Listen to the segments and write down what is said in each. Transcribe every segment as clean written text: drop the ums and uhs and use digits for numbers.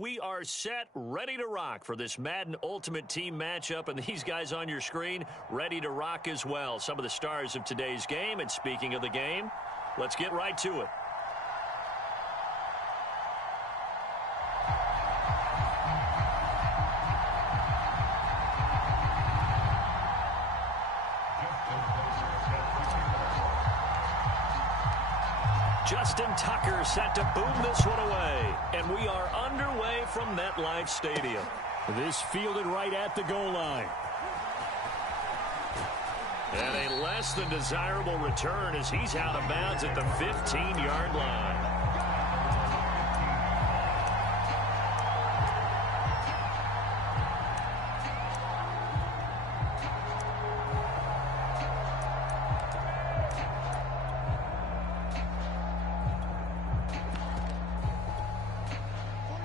we are set, ready to rock for this Madden Ultimate Team matchup, and these guys on your screen ready to rock as well. Some of the stars of today's game, and speaking of the game, let's get right to it. Justin Tucker set to boom this one away. And we are underway from MetLife Stadium. This fielded right at the goal line. And a less than desirable return as he's out of bounds at the 15-yard line.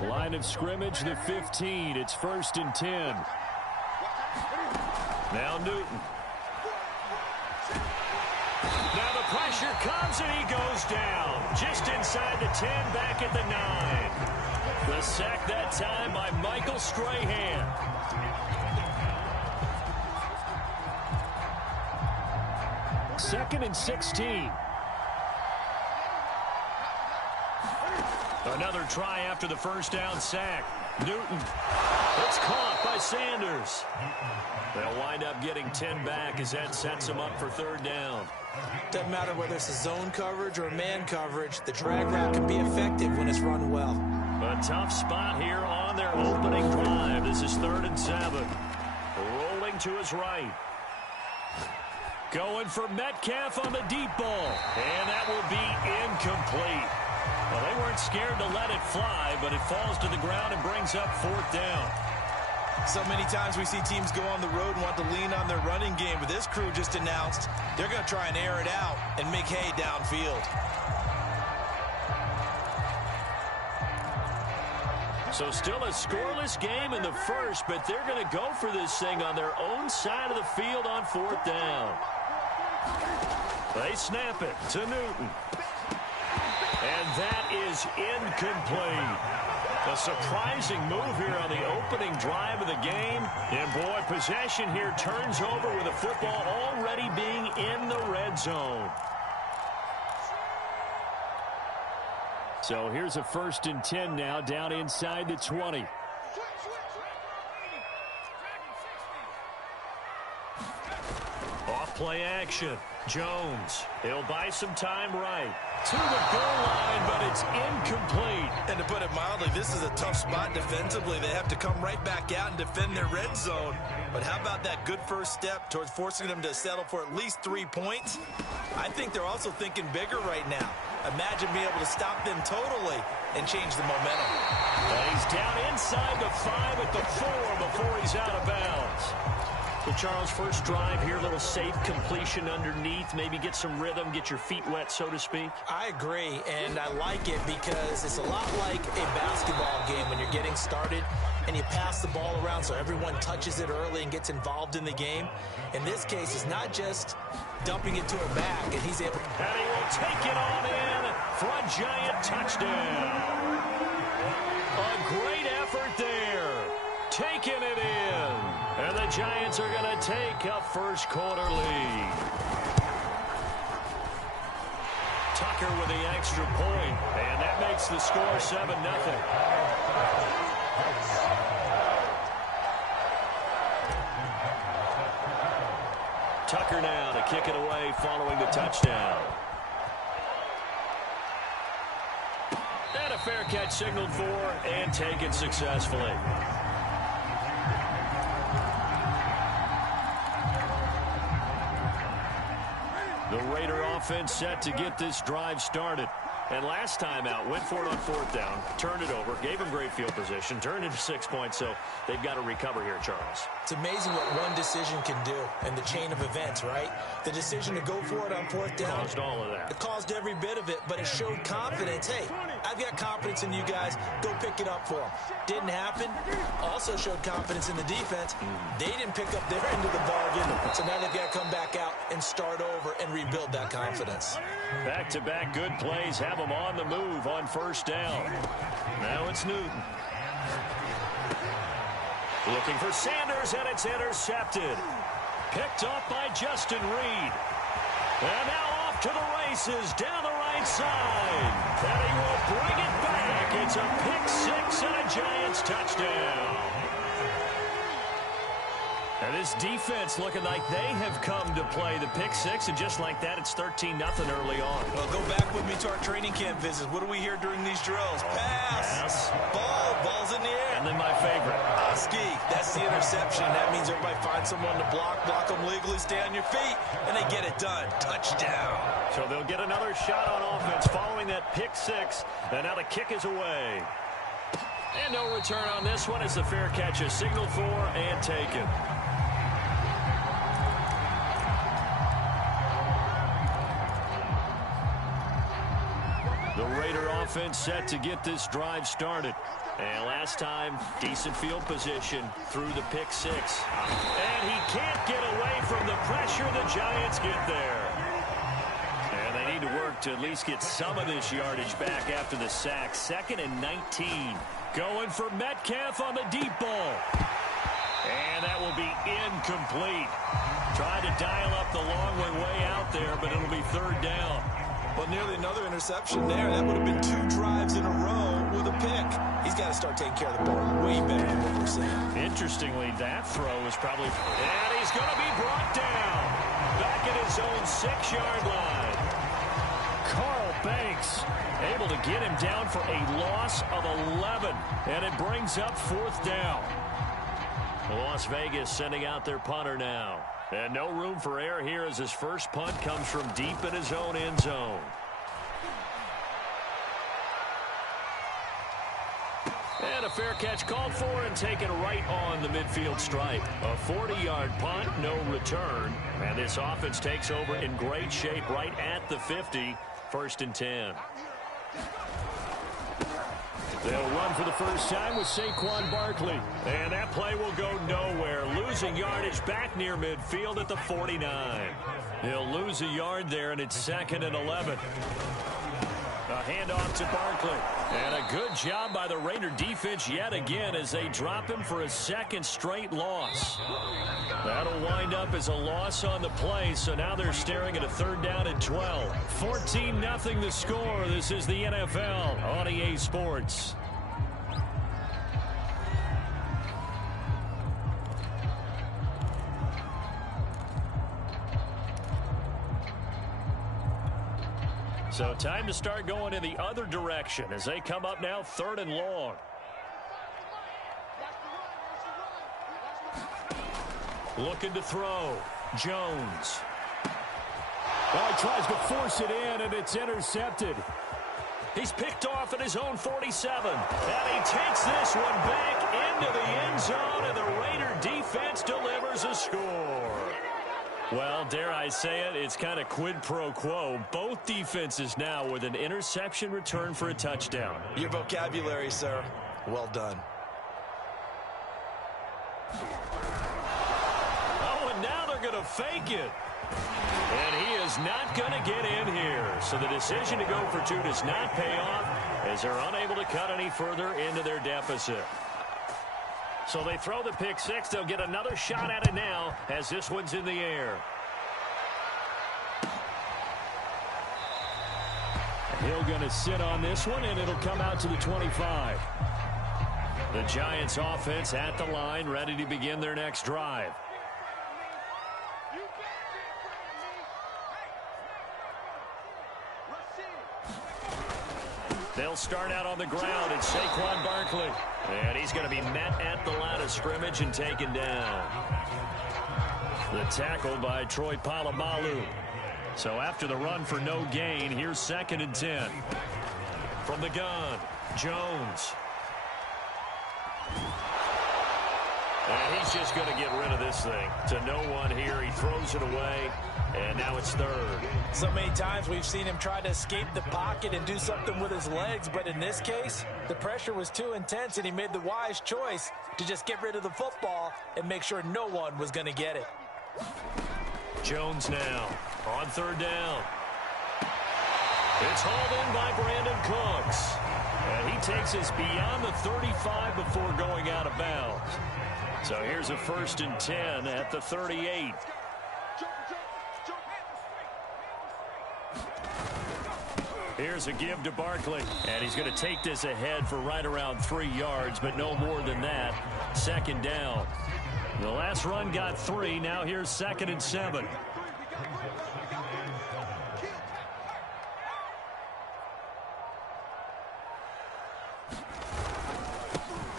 Line of scrimmage, the 15. It's 1st and 10. Now Newton. Now the pressure comes and he goes down. Just inside the 10, back at the 9. The sack that time by Michael Strahan. Second and 16. Another try after the first down sack. Newton. It's caught by Sanders. They'll wind up getting 10 back as that sets them up for 3rd down. Doesn't matter whether it's a zone coverage or man coverage. The drag route can be effective when it's run well. A tough spot here on their opening drive. This is 3rd and 7. Rolling to his right. Going for Metcalf on the deep ball. And that will be incomplete. Well, they weren't scared to let it fly, but it falls to the ground and brings up 4th down. So many times we see teams go on the road and want to lean on their running game, but this crew just announced they're going to try and air it out and make hay downfield. So still a scoreless game in the first, but they're going to go for this thing on their own side of the field on 4th down. They snap it to Newton. And that is incomplete. A surprising move here on the opening drive of the game. And boy, possession here turns over with the football already being in the red zone. So here's a 1st and 10 now, down inside the 20. Off play action. Jones. He'll buy some time right. To the goal line, but it's incomplete. And to put it mildly, this is a tough spot defensively. They have to come right back out and defend their red zone. But how about that good first step towards forcing them to settle for at least 3 points? I think they're also thinking bigger right now. Imagine being able to stop them totally and change the momentum. And he's down inside the 5 at the 4 before he's out of bounds. So, Charles, first drive here, a little safe completion underneath. Maybe get some rhythm, get your feet wet, so to speak. I agree, and I like it because it's a lot like a basketball game when you're getting started and you pass the ball around so everyone touches it early and gets involved in the game. In this case, it's not just dumping it to a back, and he's able... And he will take it on in for a giant touchdown. A great effort there. Taking it in. And the Giants are going to take a first quarter lead. Tucker with the extra point, and that makes the score 7-0. Tucker now to kick it away following the touchdown. And a fair catch signaled for and taken successfully. The Raider offense set to get this drive started. And last time out, went for it on 4th down, turned it over, gave him great field position, turned into 6 points, so they've got to recover here, Charles. It's amazing what one decision can do in the chain of events, right? The decision to go for it on 4th down. Caused all of that. It caused every bit of it, but it showed confidence. Hey, I've got confidence in you guys. Go pick it up for them. Didn't happen. Also showed confidence in the defense. They didn't pick up their end of the bargain, so now they've got to come back out and start over and rebuild that confidence. Back-to-back good plays have them on the move on 1st down. Now it's Newton. Looking for Sanders, and it's intercepted. Picked off by Justin Reed. And now off to the races down the right side. And he will bring it back. It's a pick 6 and a Giants touchdown. And this defense looking like they have come to play the pick 6, and just like that, it's 13-0 early on. Well, go back with me to our training camp visits. What do we hear during these drills? Pass. Ball's in the air. And then my favorite. Ski. That's the interception. That means everybody finds someone to block them legally, stay on your feet, and they get it done. Touchdown. So they'll get another shot on offense following that pick 6, and now the kick is away. And no return on this one as the fair catch is signaled for and taken. The Raider offense set to get this drive started. And last time, decent field position through the pick 6. And he can't get away from the pressure. The Giants get there. And they need to work to at least get some of this yardage back after the sack. 2nd and 19. Going for Metcalf on the deep ball. And that will be incomplete. Trying to dial up the long way out there, but it'll be 3rd down. Well, nearly another interception there. That would have been 2 drives in a row with a pick. He's got to start taking care of the ball way better than what we're seeing. Interestingly, that throw is probably... And he's going to be brought down. Back at his own 6-yard line. Carl Banks able to get him down for a loss of 11. And it brings up 4th down. Las Vegas sending out their punter now. And no room for error here as his first punt comes from deep in his own end zone. And a fair catch called for and taken right on the midfield stripe. A 40-yard punt, no return. And this offense takes over in great shape right at the 50. 1st and 10. They'll run for the first time with Saquon Barkley. And that play will go nowhere. Losing yardage back near midfield at the 49. He'll lose a yard there, and it's 2nd and 11. A handoff to Barkley. And a good job by the Raider defense yet again as they drop him for a 2nd straight loss. That'll wind up as a loss on the play, so now they're staring at a 3rd down and 12. 14-0 the score. This is the NFL on EA Sports. So time to start going in the other direction as they come up now 3rd and long. Looking to throw. Jones. Oh, he tries to force it in, and it's intercepted. He's picked off at his own 47. And he takes this one back into the end zone, and the Raider defense delivers a score. Well, dare I say it, it's kind of quid pro quo. Both defenses now with an interception return for a touchdown. Your vocabulary, sir. Well done. Oh, and now they're going to fake it. And he is not going to get in here. So the decision to go for 2 does not pay off as they're unable to cut any further into their deficit. So they throw the pick 6. They'll get another shot at it now as this one's in the air. Hill going to sit on this one, and it'll come out to the 25. The Giants offense at the line, ready to begin their next drive. They'll start out on the ground. It's Saquon Barkley. And he's going to be met at the line of scrimmage and taken down. The tackle by Troy Polamalu. So after the run for no gain, here's 2nd and 10. From the gun, Jones. And he's just going to get rid of this thing. To no one here. He throws it away. And now it's 3rd. So many times we've seen him try to escape the pocket and do something with his legs, but in this case, the pressure was too intense, and he made the wise choice to just get rid of the football and make sure no one was going to get it. Jones now on 3rd down. It's hauled in by Brandon Cooks. And he takes us beyond the 35 before going out of bounds. So here's a 1st and 10 at the 38. Here's a give to Barkley. And he's going to take this ahead for right around 3 yards, but no more than that. 2nd down. The last run got 3. Now here's 2nd and 7.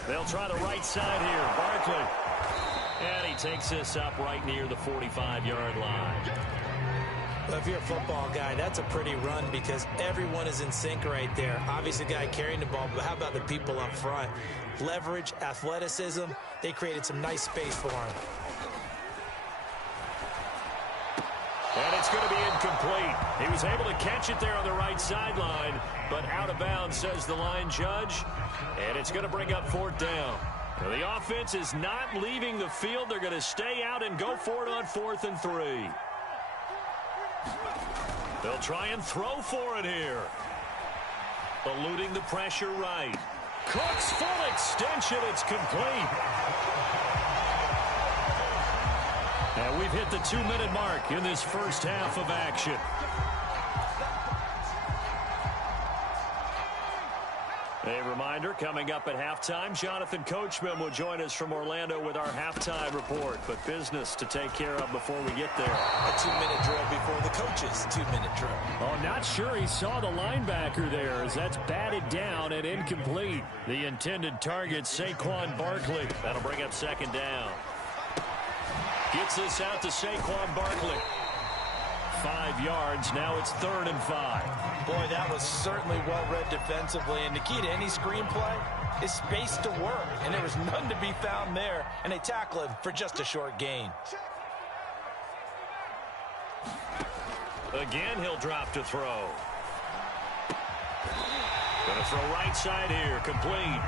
They'll try the right side here. Barkley. And he takes this up right near the 45-yard line. Well, if you're a football guy, that's a pretty run because everyone is in sync right there. Obviously, the guy carrying the ball, but how about the people up front? Leverage, athleticism, they created some nice space for him. And it's going to be incomplete. He was able to catch it there on the right sideline, but out of bounds, says the line judge. And it's going to bring up 4th down. Now, the offense is not leaving the field. They're going to stay out and go for it on 4th and 3. They'll try and throw for it here. Eluding the pressure right. Cook's full extension. It's complete. And we've hit the 2-minute mark in this first half of action. A reminder, coming up at halftime, Jonathan Coachman will join us from Orlando with our halftime report. But business to take care of before we get there. A 2-minute drill before the coach's 2-minute drill. Oh, not sure he saw the linebacker there as that's batted down and incomplete. The intended target, Saquon Barkley. That'll bring up 2nd down. Gets this out to Saquon Barkley. 5 yards. Now it's 3rd and 5. Boy, that was certainly well-read defensively. And the key to any screenplay is space to work. And there was none to be found there. And they tackle him for just a short gain. Again, he'll drop to throw. Going to throw right side here. Complete.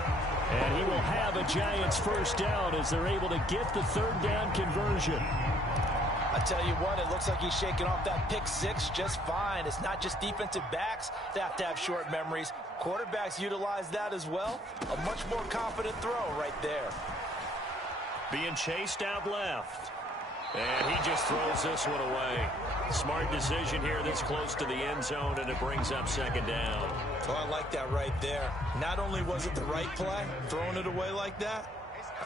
And he will have a Giants 1st down as they're able to get the 3rd down conversion. I tell you what, it looks like he's shaking off that pick 6 just fine. It's not just defensive backs that have to have short memories. Quarterbacks utilize that as well. A much more confident throw right there. Being chased out left. And he just throws this one away. Smart decision here that's close to the end zone, and it brings up 2nd down. Oh, I like that right there. Not only was it the right play, throwing it away like that,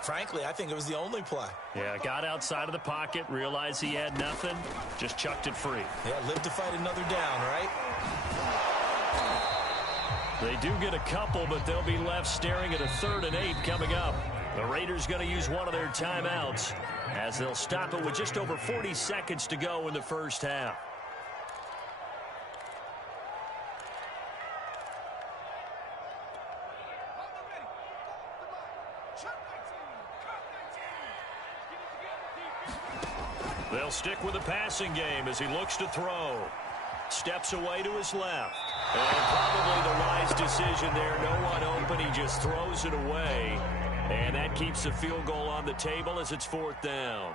frankly, I think it was the only play. Yeah, got outside of the pocket, realized he had nothing, just chucked it free. Yeah, live to fight another down, right? They do get a couple, but they'll be left staring at a 3rd and 8 coming up. The Raiders going to use one of their timeouts as they'll stop it with just over 40 seconds to go in the first half. They'll stick with the passing game as he looks to throw. Steps away to his left. And probably the wise decision there. No one open. He just throws it away. And that keeps the field goal on the table as it's 4th down.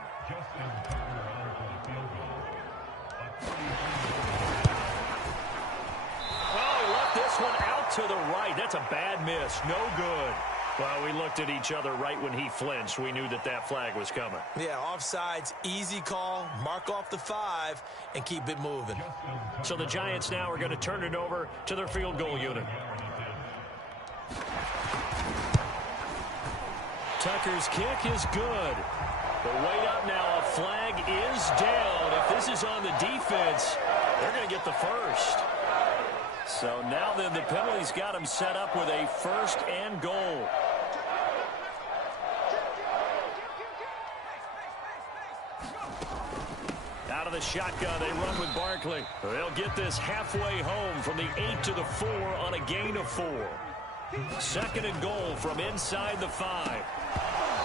Oh, he left this one out to the right. That's a bad miss. No good. Well, we looked at each other right when he flinched. We knew that that flag was coming. Yeah, offsides, easy call, mark off the 5, and keep it moving. So the Giants now are going to turn it over to their field goal unit. Tucker's kick is good. But wait up now, a flag is down. If this is on the defense, they're going to get the first. So now then the penalty's got him set up with a 1st and goal. Out of the shotgun, they run with Barkley. They'll get this halfway home from the 8 to the 4 on a gain of 4. 2nd and goal from inside the 5.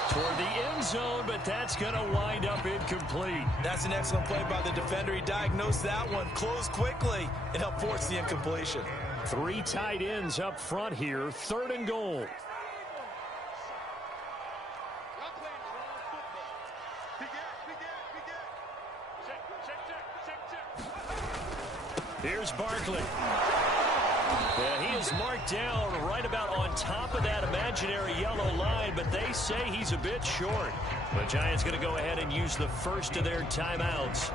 Toward the end zone, but that's going to wind up incomplete. That's an excellent play by the defender. He diagnosed that one, closed quickly, and helped force the incompletion. 3 tight ends up front here, 3rd and goal. Here's Barkley. Yeah, he is marked down right about on top of that imaginary yellow line, but they say he's a bit short. The Giants going to go ahead and use the first of their timeouts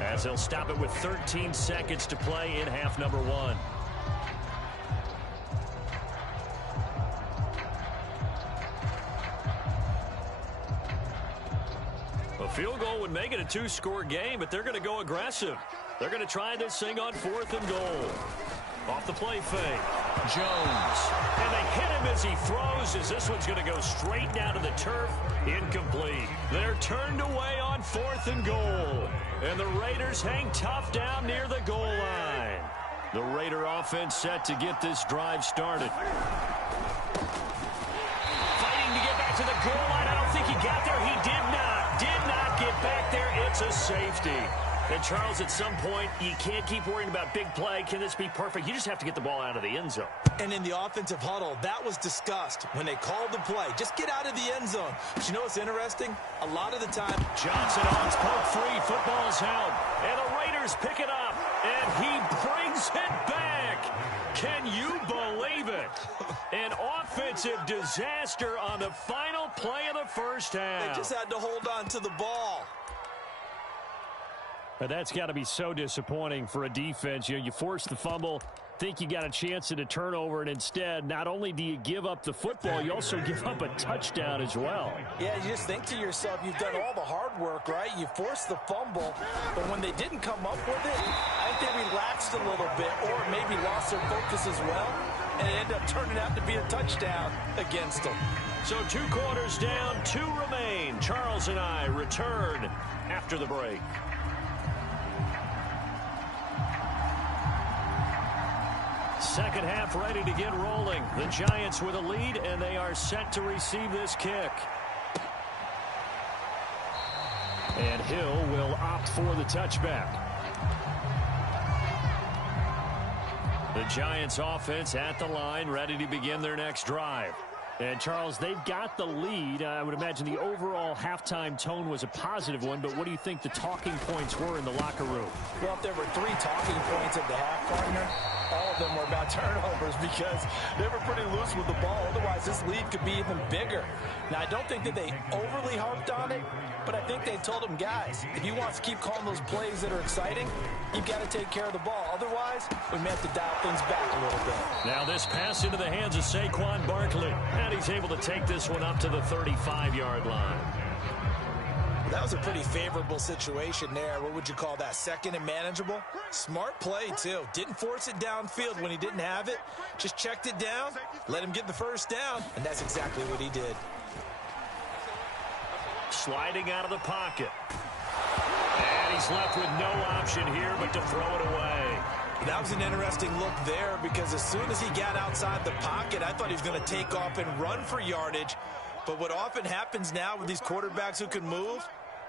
as they'll stop it with 13 seconds to play in half number 1. A field goal would make it a 2-score game, but they're going to go aggressive. They're going to try this thing on 4th and goal. Off the play fake. Jones. And they hit him as he throws, as this one's going to go straight down to the turf. Incomplete. They're turned away on 4th and goal. And the Raiders hang tough down near the goal line. The Raider offense set to get this drive started. Fighting to get back to the goal line. I don't think he got there. He did not get back there. It's a safety. And, Charles, at some point, you can't keep worrying about big play. Can this be perfect? You just have to get the ball out of the end zone. And in the offensive huddle, that was discussed when they called the play. Just get out of the end zone. But you know what's interesting? A lot of the time, Johnson on poke free. Football is held. And the Raiders pick it up. And he brings it back. Can you believe it? An offensive disaster on the final play of the first half. They just had to hold on to the ball. But that's got to be so disappointing for a defense. You force the fumble, think you got a chance at a turnover, and instead, not only do you give up the football, you also give up a touchdown as well. Yeah, you just think to yourself, you've done all the hard work, right? You forced the fumble, but when they didn't come up with it, I think they relaxed a little bit or maybe lost their focus as well, and it ended up turning out to be a touchdown against them. So 2 quarters down, 2 remain. Charles and I return after the break. Second half ready to get rolling. The Giants with a lead, and they are set to receive this kick. And Hill will opt for the touchback. The Giants offense at the line, ready to begin their next drive. And, Charles, they've got the lead. I would imagine the overall halftime tone was a positive one, but what do you think the talking points were in the locker room? Well, if there were 3 talking points at the half, partner, all of them were about turnovers because they were pretty loose with the ball. Otherwise, this lead could be even bigger. Now, I don't think that they overly harped on it, but I think they told them, guys, if you want to keep calling those plays that are exciting, you've got to take care of the ball. Otherwise, we may have to dial things back a little bit. Now this pass into the hands of Saquon Barkley, and he's able to take this one up to the 35-yard line. That was a pretty favorable situation there. What would you call that? Second and manageable? Smart play, too. Didn't force it downfield when he didn't have it. Just checked it down, let him get the first down, and that's exactly what he did. Sliding out of the pocket. And he's left with no option here but to throw it away. That was an interesting look there because as soon as he got outside the pocket, I thought he was going to take off and run for yardage. But what often happens now with these quarterbacks who can move,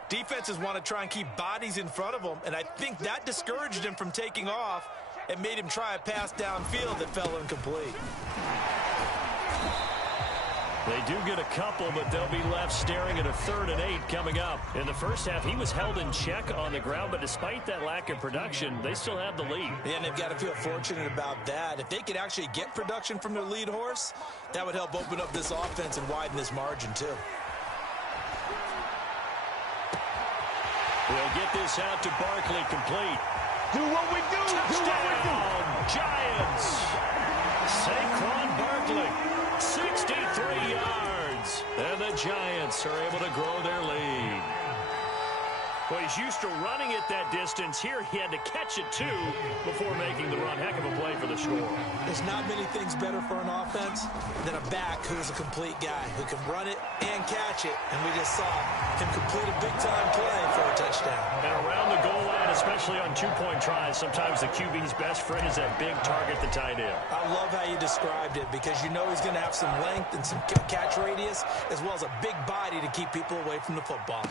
defenses want to try and keep bodies in front of them, and I think that discouraged him from taking off and made him try a pass downfield that fell incomplete. They do get a couple, but they'll be left staring at a 3rd and 8 coming up. In the first half, he was held in check on the ground, but despite that lack of production, they still have the lead. And they've got to feel fortunate about that. If they could actually get production from their lead horse, that would help open up this offense and widen this margin, too. They'll get this out to Barkley, complete. Do what we do. Touchdown, do what we do. Giants. Saquon Barkley. 63 yards. And the Giants are able to grow their lead. Well, he's used to running it that distance. Here he had to catch it, too, before making the run. Heck of a play for the score. There's not many things better for an offense than a back who's a complete guy who can run it and catch it. And we just saw him complete a big-time play for a touchdown. And around the goal line, especially on 2-point tries, sometimes the QB's best friend is that big target, the tight end. I love how you described it because you know he's going to have some length and some catch radius as well as a big body to keep people away from the football.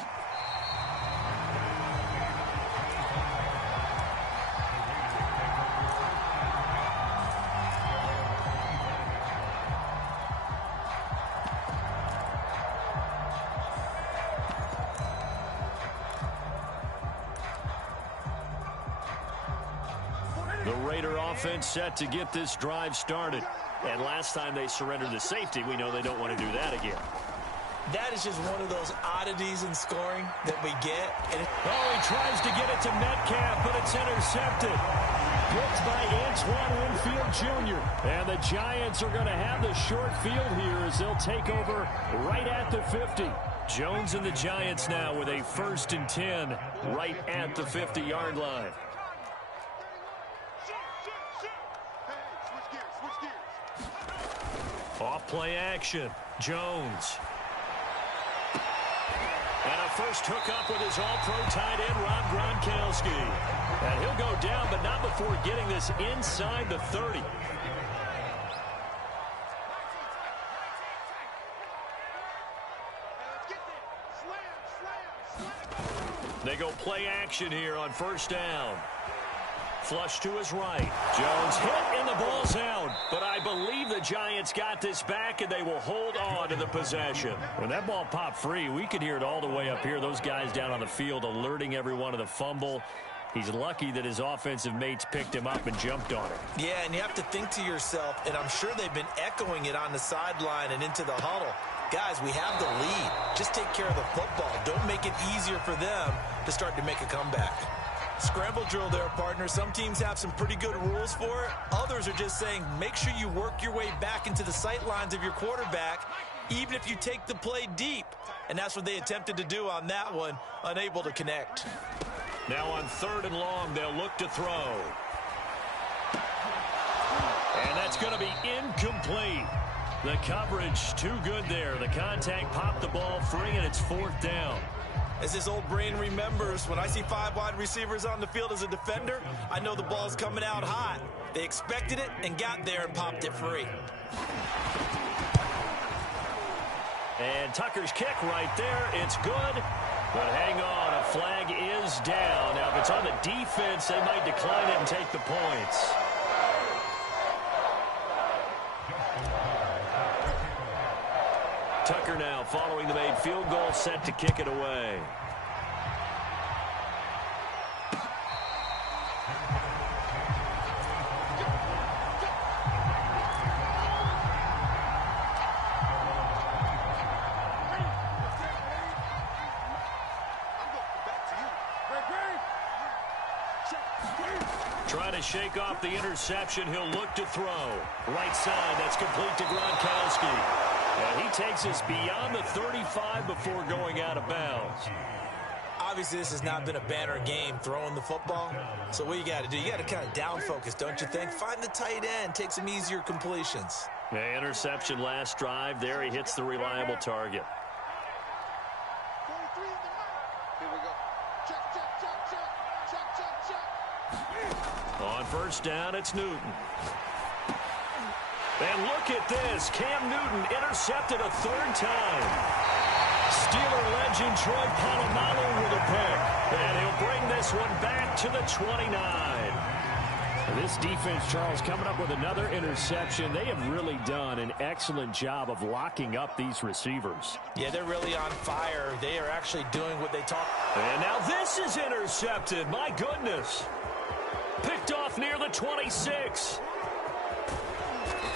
The Raider offense set to get this drive started. And last time they surrendered the safety, we know they don't want to do that again. That is just one of those oddities in scoring that we get. And he tries to get it to Metcalf, but it's intercepted. Picked by Antoine Winfield Jr. And the Giants are going to have the short field here as they'll take over right at the 50. Jones and the Giants now with a 1st and 10 right at the 50-yard line. Off play action. Jones. And a first hookup with his all-pro tight end, Rob Gronkowski. And he'll go down, but not before getting this inside the 30. They go play action here on 1st down. Flush to his right. Jones hit and the ball's out. But I believe the Giants got this back and they will hold on to the possession. When that ball popped free, we could hear it all the way up here. Those guys down on the field alerting everyone of the fumble. He's lucky that his offensive mates picked him up and jumped on it. Yeah, and you have to think to yourself, and I'm sure they've been echoing it on the sideline and into the huddle. Guys, we have the lead. Just take care of the football. Don't make it easier for them to start to make a comeback. Scramble drill there, partner. Some teams have some pretty good rules for it. Others are just saying make sure you work your way back into the sight lines of your quarterback, even if you take the play deep. And that's what they attempted to do on that one, unable to connect. Now on 3rd and long, they'll look to throw. And that's going to be incomplete. The coverage too good there. The contact popped the ball free, and it's 4th down. As his old brain remembers, when I see 5 wide receivers on the field as a defender, I know the ball's coming out hot. They expected it and got there and popped it free. And Tucker's kick right there. It's good. But hang on, a flag is down. Now, if it's on the defense, they might decline it and take the points. Tucker now following the made field goal, set to kick it away. Trying to shake off the interception. He'll look to throw. Right side, that's complete to Gronkowski. And he takes us beyond the 35 before going out of bounds. Obviously, this has not been a banner game throwing the football. So what you got to do, you got to kind of down focus, don't you think? Find the tight end, take some easier completions. Yeah, interception last drive. There he hits the reliable target. On 1st down, it's Newton. And look at this. Cam Newton intercepted a 3rd time. Steeler legend Troy Polamalu with a pick. And he'll bring this one back to the 29. This defense, Charles, coming up with another interception. They have really done an excellent job of locking up these receivers. Yeah, they're really on fire. They are actually doing what they talk. And now this is intercepted. My goodness. Picked off near the 26.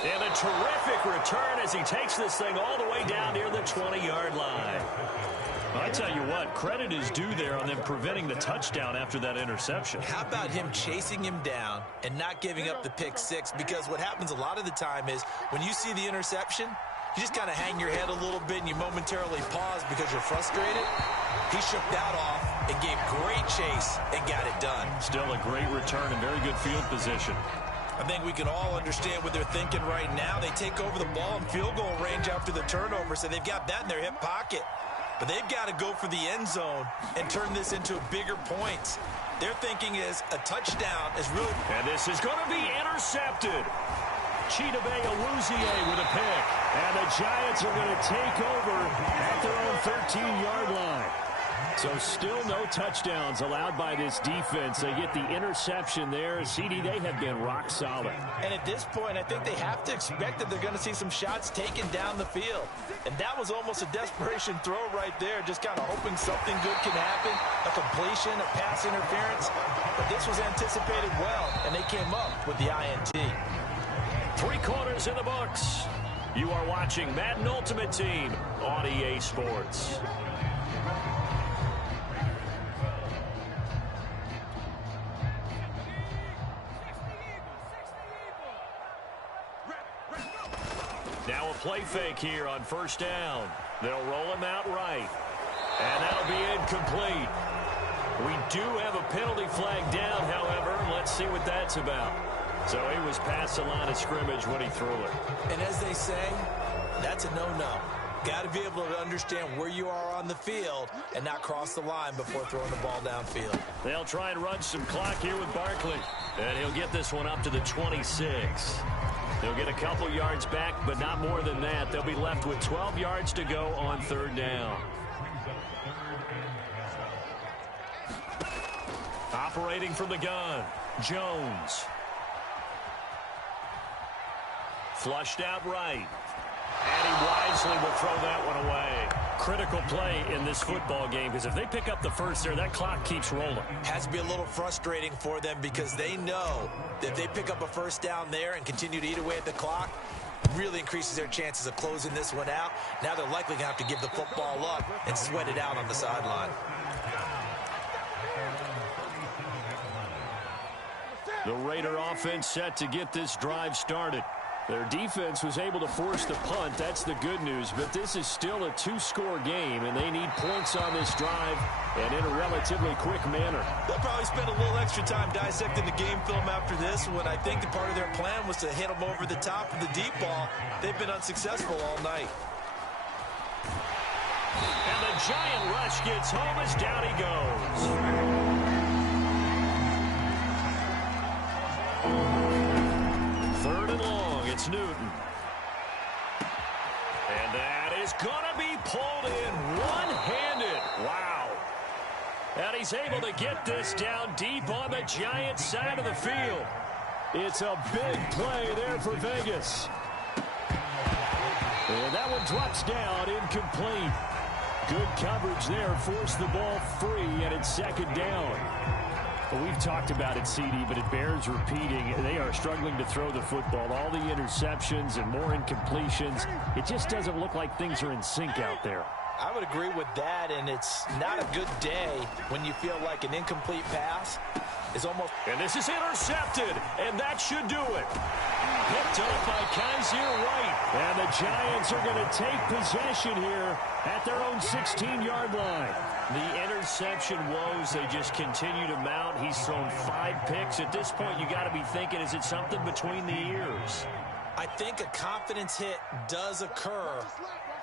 And a terrific return as he takes this thing all the way down near the 20-yard line. I tell you what, credit is due there on them preventing the touchdown after that interception. How about him chasing him down and not giving up the pick 6? Because what happens a lot of the time is when you see the interception, you just kind of hang your head a little bit and you momentarily pause because you're frustrated. He shook that off and gave great chase and got it done. Still a great return and very good field position. I think we can all understand what they're thinking right now. They take over the ball in field goal range after the turnover, so they've got that in their hip pocket. But they've got to go for the end zone and turn this into bigger points. Their thinking is a touchdown is really... And this is going to be intercepted. Chidobe Awuzie with a pick. And the Giants are going to take over at their own 13-yard line. So still no touchdowns allowed by this defense. They get the interception there. CD, they have been rock solid. And at this point, I think they have to expect that they're going to see some shots taken down the field. And that was almost a desperation throw right there, just kind of hoping something good can happen, a completion, a pass interference. But this was anticipated well, and they came up with the INT. 3 quarters in the books. You are watching Madden Ultimate Team on EA Sports. Now a play fake here on first down. They'll roll him out right. And that'll be incomplete. We do have a penalty flag down, however. Let's see what that's about. So he was past the line of scrimmage when he threw it. And as they say, that's a no-no. Got to be able to understand where you are on the field and not cross the line before throwing the ball downfield. They'll try and run some clock here with Barkley. And he'll get this one up to the 26. They'll get a couple yards back, but not more than that. They'll be left with 12 yards to go on third down. Operating from the gun, Jones. Flushed out right. And he wisely will throw that one away. Critical play in this football game, because if they pick up the first there, that clock keeps rolling. Has to be a little frustrating for them because they know that if they pick up a first down there and continue to eat away at the clock, really increases their chances of closing this one out. Now they're likely going to have to give the football up and sweat it out on the sideline. The Raider offense set to get this drive started. Their defense was able to force the punt. That's the good news. But this is still a 2-score game, and they need points on this drive and in a relatively quick manner. They'll probably spend a little extra time dissecting the game film after this when I think the part of their plan was to hit them over the top of the deep ball. They've been unsuccessful all night. And the giant rush gets home as down he goes. Third and long, it's Newton. And that is going to be pulled in one-handed. Wow. And he's able to get this down deep on the Giants' side of the field. It's a big play there for Vegas. And that one drops down, incomplete. Good coverage there, forced the ball free, and it's second down. Well, we've talked about it, CD, but it bears repeating. They are struggling to throw the football. All the interceptions and more incompletions. It just doesn't look like things are in sync out there. I would agree with that, and it's not a good day when you feel like an incomplete pass is almost... And this is intercepted, and that should do it. Picked up by Kaiser White. And the Giants are going to take possession here at their own 16-yard line. The interception woes, they just continue to mount. He's thrown 5 picks. At this point, you got to be thinking, is it something between the ears? I think a confidence hit does occur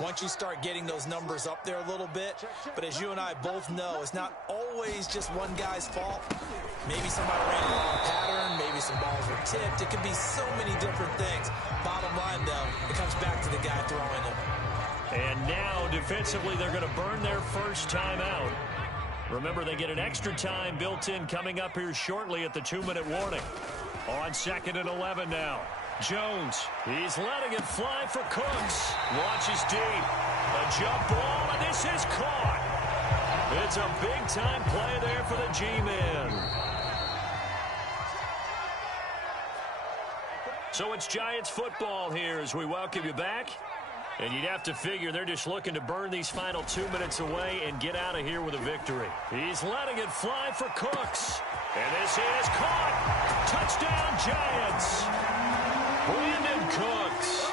once you start getting those numbers up there a little bit. But as you and I both know, it's not always just one guy's fault. Maybe somebody ran a wrong pattern. Maybe some balls were tipped. It could be so many different things. Bottom line, though, it comes back to the guy throwing it. And now, defensively, they're going to burn their first time out. Remember, they get an extra time built in coming up here shortly at the 2-minute warning. On 2nd and 11 now. Jones, he's letting it fly for Cooks. Launches deep. A jump ball, and this is caught. It's a big-time play there for the G-Men. So it's Giants football here as we welcome you back. And you'd have to figure they're just looking to burn these final 2 minutes away and get out of here with a victory. He's letting it fly for Cooks. And this is caught. Touchdown, Giants. Brandon Cooks.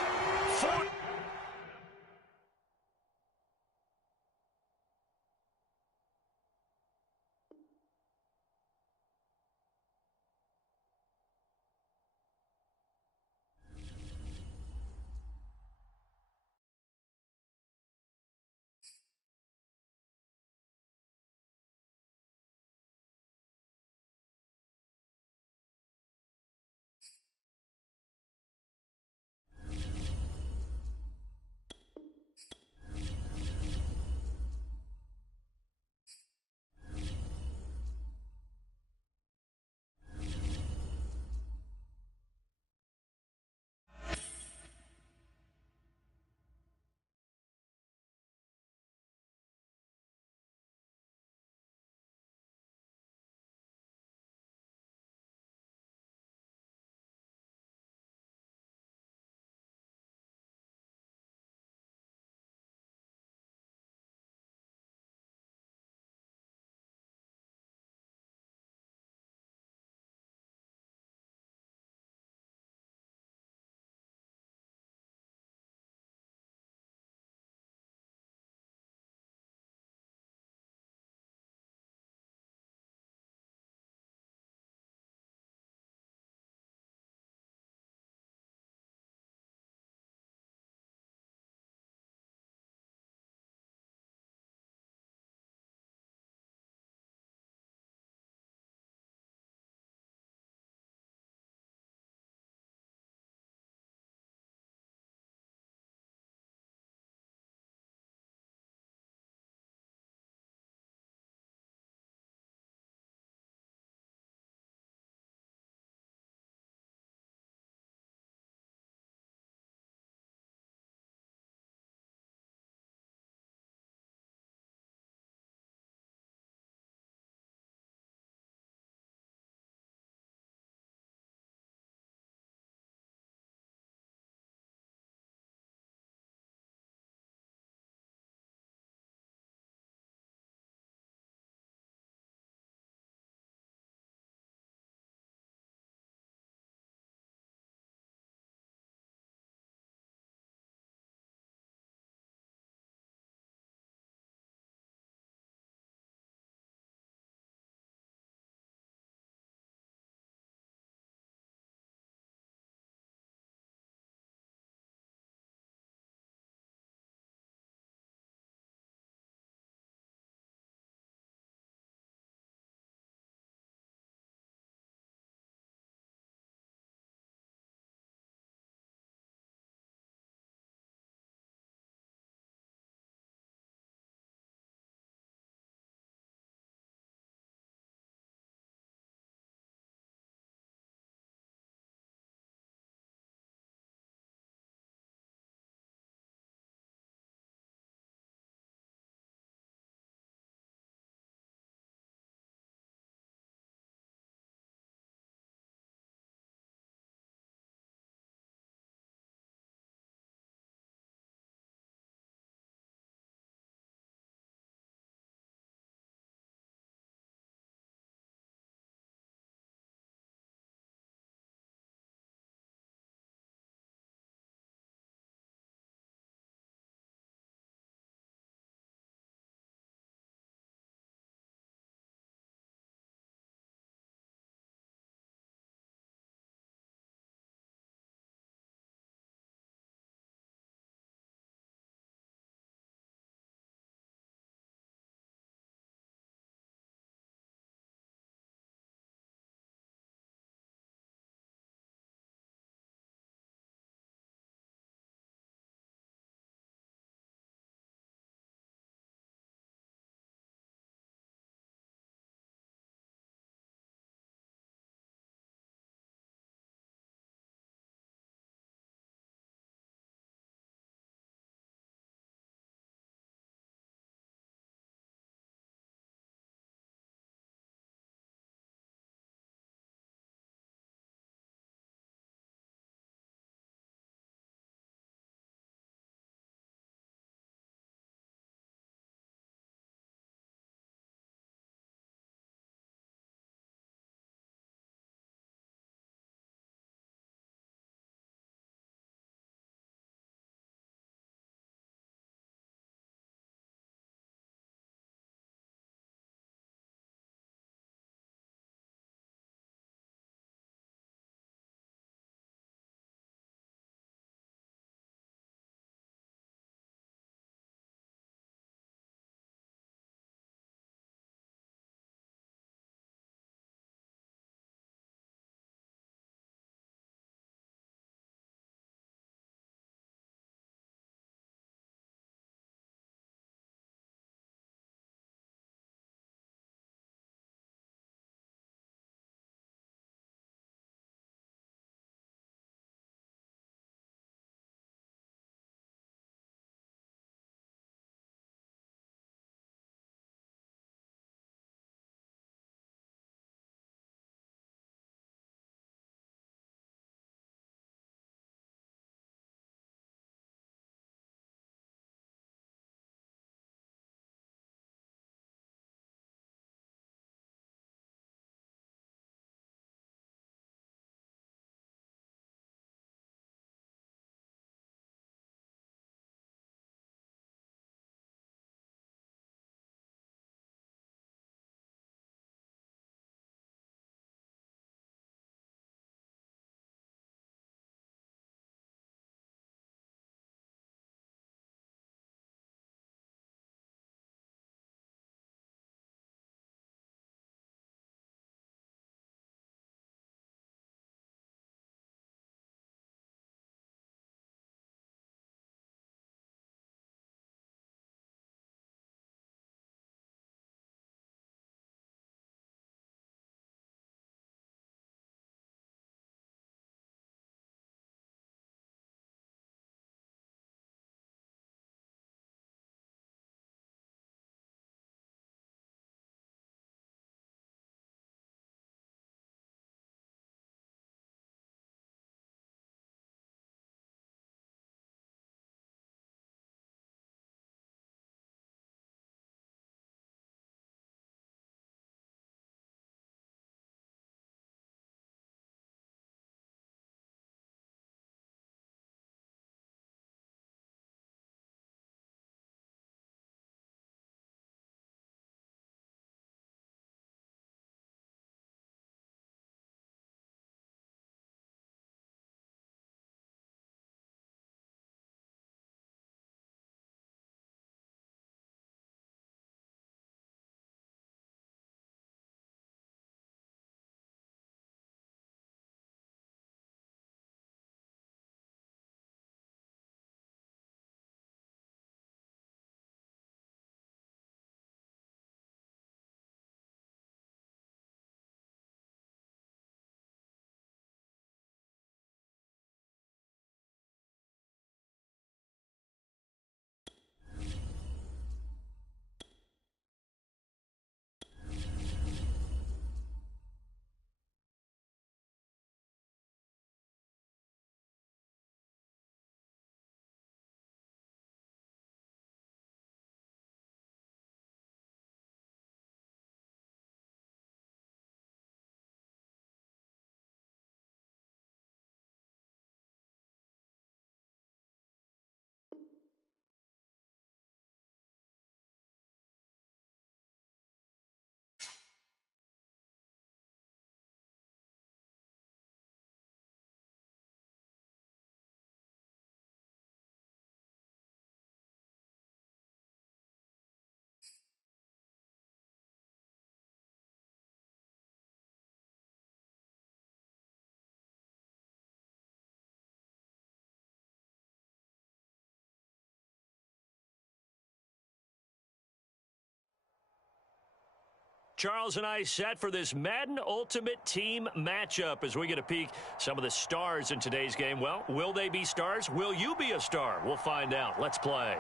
Charles and I set for this Madden Ultimate Team matchup as we get a peek some of the stars in today's game. Well, will they be stars? Will you be a star? We'll find out. Let's play.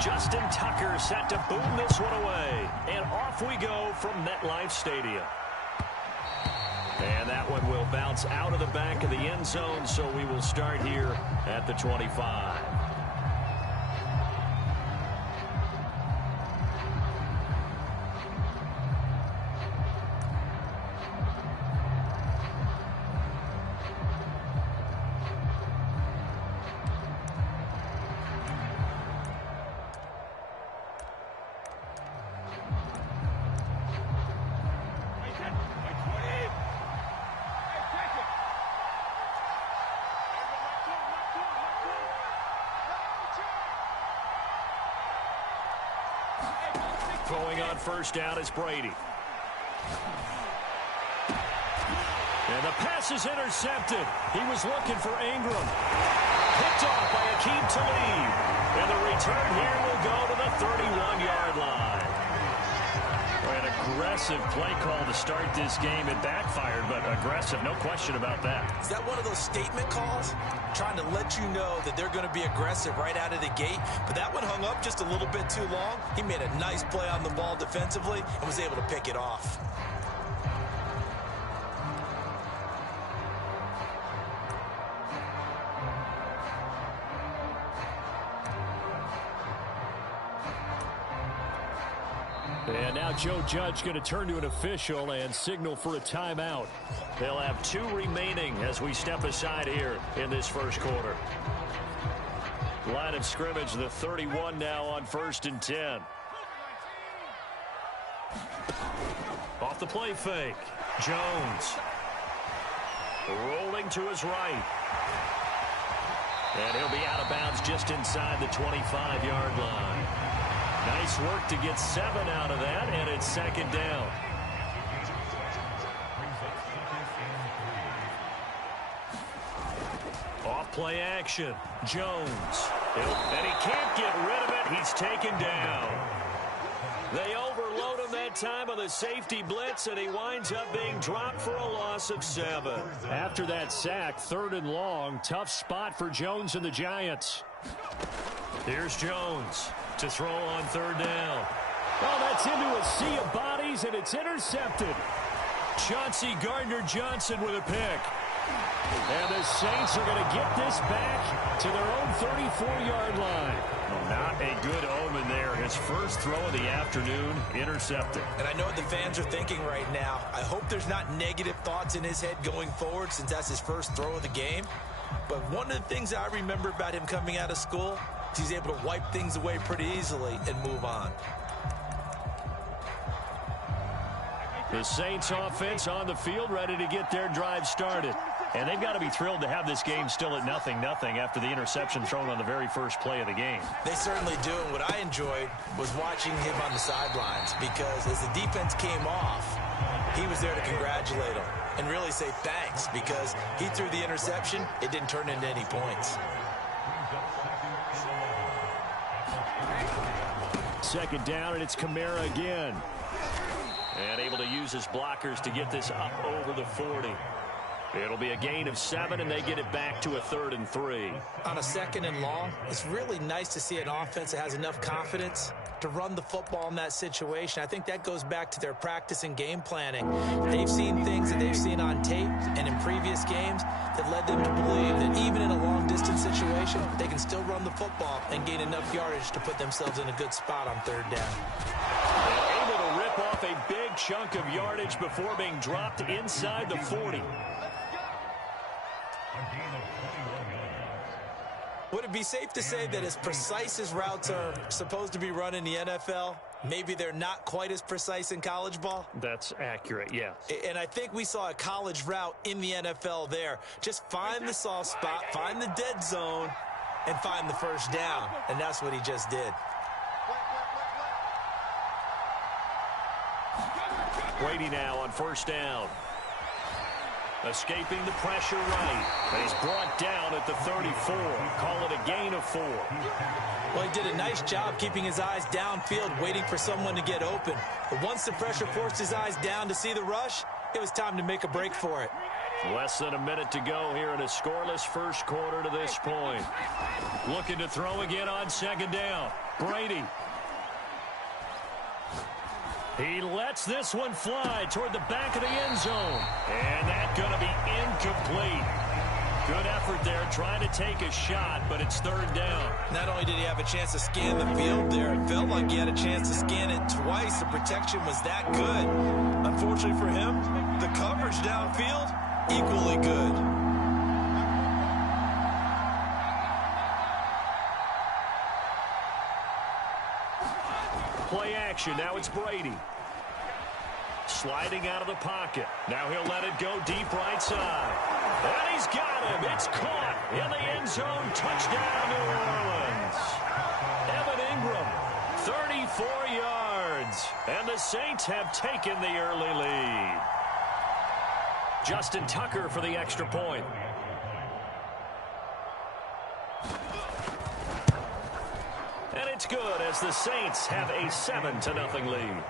Justin Tucker set to boom this one away. And off we go from MetLife Stadium. And that one will bounce out of the back of the end zone, so we will start here at the 25. Throwing on first down is Brady. And the pass is intercepted. He was looking for Ingram. Picked off by Akeem Talib. And the return here will go to the 31-yard line. An aggressive play call to start this game. It backfired, but aggressive, no question about that. Is that one of those statement calls? Trying to let you know that they're going to be aggressive right out of the gate. But that one hung up just a little bit too long. He made a nice play on the ball defensively and was able to pick it off. And now Joe Judge going to turn to an official and signal for a timeout. They'll have 2 remaining as we step aside here in this first quarter. Line of scrimmage, the 31 now on 1st and 10. Off the play fake. Jones. Rolling to his right. And he'll be out of bounds just inside the 25-yard line. Nice work to get 7 out of that, and it's 2nd down. Off play action. Jones. And he can't get rid of it. He's taken down. They overload him that time on the safety blitz, and he winds up being dropped for a loss of 7. After that sack, 3rd and long. Tough spot for Jones and the Giants. Here's Jones to throw on 3rd down. Oh, that's into a sea of bodies, and it's intercepted. Chauncey Gardner-Johnson with a pick. And the Saints are going to get this back to their own 34-yard line. Well, not a good omen there. His first throw of the afternoon, intercepted. And I know what the fans are thinking right now. I hope there's not negative thoughts in his head going forward since that's his first throw of the game. But one of the things I remember about him coming out of school, he's able to wipe things away pretty easily and move on. The Saints offense on the field, ready to get their drive started. And they've got to be thrilled to have this game still at 0-0 after the interception thrown on the very first play of the game. They certainly do. And what I enjoyed was watching him on the sidelines, because as the defense came off, he was there to congratulate them and really say thanks, because he threw the interception. It didn't turn into any points. 2nd down, and it's Kamara again. And able to use his blockers to get this up over the 40. It'll be a gain of 7, and they get it back to a 3rd and 3. On a 2nd and long, it's really nice to see an offense that has enough confidence to run the football in that situation. I think that goes back to their practice and game planning. They've seen things that they've seen on tape and in previous games that led them to believe that even in a long-distance situation, they can still run the football and gain enough yardage to put themselves in a good spot on 3rd down. They're able to rip off a big chunk of yardage before being dropped inside the 40. Would it be safe to say that as precise as routes are supposed to be run in the NFL, maybe they're not quite as precise in college ball? That's accurate, yes. And I think we saw a college route in the NFL there. Just find the soft spot, find the dead zone, and find the first down. And that's what he just did. Brady now on first down. Escaping the pressure right. He's brought down at the 34. Call it a gain of 4. Well, he did a nice job keeping his eyes downfield, waiting for someone to get open. But once the pressure forced his eyes down to see the rush, it was time to make a break for it. Less than a minute to go here in a scoreless first quarter to this point. Looking to throw again on second down. Brady. He lets this one fly toward the back of the end zone. And that's going to be incomplete. Good effort there trying to take a shot, but it's third down. Not only did he have a chance to scan the field there, it felt like he had a chance to scan it twice. The protection was that good. Unfortunately for him, the coverage downfield, equally good. Play action. Now it's Brady. Sliding out of the pocket. Now he'll let it go deep right side. And he's got him. It's caught in the end zone. Touchdown, New Orleans. Evan Ingram, 34 yards. And the Saints have taken the early lead. Justin Tucker for the extra point. And it's good as the Saints have a 7-0 lead.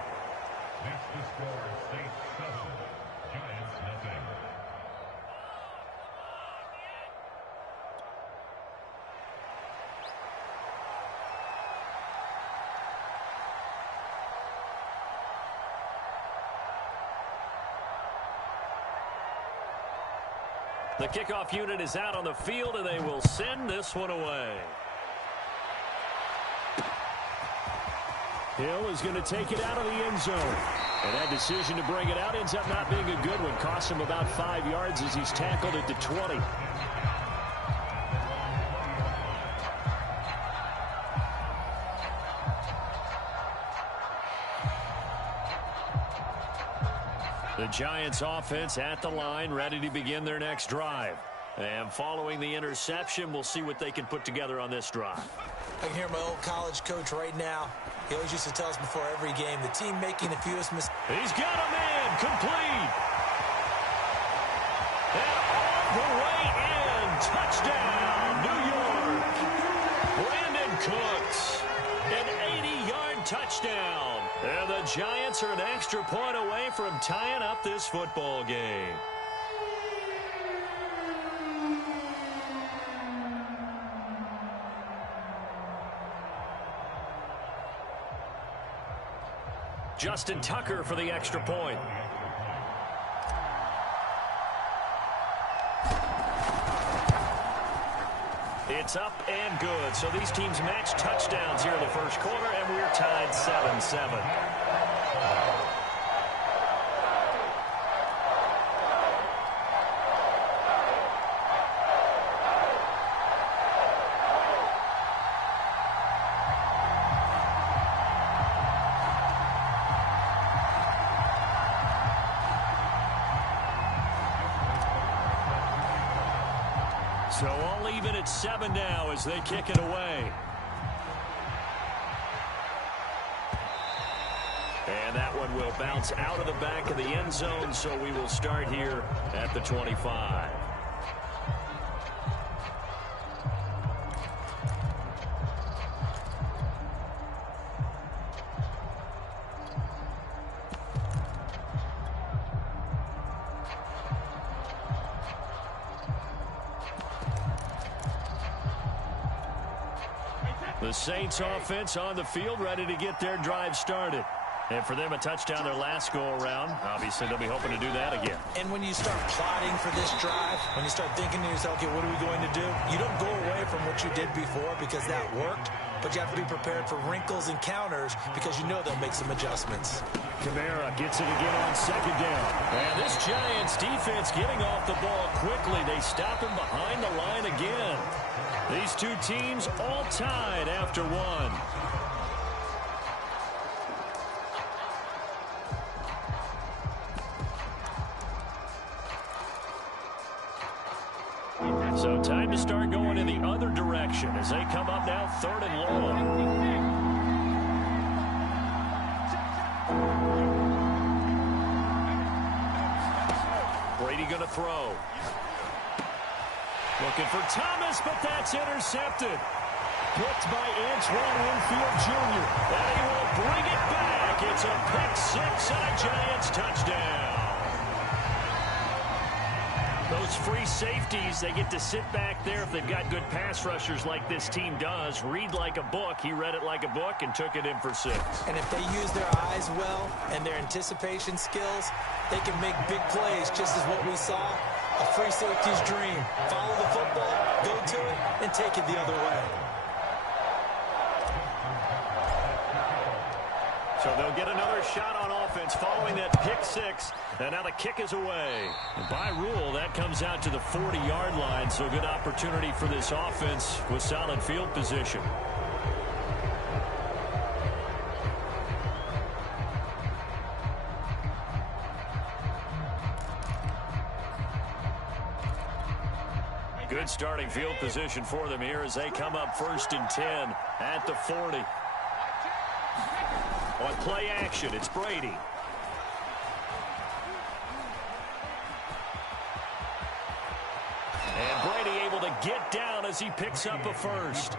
The kickoff unit is out on the field, and they will send this one away. Hill is going to take it out of the end zone. And that decision to bring it out ends up not being a good one. Costs him about 5 yards as he's tackled at the 20. The Giants offense at the line, ready to begin their next drive. And following the interception, we'll see what they can put together on this drive. I can hear my old college coach right now. He always used to tell us before every game, the team making the fewest mistakes. He's got a man, complete. And all the way in, touchdown, New York. Brandon Cooks, an 80-yard touchdown. And the Giants are an extra point away from tying up this football game. Justin Tucker for the extra point. It's up and good. So these teams match touchdowns here in the first quarter, and we're tied 7-7. So all even at 7 now as they kick it away. And that one will bounce out of the back of the end zone, so we will start here at the 25. The Saints offense on the field, ready to get their drive started. And for them, a touchdown their last go-around. Obviously, they'll be hoping to do that again. And when you start plotting for this drive, when you start thinking to yourself, okay, what are we going to do? You don't go away from what you did before because that worked, but you have to be prepared for wrinkles and counters because you know they'll make some adjustments. Kamara gets it again on second down. And this Giants defense getting off the ball quickly. They stop him behind the line again. These two teams all tied after one. So time to start going in the other direction as they come up now 3rd and long. going to throw. Looking for Thomas, but that's intercepted. Picked by Antoine Winfield Jr. And he will bring it back. It's a pick six and a Giants touchdown. Those free safeties, they get to sit back there if they've got good pass rushers like this team does. Read like a book. He read it like a book and took it in for 6. And if they use their eyes well and their anticipation skills, they can make big plays, just as what we saw. A free safety's dream. Follow the football, go to it, and take it the other way. So they'll get another shot on offense following that pick 6. And now the kick is away. And by rule, that comes out to the 40-yard line. So good opportunity for this offense with solid field position. Good starting field position for them here as they come up 1st and 10 at the 40. On play action, it's Brady. And Brady able to get down as he picks up a first.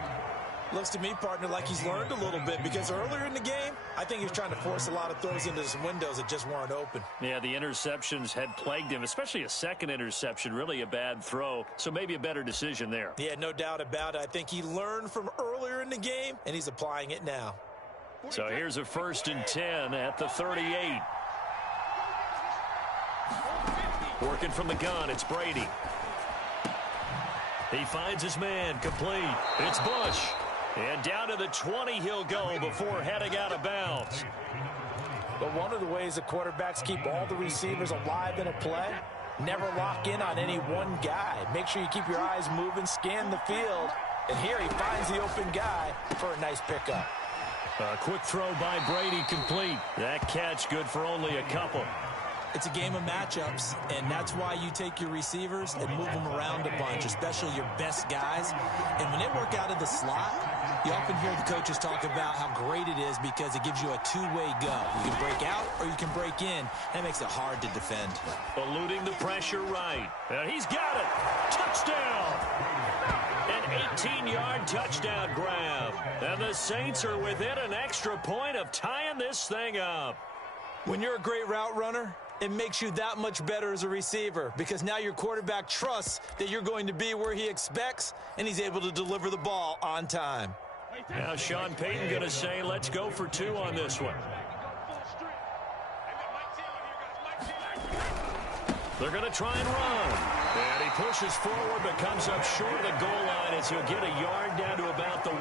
Looks to me, partner, like he's learned a little bit, because earlier in the game, I think he was trying to force a lot of throws into some windows that just weren't open. Yeah, the interceptions had plagued him, especially a second interception, really a bad throw. So maybe a better decision there. Yeah, no doubt about it. I think he learned from earlier in the game, and he's applying it now. So here's a 1st and 10 at the 38. Working from the gun, it's Brady. He finds his man, complete. It's Bush. And down to the 20 he'll go before heading out of bounds. But one of the ways the quarterbacks keep all the receivers alive in a play, never lock in on any one guy. Make sure you keep your eyes moving, scan the field. And here he finds the open guy for a nice pickup. A quick throw by Brady, complete. That catch good for only a couple. It's a game of matchups, and that's why you take your receivers and move them around a bunch, especially your best guys. And when they work out of the slot, you often hear the coaches talk about how great it is because it gives you a two-way go. You can break out or you can break in. That makes it hard to defend. Eluding the pressure right. And he's got it. Touchdown. An 18-yard touchdown grab. And the Saints are within an extra point of tying this thing up. When you're a great route runner, it makes you that much better as a receiver because now your quarterback trusts that you're going to be where he expects, and he's able to deliver the ball on time. Now Sean Payton going to say, let's go for 2 on this one. They're going to try and run. And he pushes forward but comes up short of the goal line as he'll get a yard down to about the 1.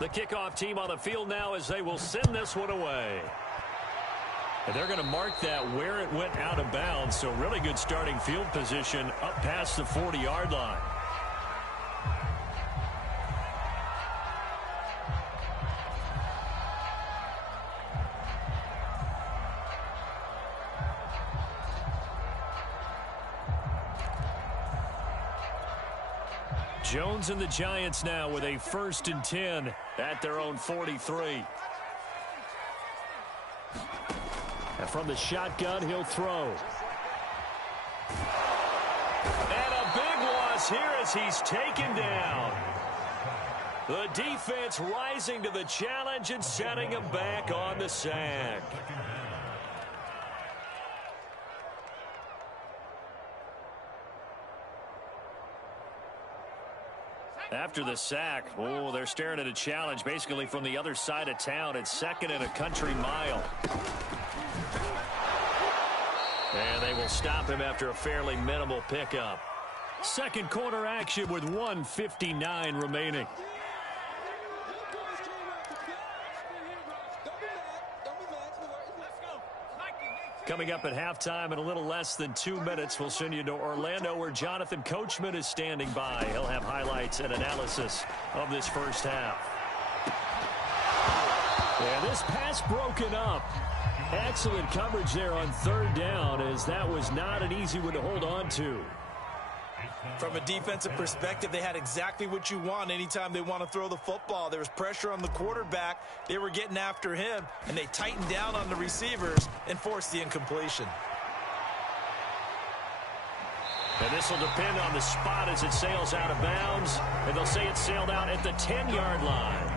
The kickoff team on the field now as they will send this one away. And they're going to mark that where it went out of bounds. So really good starting field position up past the 40-yard line. Jones and the Giants now with a 1st and 10 at their own 43. And from the shotgun, he'll throw. And a big loss here as he's taken down. The defense rising to the challenge and setting him back on the sack. After the sack, oh, they're staring at a challenge basically from the other side of town. It's 2nd and a country mile. And they will stop him after a fairly minimal pickup. Second quarter action with 1:59 remaining. Coming up at halftime in a little less than 2 minutes, we'll send you to Orlando where Jonathan Coachman is standing by. He'll have highlights and analysis of this first half. And this pass broken up. Excellent coverage there on third down, as that was not an easy one to hold on to. From a defensive perspective, they had exactly what you want anytime they want to throw the football. There was pressure on the quarterback. They were getting after him, and they tightened down on the receivers and forced the incompletion. And this will depend on the spot as it sails out of bounds. And they'll say it sailed out at the 10-yard line.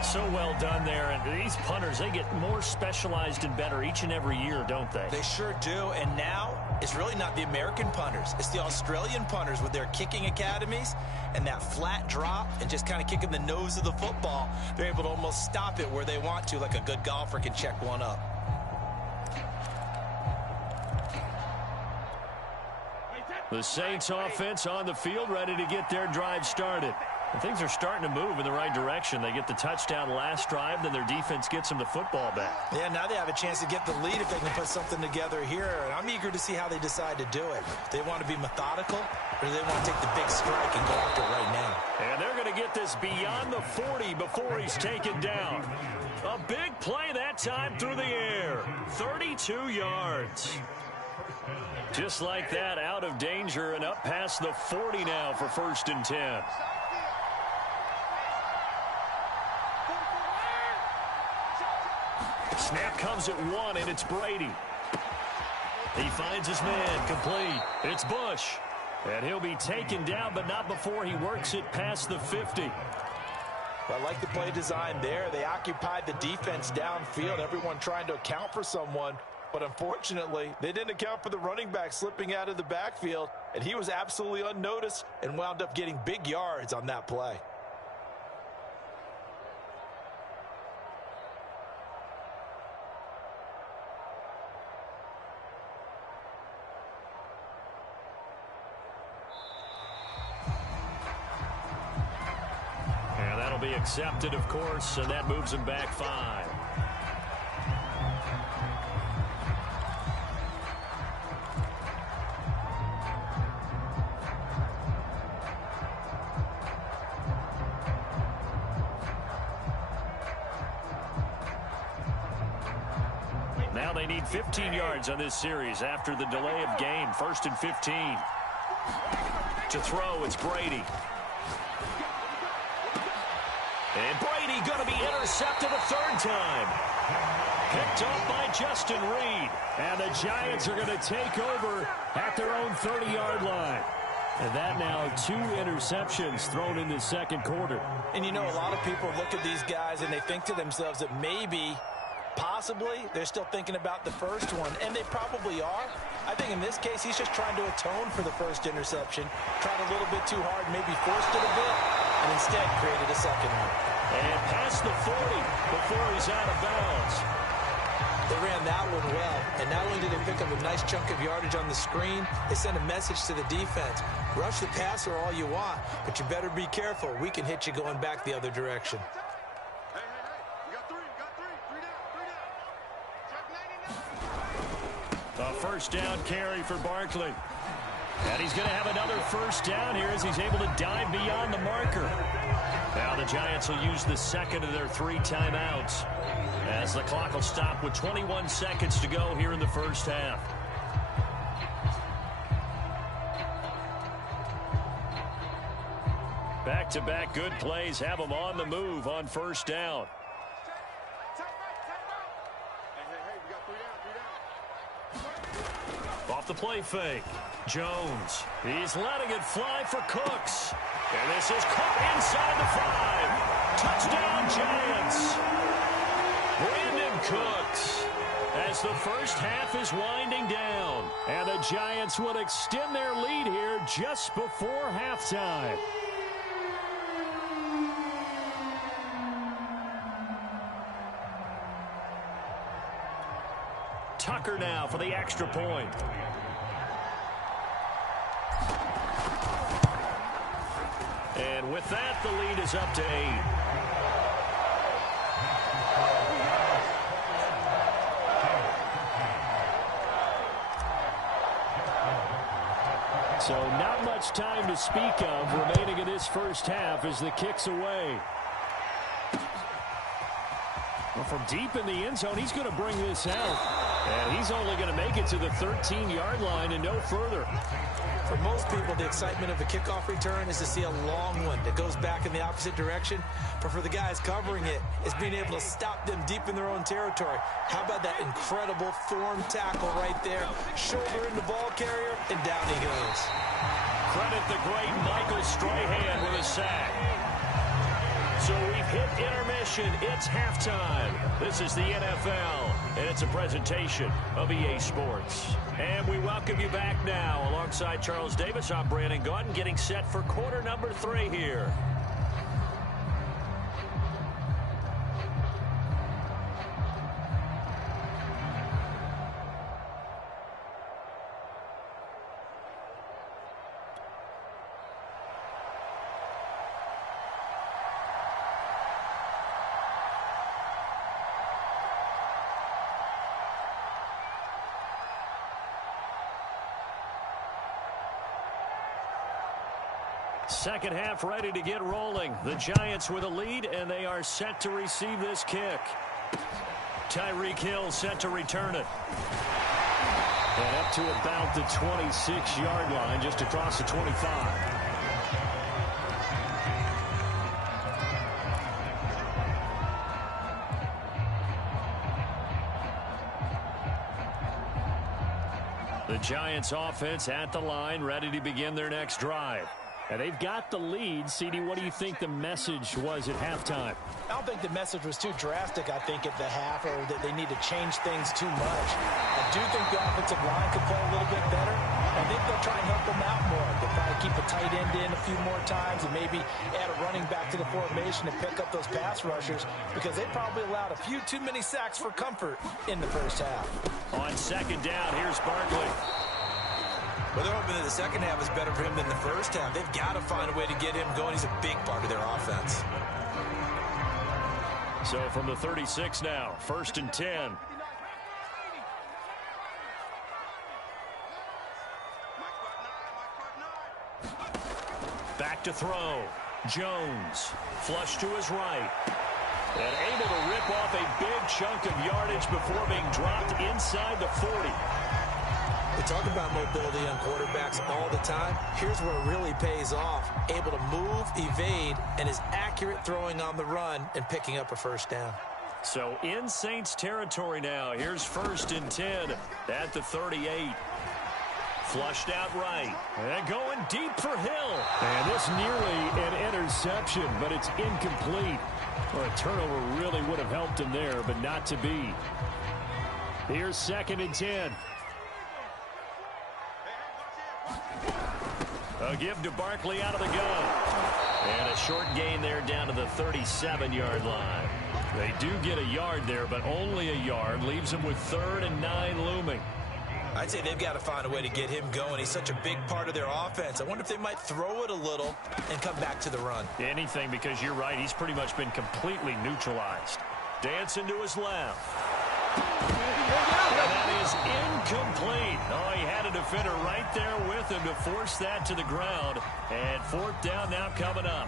So well done there. And these punters, they get more specialized and better each and every year, don't they? They sure do. And now it's really not the American punters. It's the Australian punters with their kicking academies and that flat drop and just kind of kicking the nose of the football. They're able to almost stop it where they want to, like a good golfer can check one up. The Saints offense on the field, ready to get their drive started. And things are starting to move in the right direction. They get the touchdown last drive, then their defense gets them the football back. Yeah, now they have a chance to get the lead if they can put something together here. And I'm eager to see how they decide to do it. Do they want to be methodical, or do they want to take the big strike and go after it right now? And they're going to get this beyond the 40 before he's taken down. A big play that time through the air. 32 yards. Just like that, out of danger and up past the 40 now for 1st and 10. Snap comes at 1, and it's Brady. He finds his man, complete. It's Bush. And he'll be taken down, but not before he works it past the 50. Well, I like the play design there. They occupied the defense downfield, everyone trying to account for someone. But unfortunately, they didn't account for the running back slipping out of the backfield, and he was absolutely unnoticed and wound up getting big yards on that play. And that'll be accepted, of course, and that moves him back 5. Now they need 15 yards on this series after the delay of game. 1st and 15. To throw, it's Brady. And Brady going to be intercepted a 3rd time. Picked off by Justin Reed. And the Giants are going to take over at their own 30-yard line. And that now 2 interceptions thrown in the 2nd quarter. And you know, a lot of people look at these guys and they think to themselves that maybe, possibly, they're still thinking about the first one, and they probably are. I think in this case, he's just trying to atone for the first interception, tried a little bit too hard, maybe forced it a bit, and instead created a second one. And past the 40 before he's out of bounds. They ran that one well, and not only did they pick up a nice chunk of yardage on the screen, they sent a message to the defense. Rush the passer all you want, but you better be careful. We can hit you going back the other direction. A 1st down carry for Barkley. And he's going to have another 1st down here as he's able to dive beyond the marker. Now the Giants will use the 2nd of their 3 timeouts as the clock will stop with 21 seconds to go here in the 1st half. Back-to-back good plays have them on the move on 1st down. Off the play fake. Jones. He's letting it fly for Cooks. And this is caught inside the 5. Touchdown, Giants. Brandon Cooks. As the 1st half is winding down. And the Giants would extend their lead here just before halftime. Tucker now for the extra point. And with that, the lead is up to 8. So not much time to speak of remaining in this first half as the kick's away. Well, from deep in the end zone, he's going to bring this out. And he's only going to make it to the 13-yard line and no further. For most people, the excitement of a kickoff return is to see a long one that goes back in the opposite direction. But for the guys covering it, it's being able to stop them deep in their own territory. How about that incredible form tackle right there? Shoulder in the ball carrier, and down he goes. Credit the great Michael Strahan with a sack. So we've hit intermission. It's halftime. This is the NFL, and it's a presentation of EA Sports. And we welcome you back now. Alongside Charles Davis, I'm Brandon Gaudin, getting set for quarter number 3 here. Second half ready to get rolling. The Giants with a lead, and they are set to receive this kick. Tyreek Hill set to return it. And up to about the 26-yard line, just across the 25. The Giants offense at the line, ready to begin their next drive. And they've got the lead. CD, what do you think the message was at halftime? I don't think the message was too drastic, I think, at the half, or that they need to change things too much. I do think the offensive line could play a little bit better. I think they'll try and help them out more. They'll probably keep a tight end in a few more times and maybe add a running back to the formation and pick up those pass rushers, because they probably allowed a few too many sacks for comfort in the first half. On second down, here's Barkley. Well, they're hoping that the second half is better for him than the first half. They've got to find a way to get him going. He's a big part of their offense. So from the 36 now, 1st and 10. Back to throw. Jones, flush to his right. And able to rip off a big chunk of yardage before being dropped inside the 40. We talk about mobility on quarterbacks all the time. Here's where it really pays off. Able to move, evade, and is accurate throwing on the run and picking up a first down. So in Saints territory now. Here's 1st and 10 at the 38. Flushed out right. And going deep for Hill. And this nearly an interception, but it's incomplete. Well, a turnover really would have helped him there, but not to be. Here's 2nd and 10. A give to Barkley out of the gun. And a short gain there down to the 37-yard line. They do get a yard there, but only a yard. Leaves them with 3rd and 9 looming. I'd say they've got to find a way to get him going. He's such a big part of their offense. I wonder if they might throw it a little and come back to the run. Anything, because you're right. He's pretty much been completely neutralized. Dancing to his left. And that is incomplete. Oh, he had a defender right there with him to force that to the ground. And 4th down now coming up.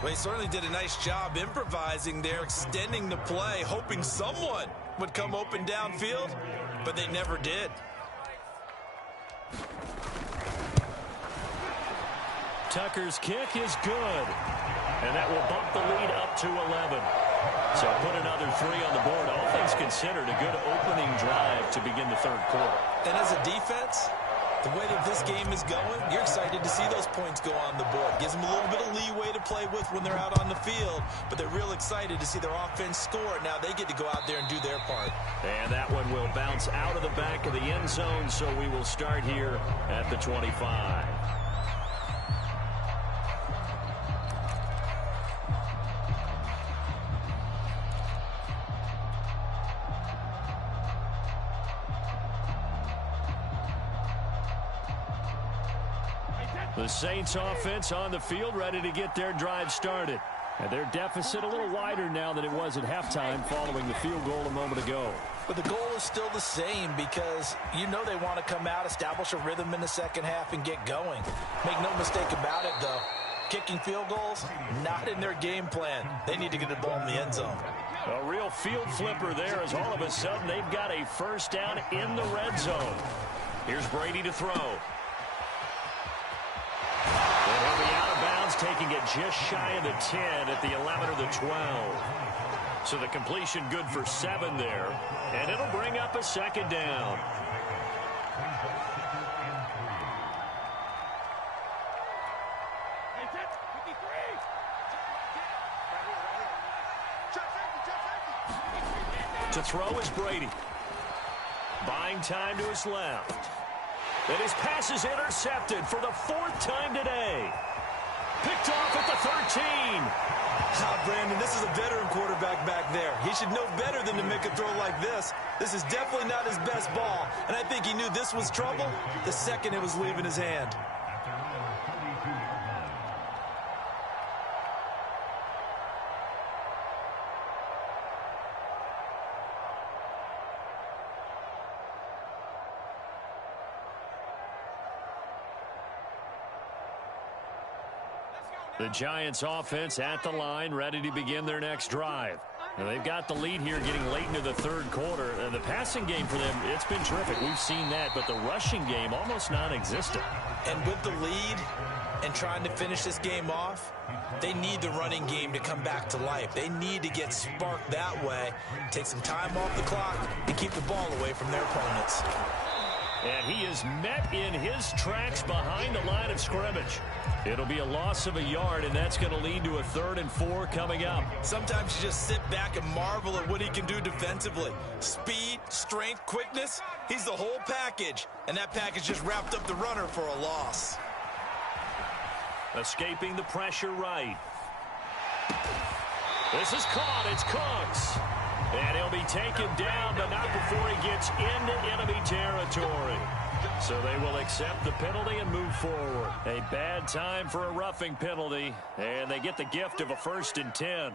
Well, he certainly did a nice job improvising there, extending the play, hoping someone would come open downfield, but they never did. Tucker's kick is good. And that will bump the lead up to 11. So put another 3 on the board. All things considered, a good opening drive to begin the 3rd quarter. And as a defense, the way that this game is going, you're excited to see those points go on the board. Gives them a little bit of leeway to play with when they're out on the field, but they're real excited to see their offense score. Now they get to go out there and do their part. And that one will bounce out of the back of the end zone, so we will start here at the 25. The Saints offense on the field, ready to get their drive started. And their deficit a little wider now than it was at halftime following the field goal a moment ago. But the goal is still the same because you know they want to come out, establish a rhythm in the second half, and get going. Make no mistake about it, though. Kicking field goals, not in their game plan. They need to get the ball in the end zone. A real field flipper there as all of a sudden they've got a first down in the red zone. Here's Brady to throw. And he'll be out of bounds, taking it just shy of the 10 at the 11 or the 12. So the completion good for 7 there. And it'll bring up a second down. To throw is Brady. Buying time to his left. And his pass is intercepted for the 4th time today. Picked off at the 13. Brandon, this is a veteran quarterback back there. He should know better than to make a throw like this. This is definitely not his best ball, and I think he knew this was trouble the second it was leaving his hand. The Giants offense at the line, ready to begin their next drive. Now they've got the lead here getting late into the 3rd quarter. The passing game for them, it's been terrific. We've seen that, but the rushing game almost non-existent. And with the lead and trying to finish this game off, they need the running game to come back to life. They need to get sparked that way, take some time off the clock, and keep the ball away from their opponents. And he is met in his tracks behind the line of scrimmage. It'll be a loss of a yard, and that's going to lead to a 3rd and 4 coming up. Sometimes you just sit back and marvel at what he can do defensively. Speed, strength, quickness, he's the whole package. And that package just wrapped up the runner for a loss. Escaping the pressure right. This is caught. It's Cooks. And he'll be taken down, but not before he gets into enemy territory. So they will accept the penalty and move forward. A bad time for a roughing penalty, and they get the gift of a 1st and 10.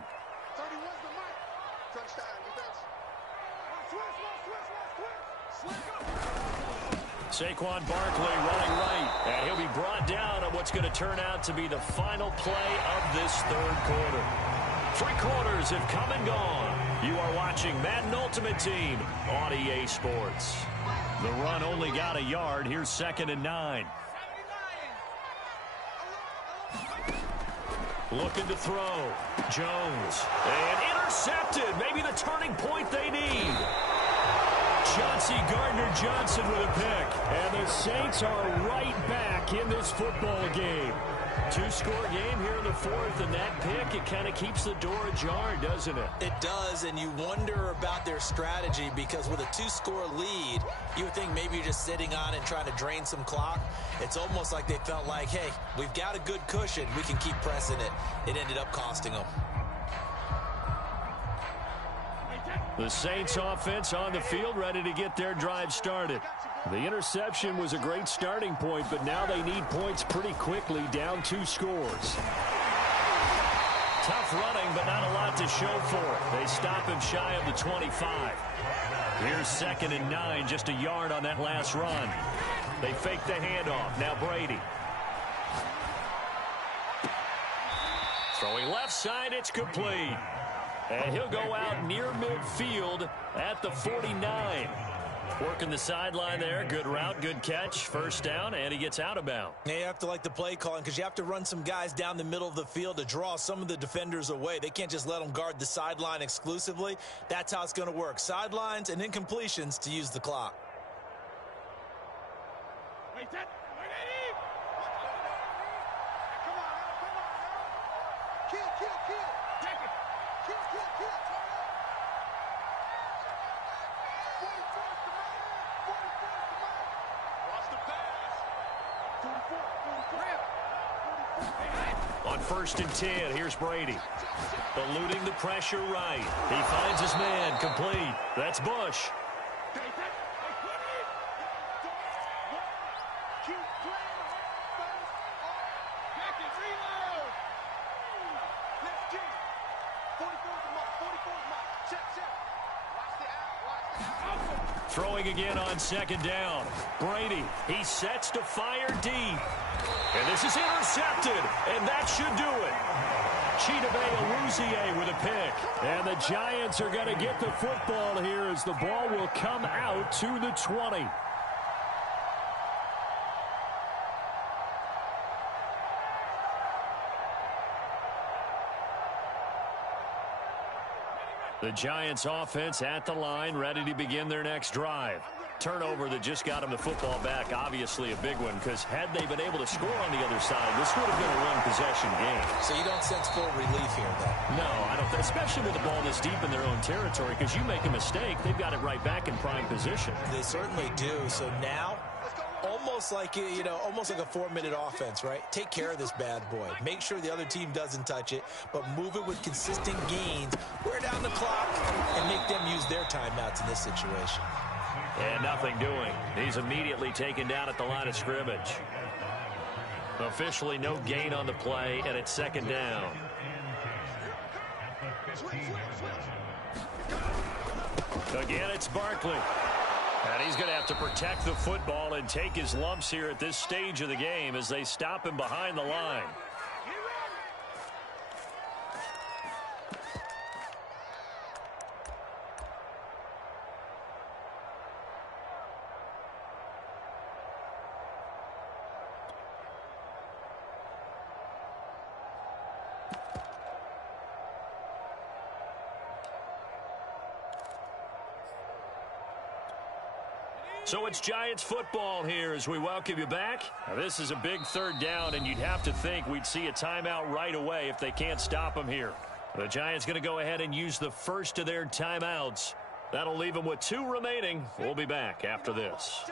Saquon Barkley running right, and he'll be brought down on what's going to turn out to be the final play of this 3rd quarter. 3 quarters have come and gone. You are watching Madden Ultimate Team on EA Sports. The run only got a yard. Here's 2nd and 9. Looking to throw. Jones. And intercepted. Maybe the turning point they need. Chauncey Gardner-Johnson with a pick. And the Saints are right back in this football game. 2-score game here in the 4th, and that pick, it kind of keeps the door ajar, doesn't it? It does, and you wonder about their strategy because with a 2-score lead, you would think maybe you're just sitting on it and trying to drain some clock. It's almost like they felt like, hey, we've got a good cushion. We can keep pressing it. It ended up costing them. The Saints offense on the field, ready to get their drive started. The interception was a great starting point, but now they need points pretty quickly, down 2 scores. Tough running, but not a lot to show for it. They stop him shy of the 25. Here's 2nd and 9, just a yard on that last run. They fake the handoff. Now Brady. Throwing left side, it's complete. And he'll go out near midfield at the 49. Working the sideline there. Good route, good catch. 1st down, and he gets out of bounds. Yeah, you have to like the play calling because you have to run some guys down the middle of the field to draw some of the defenders away. They can't just let them guard the sideline exclusively. That's how it's going to work. Sidelines and incompletions to use the clock. On 1st and 10, here's Brady. Eluding the pressure right. He finds his man, complete. That's Bush. Throwing again on second down. Brady, he sets to fire deep. And this is intercepted, and that should do it. Chidobe Awuzie with a pick. And the Giants are going to get the football here as the ball will come out to the 20. The Giants offense at the line, ready to begin their next drive. Turnover that just got them the football back, obviously a big one, because had they been able to score on the other side, this would have been a one-possession game. So you don't sense full relief here, though? No, I don't, especially with the ball this deep in their own territory, because you make a mistake, they've got it right back in prime position. They certainly do. So now, almost like, almost like a 4-minute offense, right? Take care of this bad boy. Make sure the other team doesn't touch it, but move it with consistent gains. Wear down the clock and make them use their timeouts in this situation. And nothing doing. He's immediately taken down at the line of scrimmage. Officially no gain on the play, and it's second down. Again, it's Barkley. And he's going to have to protect the football and take his lumps here at this stage of the game as they stop him behind the line. So it's Giants football here as we welcome you back. Now, this is a big third down, and you'd have to think we'd see a timeout right away if they can't stop them here. The Giants going to go ahead and use the first of their timeouts. That'll leave them with 2 remaining. We'll be back after this.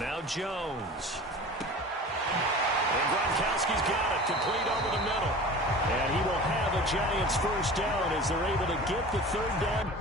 Now Jones. And Gronkowski's got it, complete over the middle. And he will have a Giants first down as they're able to get the third down.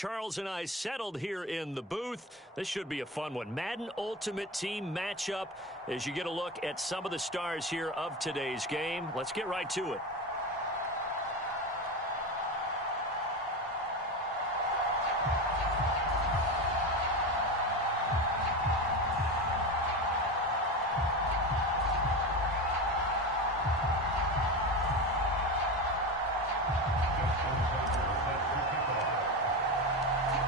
Charles and I settled here in the booth. This should be a fun one. Madden Ultimate Team matchup as you get a look at some of the stars here of today's game. Let's get right to it.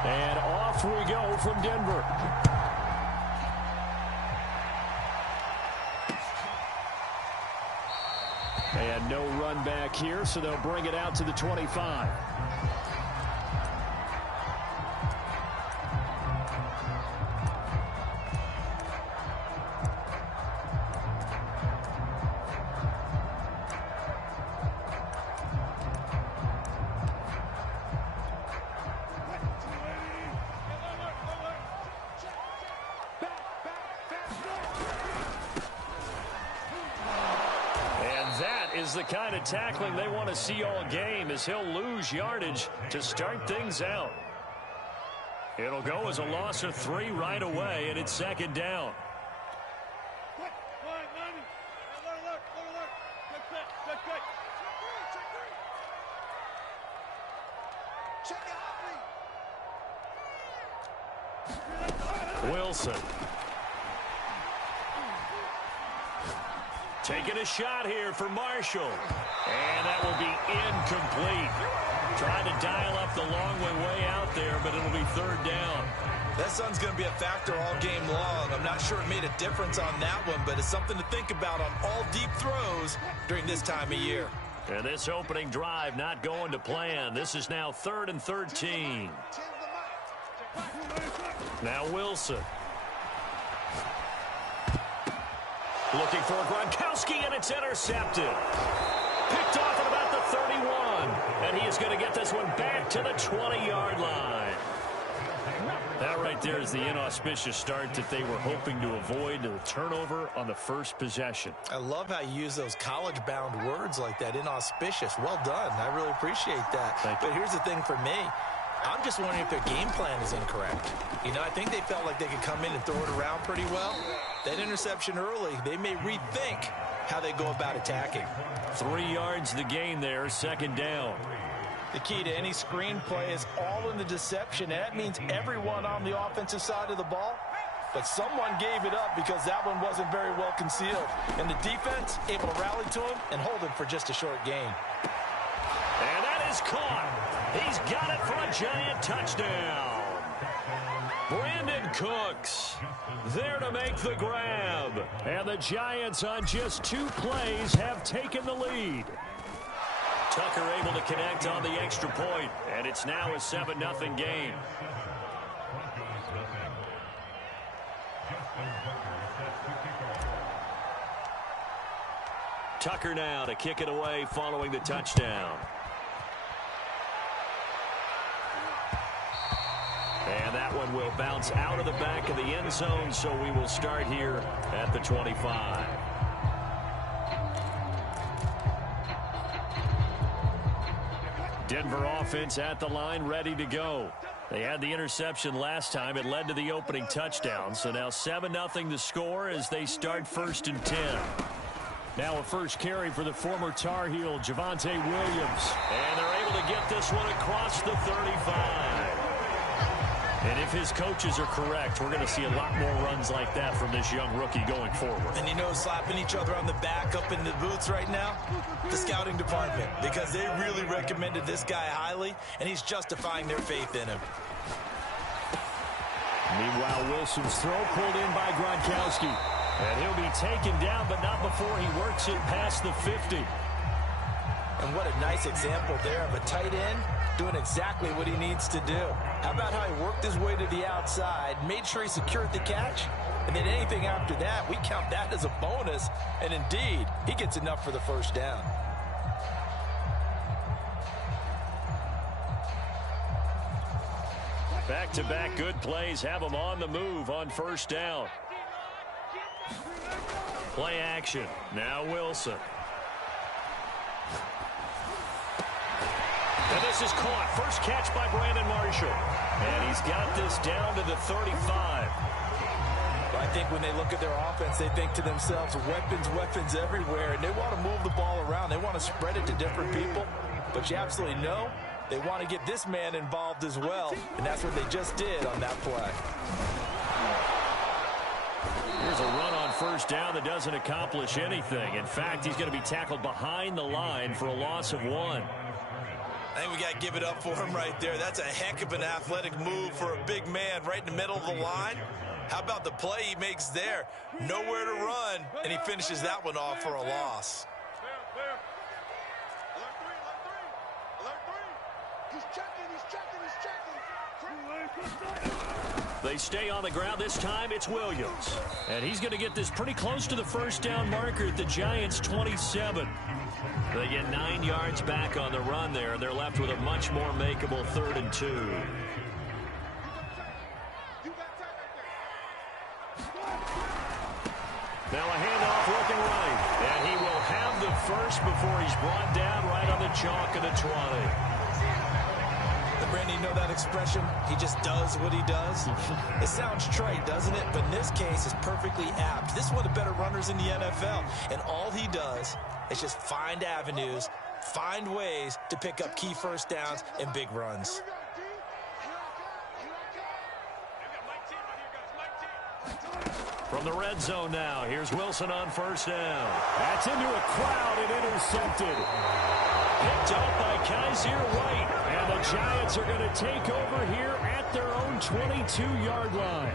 And off we go from Denver. And no run back here, so they'll bring it out to the 25. Is the kind of tackling they want to see all game as he'll lose yardage to start things out. It'll go as a loss of 3 right away, and it's second down. Wilson. Taking a shot here for Marshall. And that will be incomplete. Trying to dial up the long way out there, but it'll be third down. That sun's going to be a factor all game long. I'm not sure it made a difference on that one, but it's something to think about on all deep throws during this time of year. And this opening drive not going to plan. This is now 3rd and 13. Now Wilson. Looking for Gronkowski, and it's intercepted. Picked off at about the 31. And he is going to get this one back to the 20-yard line. That right there is the inauspicious start that they were hoping to avoid, the turnover on the first possession. I love how you use those college-bound words like that, inauspicious. Well done. I really appreciate that. But here's the thing for me. I'm just wondering if their game plan is incorrect. You know, I think they felt like they could come in and throw it around pretty well. That interception early, they may rethink how they go about attacking. 3 yards the gain there, second down. The key to any screenplay is all in the deception, and that means everyone on the offensive side of the ball. But someone gave it up because that one wasn't very well concealed. And the defense able to rally to him and hold him for just a short gain. And that is caught. He's got it for a Giant touchdown. Brandon Cooks there to make the grab. And the Giants on just 2 plays have taken the lead. Tucker able to connect on the extra point, and it's now a 7-0 game. Tucker now to kick it away following the touchdown. And that one will bounce out of the back of the end zone, so we will start here at the 25. Denver offense at the line, ready to go. They had the interception last time. It led to the opening touchdown. So now 7-0 the score as they start 1st and 10. Now a first carry for the former Tar Heel, Javonte Williams. And they're able to get this one across the 35. And if his coaches are correct, we're going to see a lot more runs like that from this young rookie going forward. And you know, slapping each other on the back up in the booths right now? The scouting department, because they really recommended this guy highly, and he's justifying their faith in him. Meanwhile, Wilson's throw pulled in by Gronkowski. And he'll be taken down, but not before he works it past the 50. And what a nice example there of a tight end doing exactly what he needs to do. How about how he worked his way to the outside, made sure he secured the catch, and then anything after that, we count that as a bonus. And indeed, he gets enough for the first down. Back-to-back good plays have them on the move on first down. Play action. Now Wilson. And this This is caught. First catch by Brandon Marshall. And he's got this down to the 35. I think when they look at their offense, they think to themselves, weapons everywhere, and they want to move the ball around. They want to spread it to different people, but you absolutely know they want to get this man involved as well, and that's what they just did on that play. Here's a run on first down that doesn't accomplish anything. In fact, he's going to be tackled behind the line for a loss of 1. I think we got to give it up for him right there. That's a heck of an athletic move for a big man right in the middle of the line. How about the play he makes there? Nowhere to run, and he finishes that one off for a loss. They stay on the ground. This time it's Williams. And he's going to get this pretty close to the first down marker at the Giants' 27. They get 9 yards back on the run there, and they're left with a much more makeable 3rd and 2. Now a handoff looking right. And he will have the first before he's brought down right on the chalk of the 20. Brandon, you know that expression? He just does what he does. It sounds trite, doesn't it? But in this case, it's perfectly apt. This is one of the better runners in the NFL. And all he does is just find avenues, find ways to pick up key first downs and big runs. From the red zone now, here's Wilson on first down. That's into a crowd and intercepted. Picked up by Kaiser White. And the Giants are going to take over here at their own 22-yard line.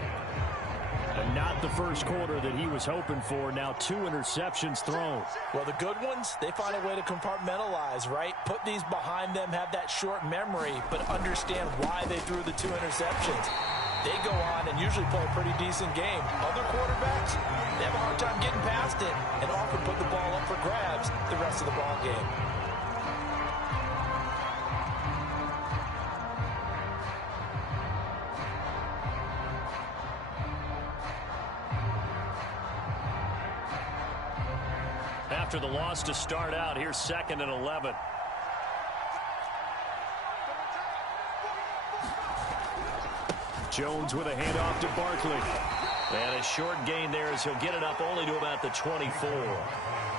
And not the first quarter that he was hoping for. Now 2 interceptions thrown. Well, the good ones, they find a way to compartmentalize, right? Put these behind them, have that short memory, but understand why they threw the 2 interceptions. They go on and usually play a pretty decent game. Other quarterbacks, they have a hard time getting past it and often put the ball up for grabs the rest of the ball game. After the loss to start out, here's 2nd and 11. Jones with a handoff to Barkley. And a short gain there as he'll get it up only to about the 24.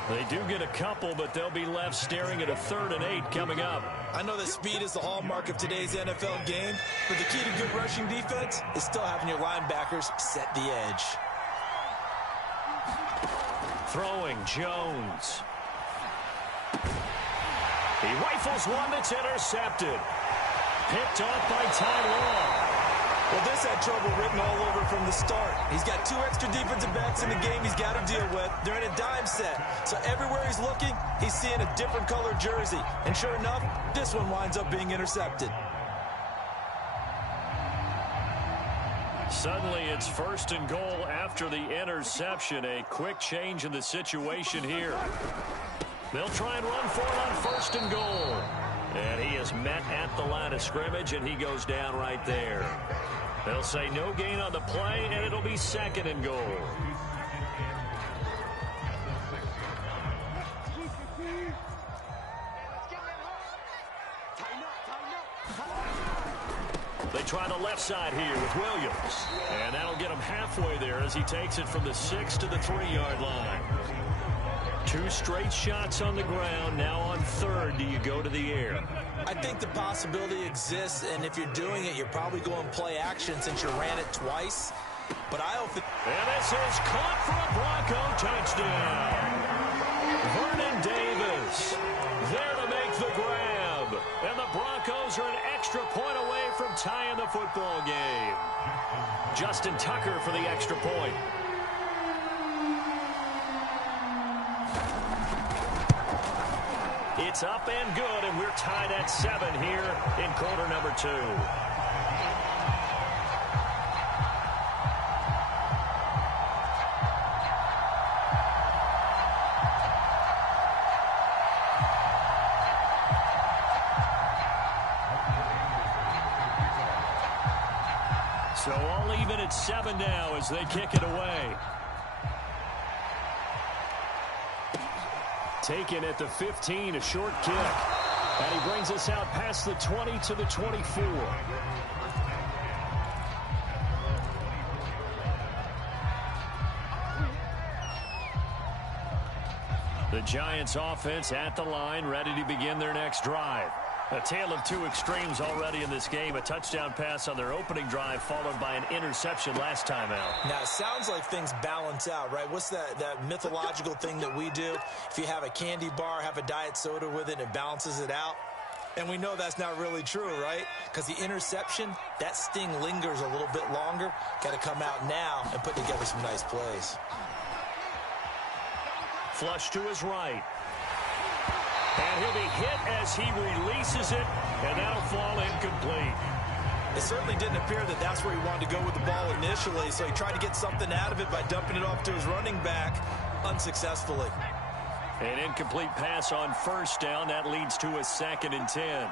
They do get a couple, but they'll be left staring at a 3rd and 8 coming up. I know that speed is the hallmark of today's NFL game, but the key to good rushing defense is still having your linebackers set the edge. Throwing, Jones. He rifles one that's intercepted. Picked off by Ty Law. Well, this had trouble written all over from the start. He's got 2 extra defensive backs in the game he's got to deal with. They're in a dime set. So everywhere he's looking, he's seeing a different color jersey. And sure enough, this one winds up being intercepted. Suddenly it's 1st and goal after the interception. A quick change in the situation here. They'll try and run for it on 1st and goal. And he is met at the line of scrimmage, and he goes down right there. They'll say no gain on the play, and it'll be 2nd and goal. They try the left side here with Williams. And that'll get him halfway there as he takes it from the 6 to the 3-yard line. 2 straight shots on the ground. Now on 3rd, do you go to the air? I think the possibility exists, and if you're doing it, you're probably going play action since you ran it twice. But I hope and this is caught for a Bronco touchdown. Vernon Davis there to make the grab. And the Broncos are an extra point away from tying the football game. Justin Tucker for the extra point. It's up and good, and we're tied at 7 here in quarter number 2. So all even at 7 now as they kick it away. Taken at the 15, a short kick. And he brings us out past the 20 to the 24. The Giants offense at the line, ready to begin their next drive. A tale of two extremes already in this game. A touchdown pass on their opening drive, followed by an interception last time out. Now, it sounds like things balance out, right? What's that mythological thing that we do? If you have a candy bar, have a diet soda with it, it balances it out. And we know that's not really true, right? Because the interception, that sting lingers a little bit longer. Got to come out now and put together some nice plays. Flush to his right. And he'll be hit as he releases it, and that'll fall incomplete. It certainly didn't appear that that's where he wanted to go with the ball initially, so he tried to get something out of it by dumping it off to his running back unsuccessfully. An incomplete pass on first down. That leads to a 2nd and 10.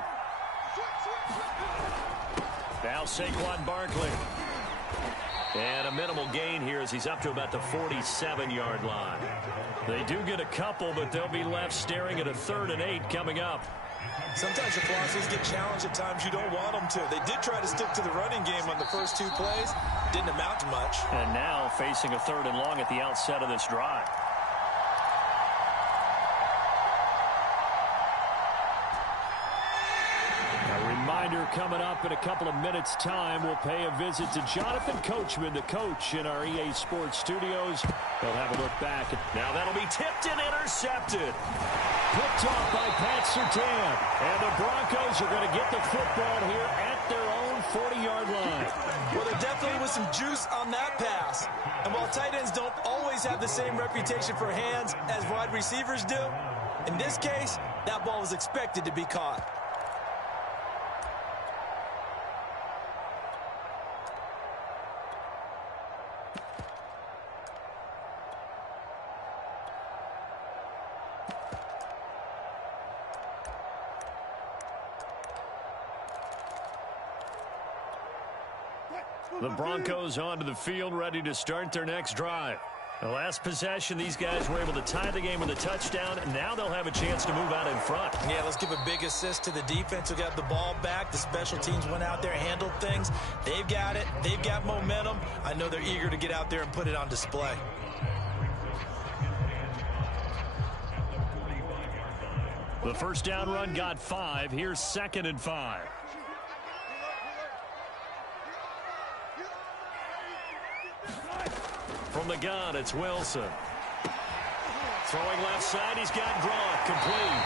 Now Saquon Barkley. And a minimal gain here as he's up to about the 47-yard line. They do get a couple, but they'll be left staring at a 3rd and 8 coming up. Sometimes your philosophies get challenged at times you don't want them to. They did try to stick to the running game on the first 2 plays. Didn't amount to much. And now facing a 3rd and long at the outset of this drive. Reminder coming up in a couple of minutes' time. We'll pay a visit to Jonathan Coachman, the coach in our EA Sports studios. They'll have a look back. Now that'll be tipped and intercepted. Picked off by Pat Surtain. And the Broncos are going to get the football here at their own 40-yard line. Well, there definitely was some juice on that pass. And while tight ends don't always have the same reputation for hands as wide receivers do, in this case, that ball was expected to be caught. The Broncos onto the field, ready to start their next drive. The last possession, these guys were able to tie the game with a touchdown, and now they'll have a chance to move out in front. Yeah, let's give a big assist to the defense who got the ball back. The special teams went out there, handled things. They've got it. They've got momentum. I know they're eager to get out there and put it on display. The first down run got 5. Here's 2nd and 5. From the gun, it's Wilson. Throwing left side, he's got Gronk, complete.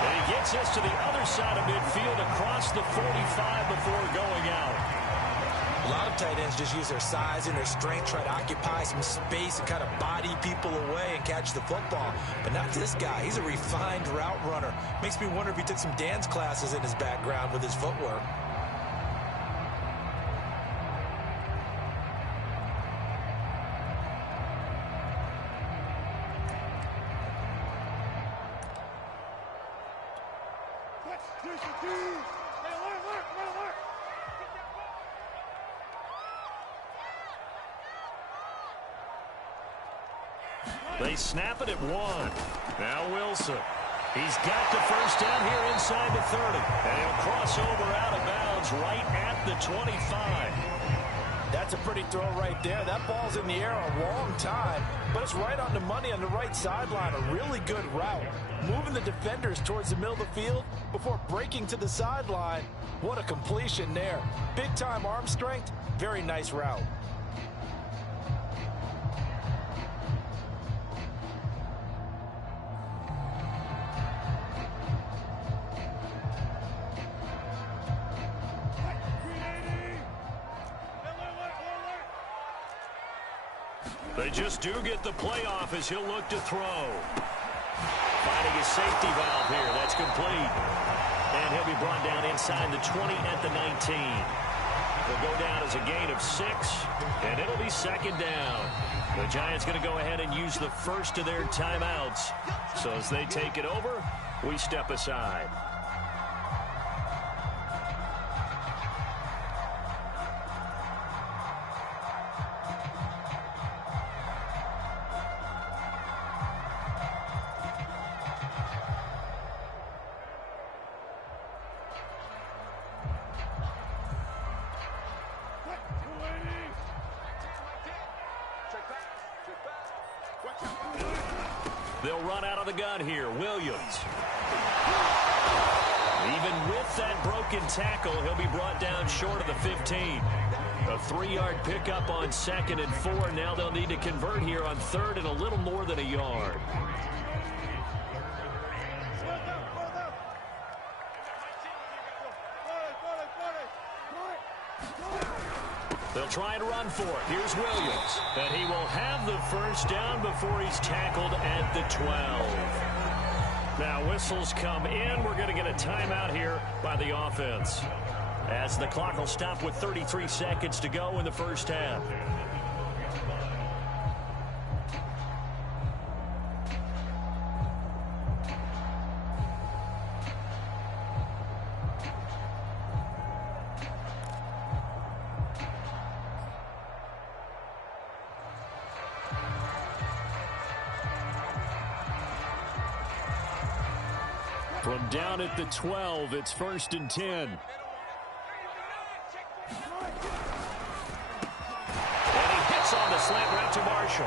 And he gets us to the other side of midfield across the 45 before going out. A lot of tight ends just use their size and their strength, try to occupy some space and kind of body people away and catch the football. But not this guy. He's a refined route runner. Makes me wonder if he took some dance classes in his background with his footwork. They snap it at 1. Now Wilson. He's got the first down here inside the 30. And he'll cross over out of bounds right at the 25. That's a pretty throw right there. That ball's in the air a long time, but it's right on the money on the right sideline. A really good route. Moving the defenders towards the middle of the field before breaking to the sideline. What a completion there. Big-time arm strength. Very nice route. They just do get the playoff as he'll look to throw. Finding a safety valve here. That's complete. And he'll be brought down inside the 20 at the 19. He'll go down as a gain of 6, and it'll be 2nd down. The Giants going to go ahead and use the first of their timeouts. So as they take it over, we step aside. They'll run out of the gun here. Williams. Even with that broken tackle, he'll be brought down short of the 15. A 3-yard pickup on 2nd and 4. Now they'll need to convert here on 3rd and a little more than a yard. They'll try and run for it. Here's Williams. And he will have the first down before he's tackled at the 12. Now whistles come in. We're going to get a timeout here by the offense, as the clock will stop with 33 seconds to go in the first half. From down at the 12, it's 1st and 10. And he hits on the slant route to Marshall.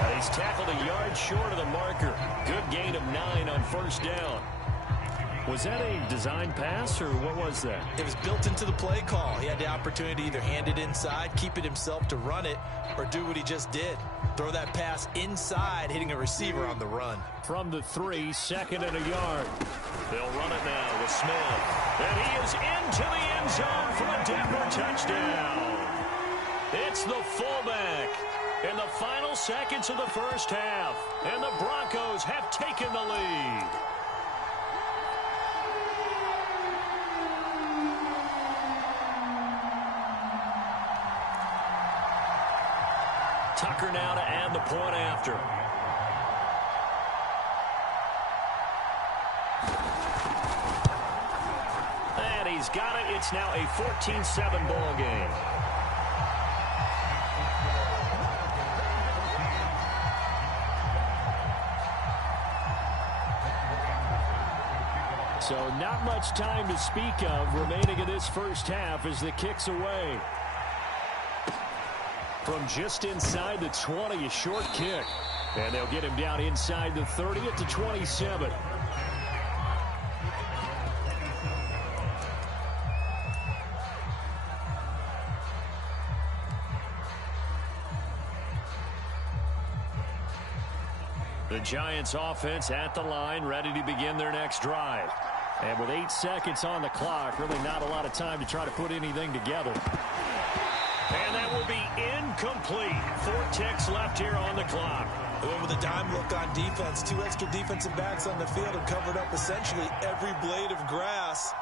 And he's tackled a yard short of the marker. Good gain of 9 on 1st down. Was that a design pass, or what was that? It was built into the play call. He had the opportunity to either hand it inside, keep it himself to run it, or do what he just did. Throw that pass inside, hitting a receiver on the run. From the 3, 2nd and a yard. They'll run it now with Smith. And he is into the end zone for a Denver touchdown. It's the fullback in the final seconds of the first half. And the Broncos have taken the lead. Tucker now to add the point after. And he's got it. It's now a 14-7 ball game. So not much time to speak of remaining in this first half as the kick's away. From just inside the 20, a short kick. And they'll get him down inside the 30 at the 27. The Giants offense at the line, ready to begin their next drive. And with 8 seconds on the clock, really not a lot of time to try to put anything together. And that will be incomplete. 4 ticks left here on the clock. With a dime look on defense, 2 extra defensive backs on the field and covered up essentially every blade of grass.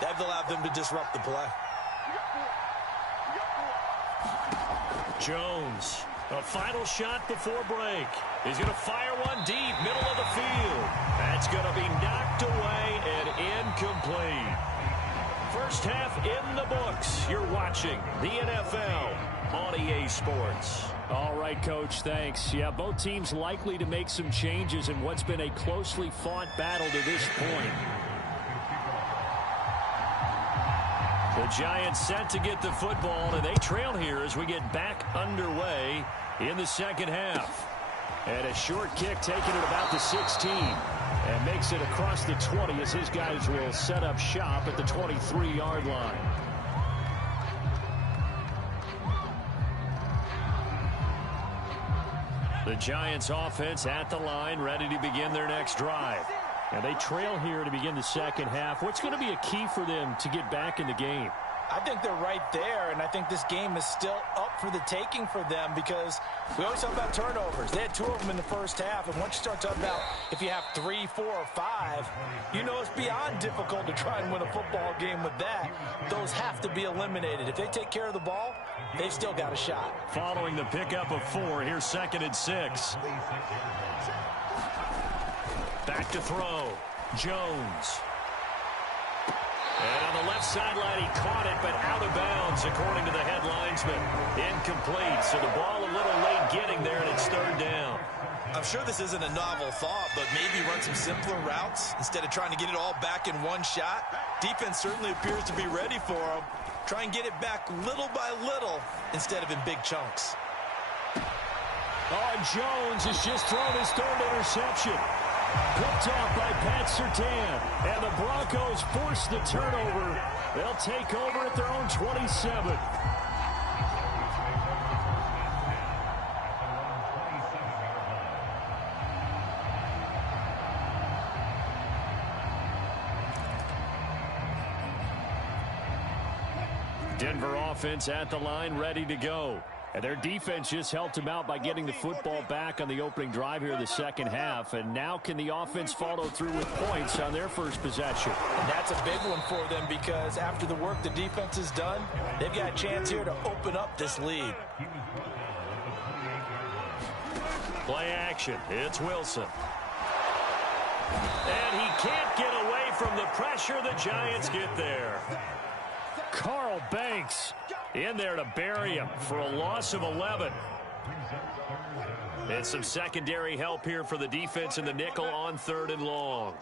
That allowed them to disrupt the play. Jones, a final shot before break. He's going to fire one deep, middle of the field. That's going to be knocked away and incomplete. First half in the books. You're watching the NFL on EA Sports. All right, Coach, thanks. Yeah, both teams likely to make some changes in what's been a closely fought battle to this point. The Giants set to get the football, and they trail here as we get back underway in the second half. And a short kick taken at about the 16. And makes it across the 20 as his guys will set up shop at the 23-yard line. The Giants offense at the line, ready to begin their next drive. And they trail here to begin the second half. What's going to be a key for them to get back in the game? I think they're right there, and I think this game is still up for the taking for them because we always talk about turnovers. They had 2 of them in the first half, and once you start talking about if you have 3, 4, or 5, you know it's beyond difficult to try and win a football game with that. Those have to be eliminated. If they take care of the ball, they've still got a shot. Following the pickup of 4, here's 2nd and 6. Back to throw. Jones. And on the left sideline, he caught it, but out of bounds, according to the head linesman. Incomplete, so the ball a little late getting there, and it's 3rd down. I'm sure this isn't a novel thought, but maybe run some simpler routes instead of trying to get it all back in one shot. Defense certainly appears to be ready for them. Try and get it back little by little instead of in big chunks. Oh, and Jones has just thrown his third interception. Picked off by Pat Surtain. And the Broncos force the turnover. They'll take over at their own 27. Denver offense at the line, ready to go. And their defense just helped them out by getting the football back on the opening drive here in the second half. And now can the offense follow through with points on their first possession? And that's a big one for them because after the work the defense has done, they've got a chance here to open up this lead. Play action. It's Wilson. And he can't get away from the pressure. The Giants get there. Carl Banks in there to bury him for a loss of 11. And some secondary help here for the defense in the nickel on 3rd and long.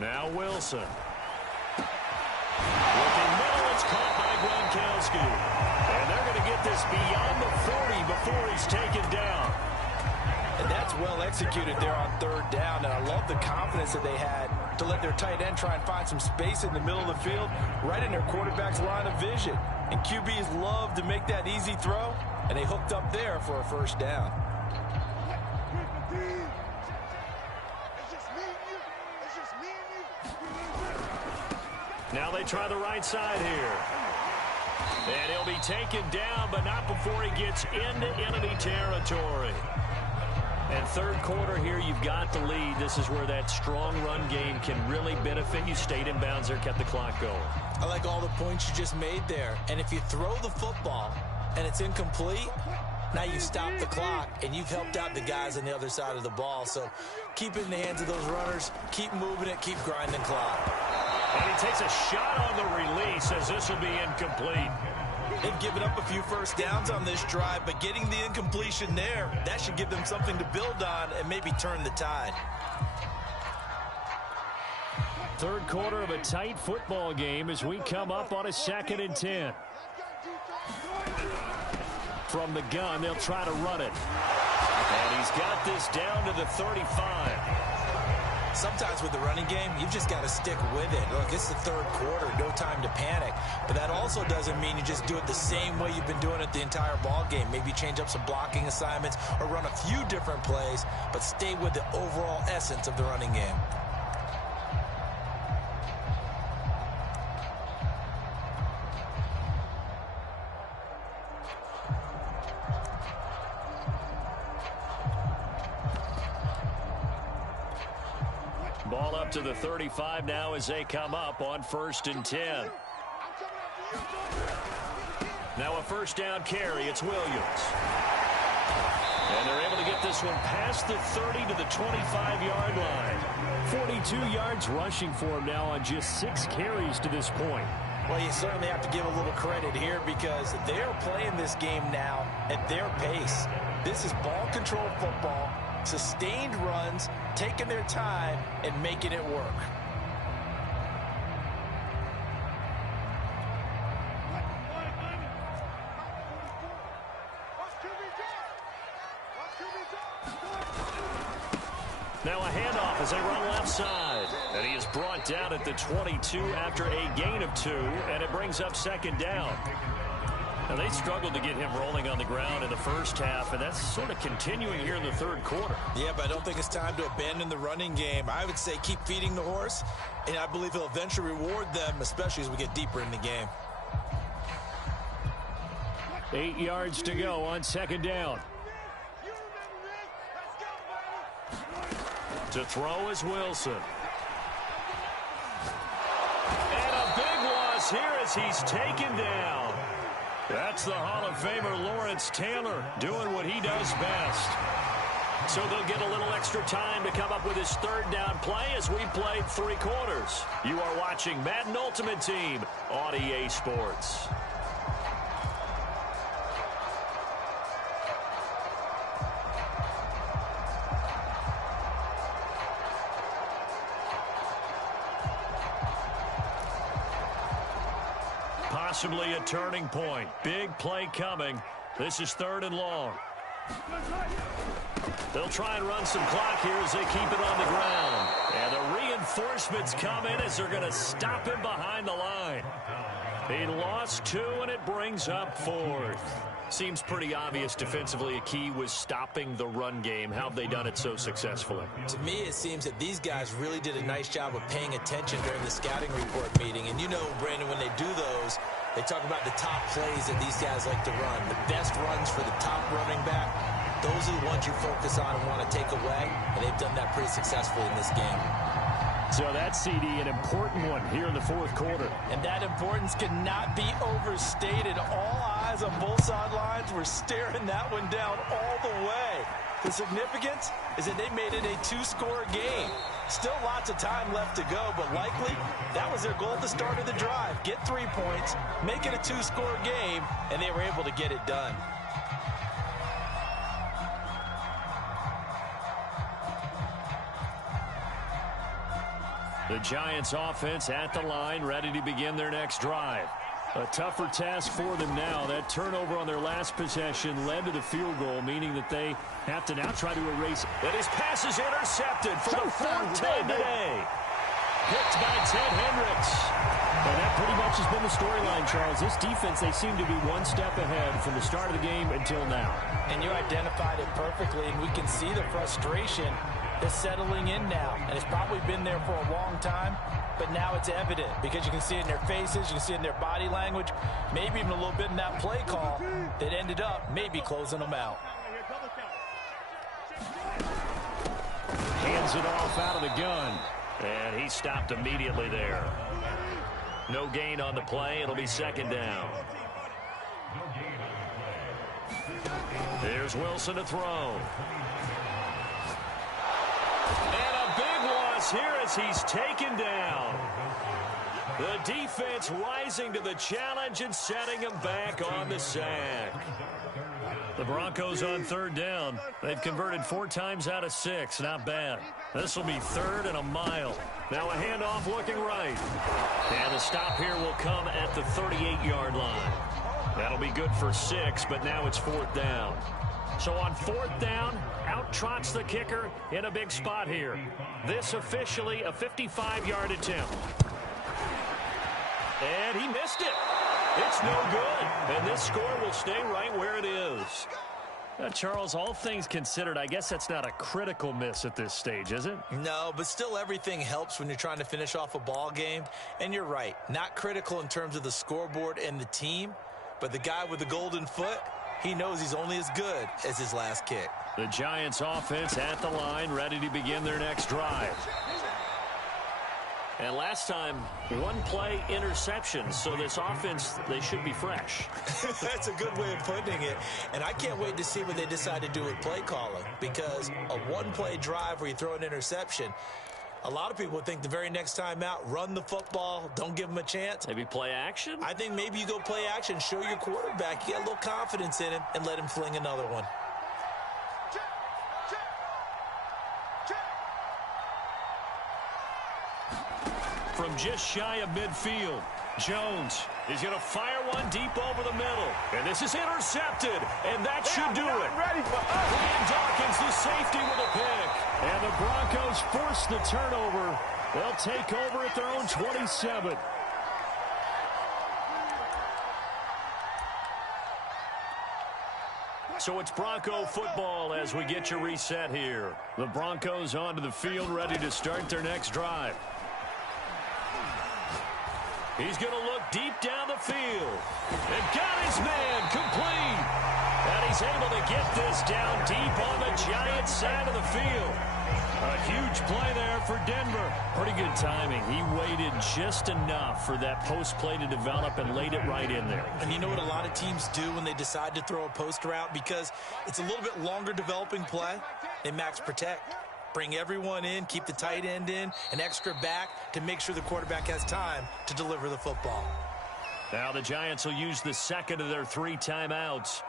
Now Wilson. Looking middle, it's caught by Gronkowski. And they're going to get this beyond the 40 before he's taken down. And that's well executed there on 3rd down. And I love the confidence that they had to let their tight end try and find some space in the middle of the field, right in their quarterback's line of vision. And QBs love to make that easy throw, and they hooked up there for a first down. Now they try the right side here. And he'll be taken down, but not before he gets into enemy territory. And 3rd quarter here, you've got the lead. This is where that strong run game can really benefit you. Stayed in bounds there, kept the clock going. I like all the points you just made there. And if you throw the football and it's incomplete, now you stop the clock and you've helped out the guys on the other side of the ball. So keep it in the hands of those runners. Keep moving it. Keep grinding clock. And he takes a shot on the release as this will be incomplete. They've given up a few first downs on this drive, but getting the incompletion there, that should give them something to build on and maybe turn the tide. 3rd quarter of a tight football game as we come up on a 2nd and 10. From the gun, they'll try to run it. And he's got this down to the 35. Sometimes with the running game, you've just got to stick with it. Look, it's the 3rd quarter, no time to panic. But that also doesn't mean you just do it the same way you've been doing it the entire ball game. Maybe change up some blocking assignments or run a few different plays, but stay with the overall essence of the running game. Ball up to the 35 now as they come up on 1st and 10. Now a first down carry. It's Williams. And they're able to get this one past the 30 to the 25-yard line. 42 yards rushing for him now on just 6 carries to this point. Well, you certainly have to give a little credit here because they're playing this game now at their pace. This is ball control football, sustained runs, taking their time, and making it work. Now a handoff as they run left side. And he is brought down at the 22 after a gain of 2, and it brings up 2nd down. Now, they struggled to get him rolling on the ground in the first half, and that's sort of continuing here in the 3rd quarter. Yeah, but I don't think it's time to abandon the running game. I would say keep feeding the horse, and I believe he'll eventually reward them, especially as we get deeper in the game. 8 yards to go on 2nd down. To throw is Wilson. And a big loss here as he's taken down. That's the Hall of Famer Lawrence Taylor doing what he does best. So they'll get a little extra time to come up with his 3rd down play as we played 3 quarters. You are watching Madden Ultimate Team on EA Sports. possibly a turning point. Big play coming. This is 3rd and long. They'll try and run some clock here as they keep it on the ground. And the reinforcements come in as they're going to stop him behind the line. He lost 2, and it brings up 4th. Seems pretty obvious defensively a key was stopping the run game. How have they done it so successfully? To me, it seems that these guys really did a nice job of paying attention during the scouting report meeting. And you know, Brandon, when they do those, they talk about the top plays that these guys like to run. The best runs for the top running back, those are the ones you focus on and want to take away. And they've done that pretty successfully in this game. So that CD, an important one here in the 4th quarter. And that importance cannot be overstated. All eyes on both sidelines were staring that one down all the way. The significance is that they made it a 2-score game. Still lots of time left to go, but likely that was their goal at the start of the drive. Get 3 points, make it a 2-score game, and they were able to get it done. The Giants offense at the line, ready to begin their next drive. A tougher task for them now. That turnover on their last possession led to the field goal, meaning that they have to now try to erase it. And his pass is intercepted for the 4th time today. Picked by Ted Hendricks. And that pretty much has been the storyline, Charles. This defense, they seem to be one step ahead from the start of the game until now. And you identified it perfectly, and we can see the frustration that's settling in now. And it's probably been there for a long time, but now it's evident because you can see it in their faces, you can see it in their body language, maybe even a little bit in that play call that ended up maybe closing them out. Hands it off out of the gun. And he stopped immediately there. No gain on the play. It'll be 2nd down. There's Wilson to throw. And a big loss here as he's taken down. The defense rising to the challenge and setting him back on the sack. The Broncos on 3rd down. They've converted 4 times out of 6. Not bad. This will be 3rd and a mile. Now a handoff looking right. And the stop here will come at the 38-yard line. That'll be good for 6, but now it's 4th down. So on 4th down, out trots the kicker in a big spot here. This officially a 55-yard attempt. And he missed it. It's no good. And this score will stay right where it is. Charles, all things considered, I guess that's not a critical miss at this stage, is it? No, but still everything helps when you're trying to finish off a ball game. And you're right, not critical in terms of the scoreboard and the team, but the guy with the golden foot, he knows he's only as good as his last kick. The Giants offense at the line, ready to begin their next drive. And last time, 1 play interception, so this offense, they should be fresh. That's a good way of putting it. And I can't wait to see what they decide to do with play calling, because a 1-play drive where you throw an interception, a lot of people would think the very next time out, run the football, don't give them a chance. Maybe play action? I think maybe you go play action, show your quarterback, you get a little confidence in him, and let him fling another one. From just shy of midfield, Jones is going to fire one deep over the middle. And this is intercepted, and that should do it. Brian Dawkins, the safety with a pick. And the Broncos force the turnover. They'll take over at their own 27. So it's Bronco football as we get you reset here. The Broncos onto the field, ready to start their next drive. He's going to look deep down the field. And got his man complete. And he's able to get this down deep on the Giants side of the field. A huge play there for Denver. Pretty good timing. He waited just enough for that post play to develop and laid it right in there. And you know what a lot of teams do when they decide to throw a post route? Because it's a little bit longer developing play. They max protect. Bring everyone in, keep the tight end in, an extra back to make sure the quarterback has time to deliver the football. Now the Giants will use the second of their 3 timeouts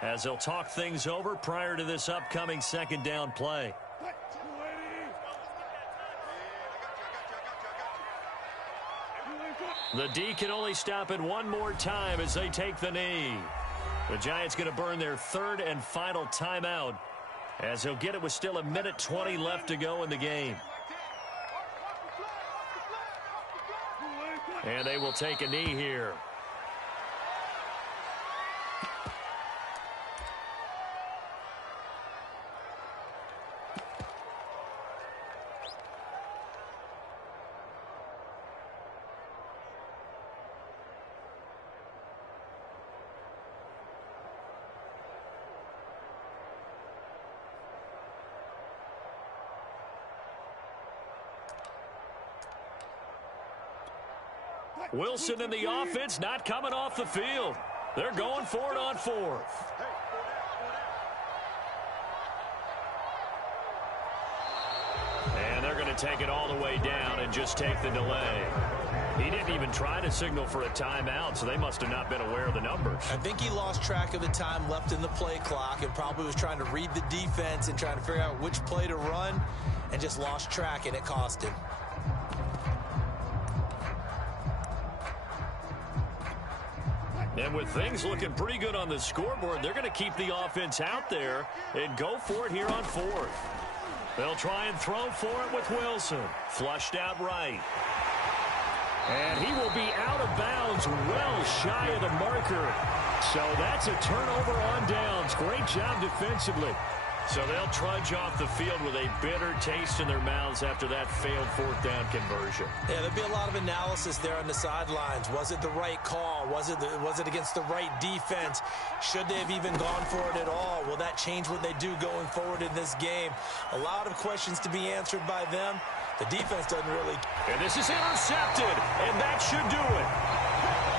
as they'll talk things over prior to this upcoming 2nd down play. The D can only stop it one more time as they take the knee. The Giants going to burn their third and final timeout as they'll get it with still 1:20 left to go in the game. And they will take a knee here. Wilson in the offense, not coming off the field. They're going for it on fourth. And they're going to take it all the way down and just take the delay. He didn't even try to signal for a timeout, so they must have not been aware of the numbers. I think he lost track of the time left in the play clock and probably was trying to read the defense and trying to figure out which play to run and just lost track, and it cost him. And with things looking pretty good on the scoreboard, they're going to keep the offense out there and go for it here on fourth. They'll try and throw for it with Wilson. Flushed out right. And he will be out of bounds well shy of the marker. So that's a turnover on downs. Great job defensively. So they'll trudge off the field with a bitter taste in their mouths after that failed fourth down conversion. Yeah, there'll be a lot of analysis there on the sidelines. Was it the right call? Was it against the right defense? Should they have even gone for it at all? Will that change what they do going forward in this game? A lot of questions to be answered by them. The defense doesn't really. And this is intercepted, and that should do it.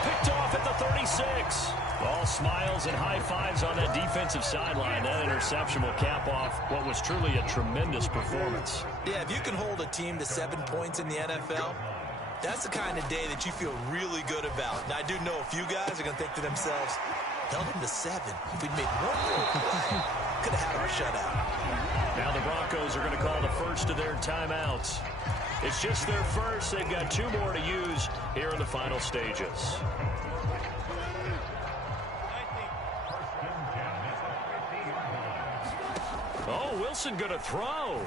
Picked off at the 36. All smiles and high fives on that defensive sideline. That interception will cap off what was truly a tremendous performance. Yeah, if you can hold a team to 7 points in the NFL, that's the kind of day that you feel really good about. Now, I do know a few guys are going to think to themselves, held them to 7. If we'd made one more play, could have had our shutout. Now the Broncos are going to call the first of their timeouts. It's just their first. They've got 2 more to use here in the final stages. Oh, Wilson going to throw.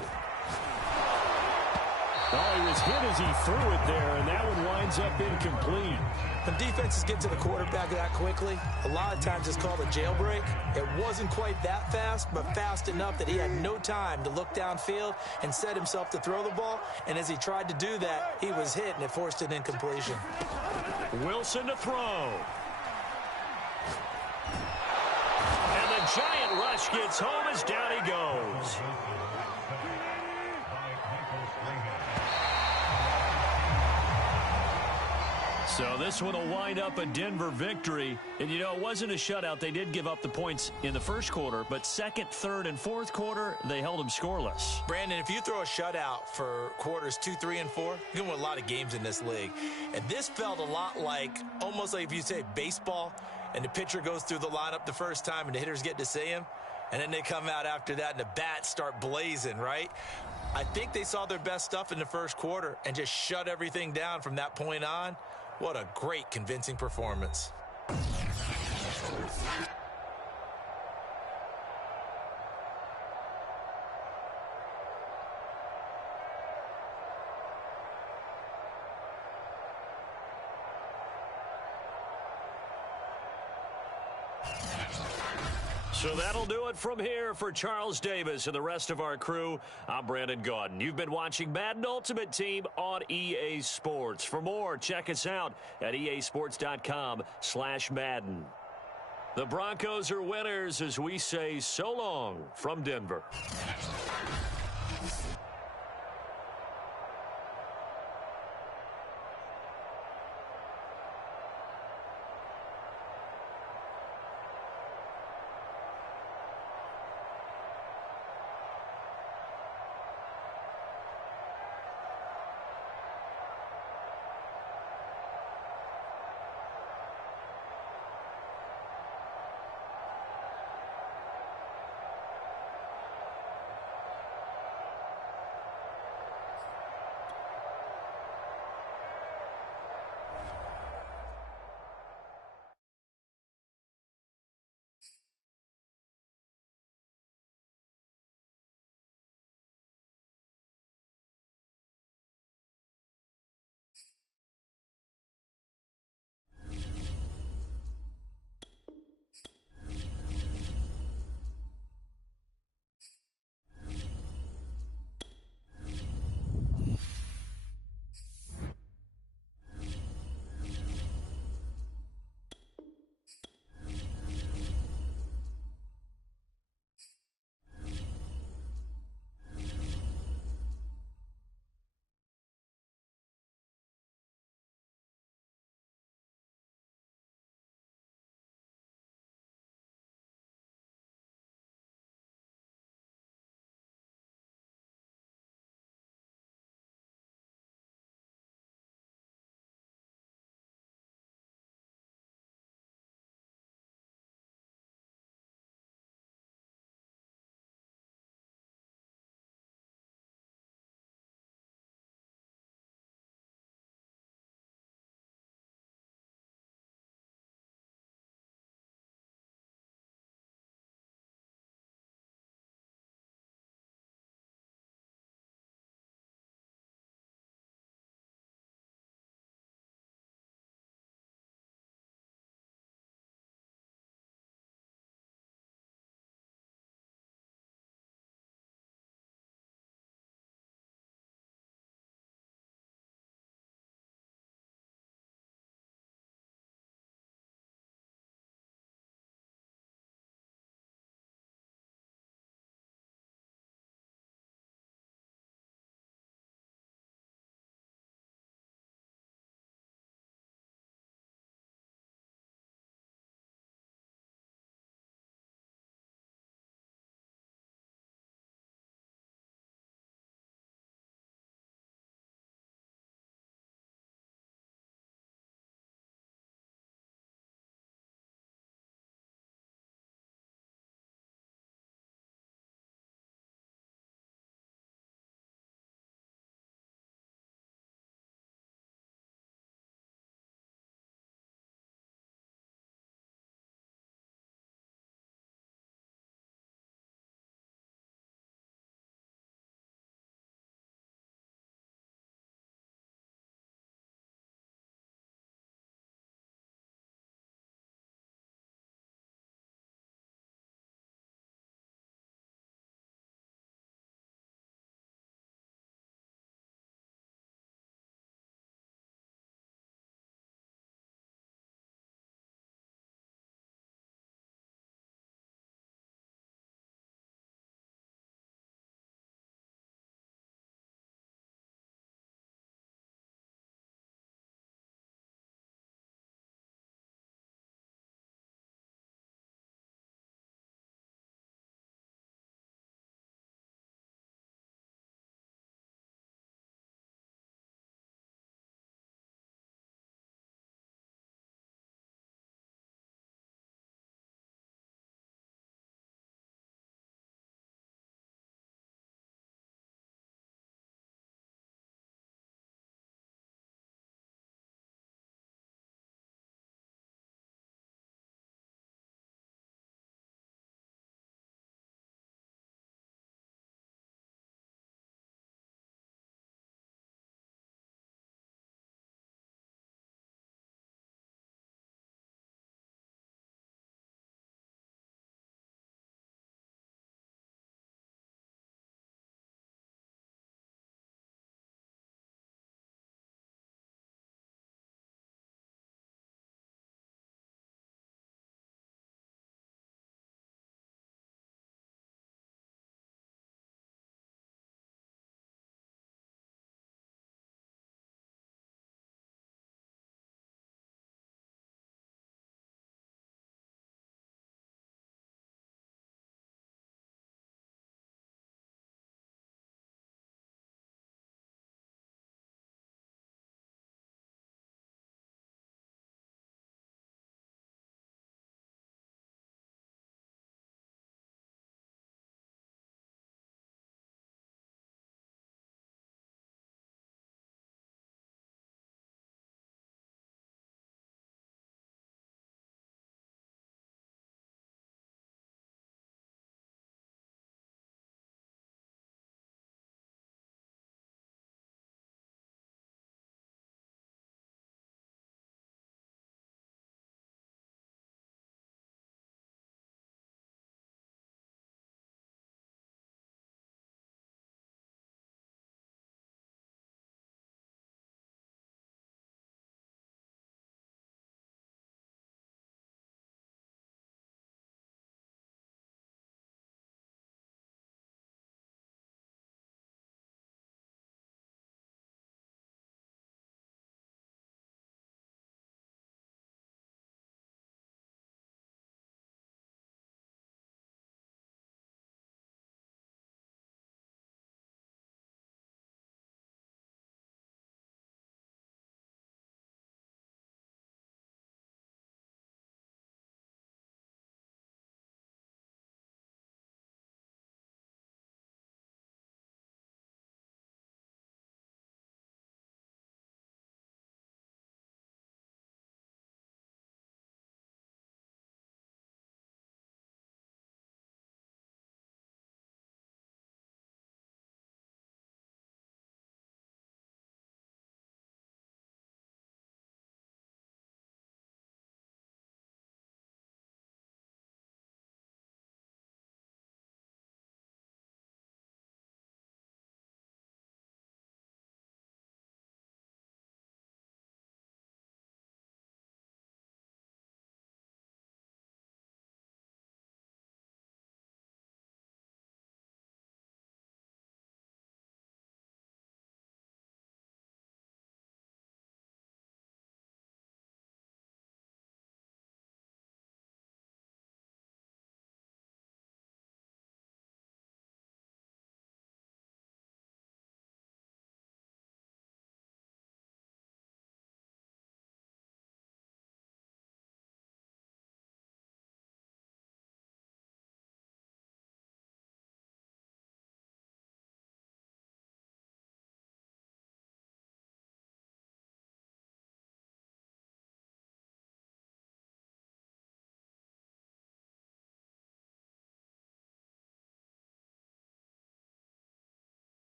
Oh, he was hit as he threw it there, and that one winds up incomplete. When defenses get to the quarterback that quickly, a lot of times it's called a jailbreak. It wasn't quite that fast, but fast enough that he had no time to look downfield and set himself to throw the ball. And as he tried to do that, he was hit, and it forced an incompletion. Wilson to throw. And the giant rush gets home as down he goes. So this one will wind up a Denver victory. And, you know, it wasn't a shutout. They did give up the points in the first quarter. But second, third, and fourth quarter, they held them scoreless. Brandon, if you throw a shutout for quarters 2, 3, and 4, you're going to win a lot of games in this league. And this felt a lot like, almost like if you say baseball, and the pitcher goes through the lineup the first time and the hitters get to see him. And then they come out after that and the bats start blazing, right? I think they saw their best stuff in the first quarter and just shut everything down from that point on. What a great, convincing performance. So that'll do it from here for Charles Davis and the rest of our crew. I'm Brandon Gaudin. You've been watching Madden Ultimate Team on EA Sports. For more, check us out at easports.com/Madden. The Broncos are winners as we say so long from Denver.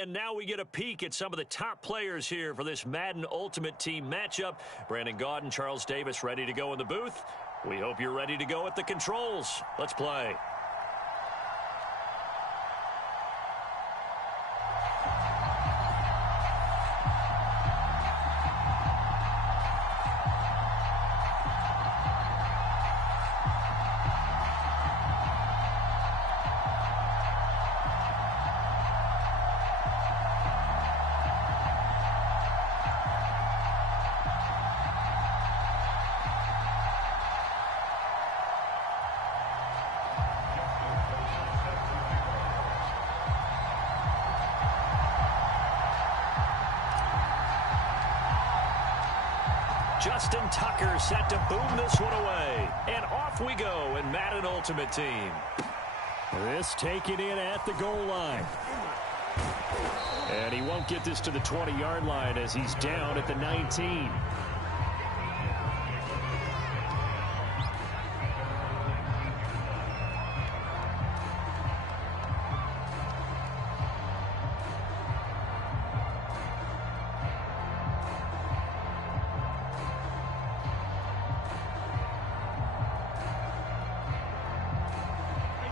And now we get a peek at some of the top players here for this Madden Ultimate Team matchup. Brandon Gaudin, Charles Davis ready to go in the booth. We hope you're ready to go at the controls. Let's play. Justin Tucker set to boom this one away. And off we go in Madden Ultimate Team. This taken in at the goal line. And he won't get this to the 20-yard line as he's down at the 19.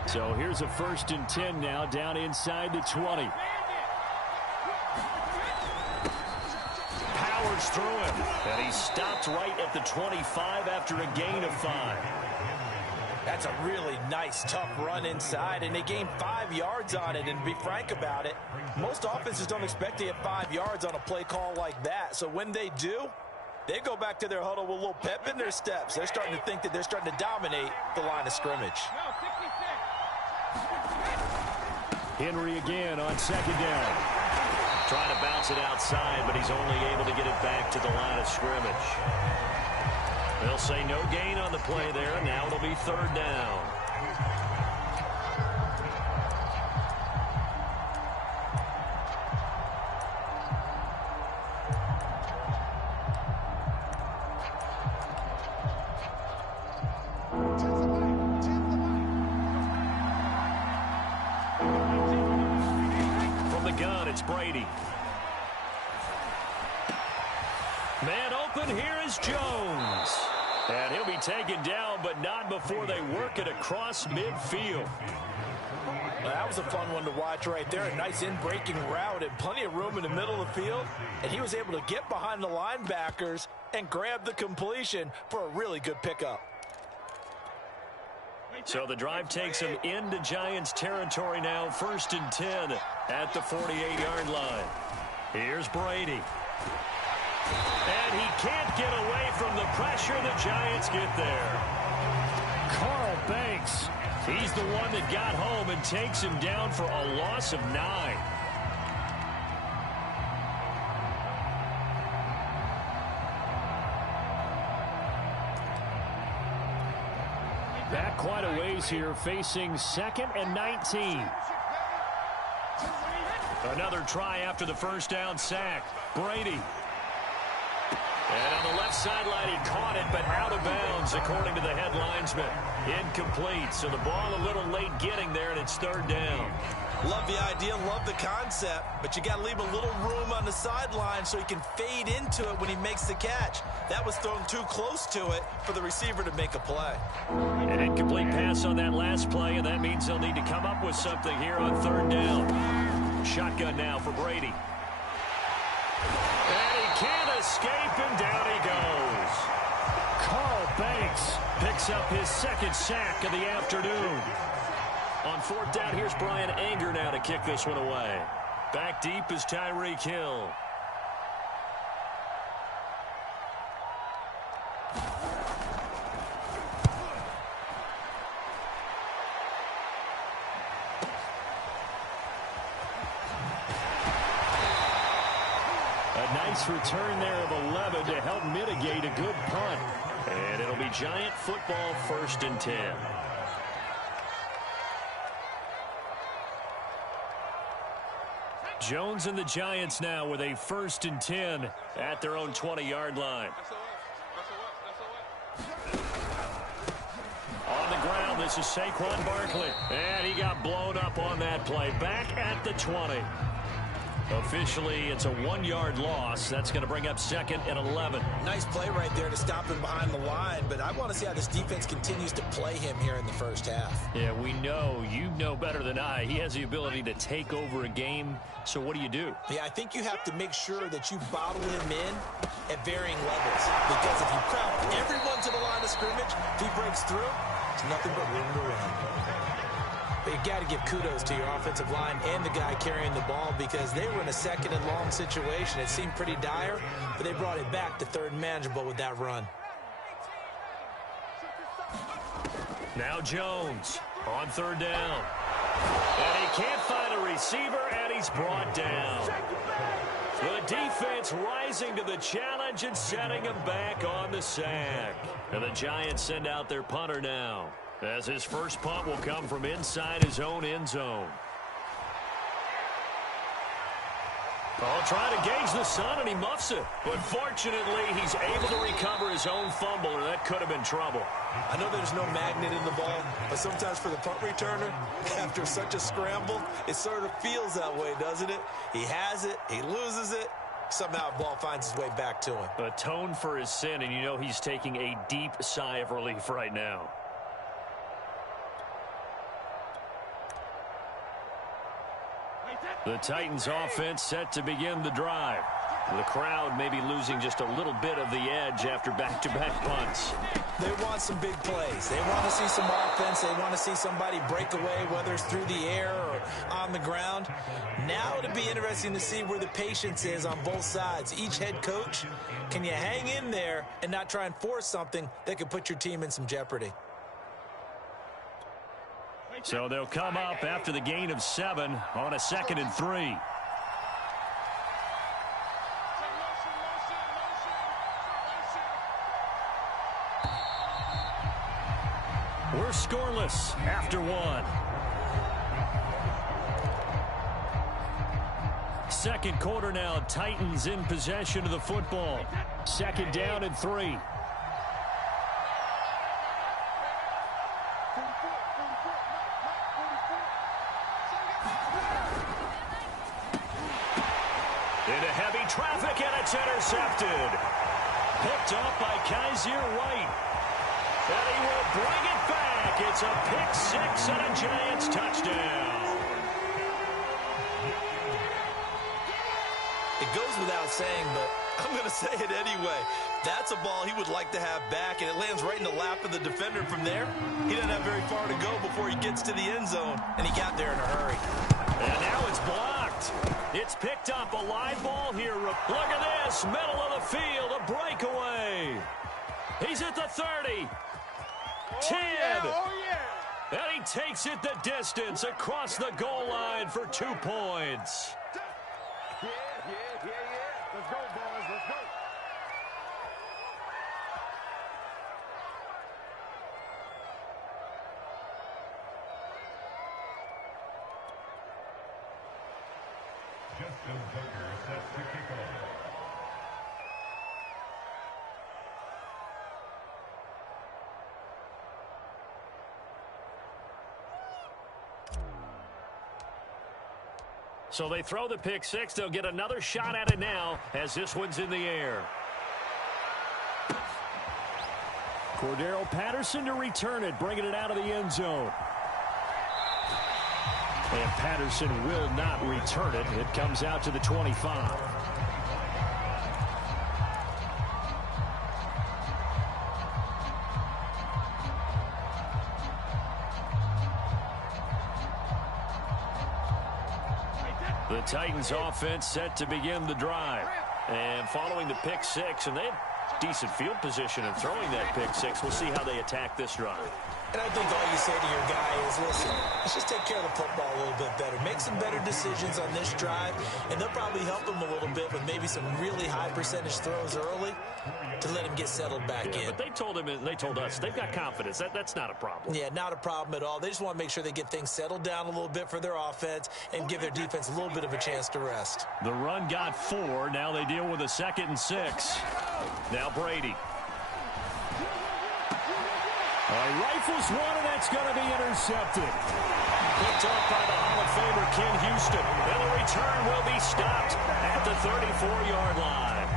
So here's a 1st and 10 now, down inside the 20. Powers through him. And he stopped right at the 25 after a gain of 5. That's a really nice, tough run inside, and they gained 5 yards on it. And to be frank about it, most offenses don't expect to get 5 yards on a play call like that. So when they do, they go back to their huddle with a little pep in their steps. They're starting to think that they're starting to dominate the line of scrimmage. Henry again on 2nd down. Trying to bounce it outside, but he's only able to get it back to the line of scrimmage. They'll say no gain on the play there. Now it'll be 3rd down. It's Brady. Man open, here is Jones. And he'll be taken down, but not before they work it across midfield. Well, that was a fun one to watch right there. A nice in-breaking route and plenty of room in the middle of the field. And he was able to get behind the linebackers and grab the completion for a really good pickup. So the drive takes him into Giants territory now, 1st and 10 at the 48-yard line. Here's Brady. And he can't get away from the pressure. The Giants get there. Carl Banks. He's the one that got home and takes him down for a loss of 9. Back quite a ways here, facing 2nd and 19. Another try after the 1st down sack. Brady. And on the left sideline, he caught it, but out of bounds, according to the head linesman. Incomplete, so the ball a little late getting there, and it's 3rd down. Love the idea, love the concept, but you got to leave a little room on the sideline so he can fade into it when he makes the catch. That was thrown too close to it for the receiver to make a play. An incomplete pass on that last play, and that means they'll need to come up with something here on 3rd down. Shotgun now for Brady. And he can't escape, and down he goes. Carl Banks picks up his 2nd sack of the afternoon. On 4th down, here's Brian Anger now to kick this one away. Back deep is Tyreek Hill. A nice return there of 11 to help mitigate a good punt. And it'll be Giant football, 1st and 10. Jones and the Giants now with a 1st and 10 at their own 20-yard line. On the ground, this is Saquon Barkley. And he got blown up on that play. Back at the 20. Officially, it's a 1-yard loss. That's going to bring up 2nd and 11. Nice play right there to stop him behind the line, but I want to see how this defense continues to play him here in the first half. Yeah, we know. You know better than I. He has the ability to take over a game. So what do you do? Yeah, I think you have to make sure that you bottle him in at varying levels. Because if you crowd everyone to the line of scrimmage, if he breaks through, it's nothing but room to run. But you got to give kudos to your offensive line and the guy carrying the ball because they were in a 2nd and long situation. It seemed pretty dire, but they brought it back to 3rd and manageable with that run. Now Jones on 3rd down. And he can't find a receiver, and he's brought down. The defense rising to the challenge and setting him back on the sack. And the Giants send out their punter now, as his first punt will come from inside his own end zone. Trying to gauge the sun, and he muffs it. But fortunately, he's able to recover his own fumble, or that could have been trouble. I know there's no magnet in the ball, but sometimes for the punt returner, after such a scramble, it sort of feels that way, doesn't it? He has it, he loses it, somehow the ball finds its way back to him. Atone for his sin, and you know he's taking a deep sigh of relief right now. The Titans offense set to begin the drive. The crowd may be losing just a little bit of the edge after back-to-back punts. They want some big plays. They want to see some offense. They want to see somebody break away, whether it's through the air or on the ground. Now it'll be interesting to see where the patience is on both sides. Each head coach, can you hang in there and not try and force something that could put your team in some jeopardy? So they'll come up after the gain of 7 on a 2nd and 3. We're scoreless after 1. Second quarter now, Titans in possession of the football. 2nd down and 3. Into heavy traffic, and it's intercepted. Picked up by Kaiser White. And he will bring it back. It's a pick 6 and a Giants touchdown. It goes without saying, but I'm going to say it anyway. That's a ball he would like to have back, and it lands right in the lap of the defender from there. He doesn't have very far to go before he gets to the end zone, and he got there in a hurry. And now it's blocked. It's picked up, a live ball here. Look at this, middle of the field, a breakaway. He's at the 30. 10. And he takes it the distance across the goal line for 2 points. Yeah. Let's go, boys. Let's go. Justin Tucker sets the kickoff. So they throw the pick 6. They'll get another shot at it now as this one's in the air. Cordero Patterson to return it, bringing it out of the end zone. And Patterson will not return it. It comes out to the 25. The Titans offense set to begin the drive. And following the pick 6, and they had decent field position in throwing that pick 6. We'll see how they attack this drive. And I think all you say to your guy is, listen, let's just take care of the football a little bit better. Make some better decisions on this drive, and they'll probably help him a little bit with maybe some really high percentage throws early to let him get settled back in. But they told him, and they told us, they've got confidence. That's not a problem. Yeah, not a problem at all. They just want to make sure they get things settled down a little bit for their offense and give their defense a little bit of a chance to rest. The run got 4. Now they deal with a 2nd and 6. Now Brady. Rifles one, and that's going to be intercepted. Picked up by the Hall of Famer Ken Houston. And the return will be stopped at the 34-yard line.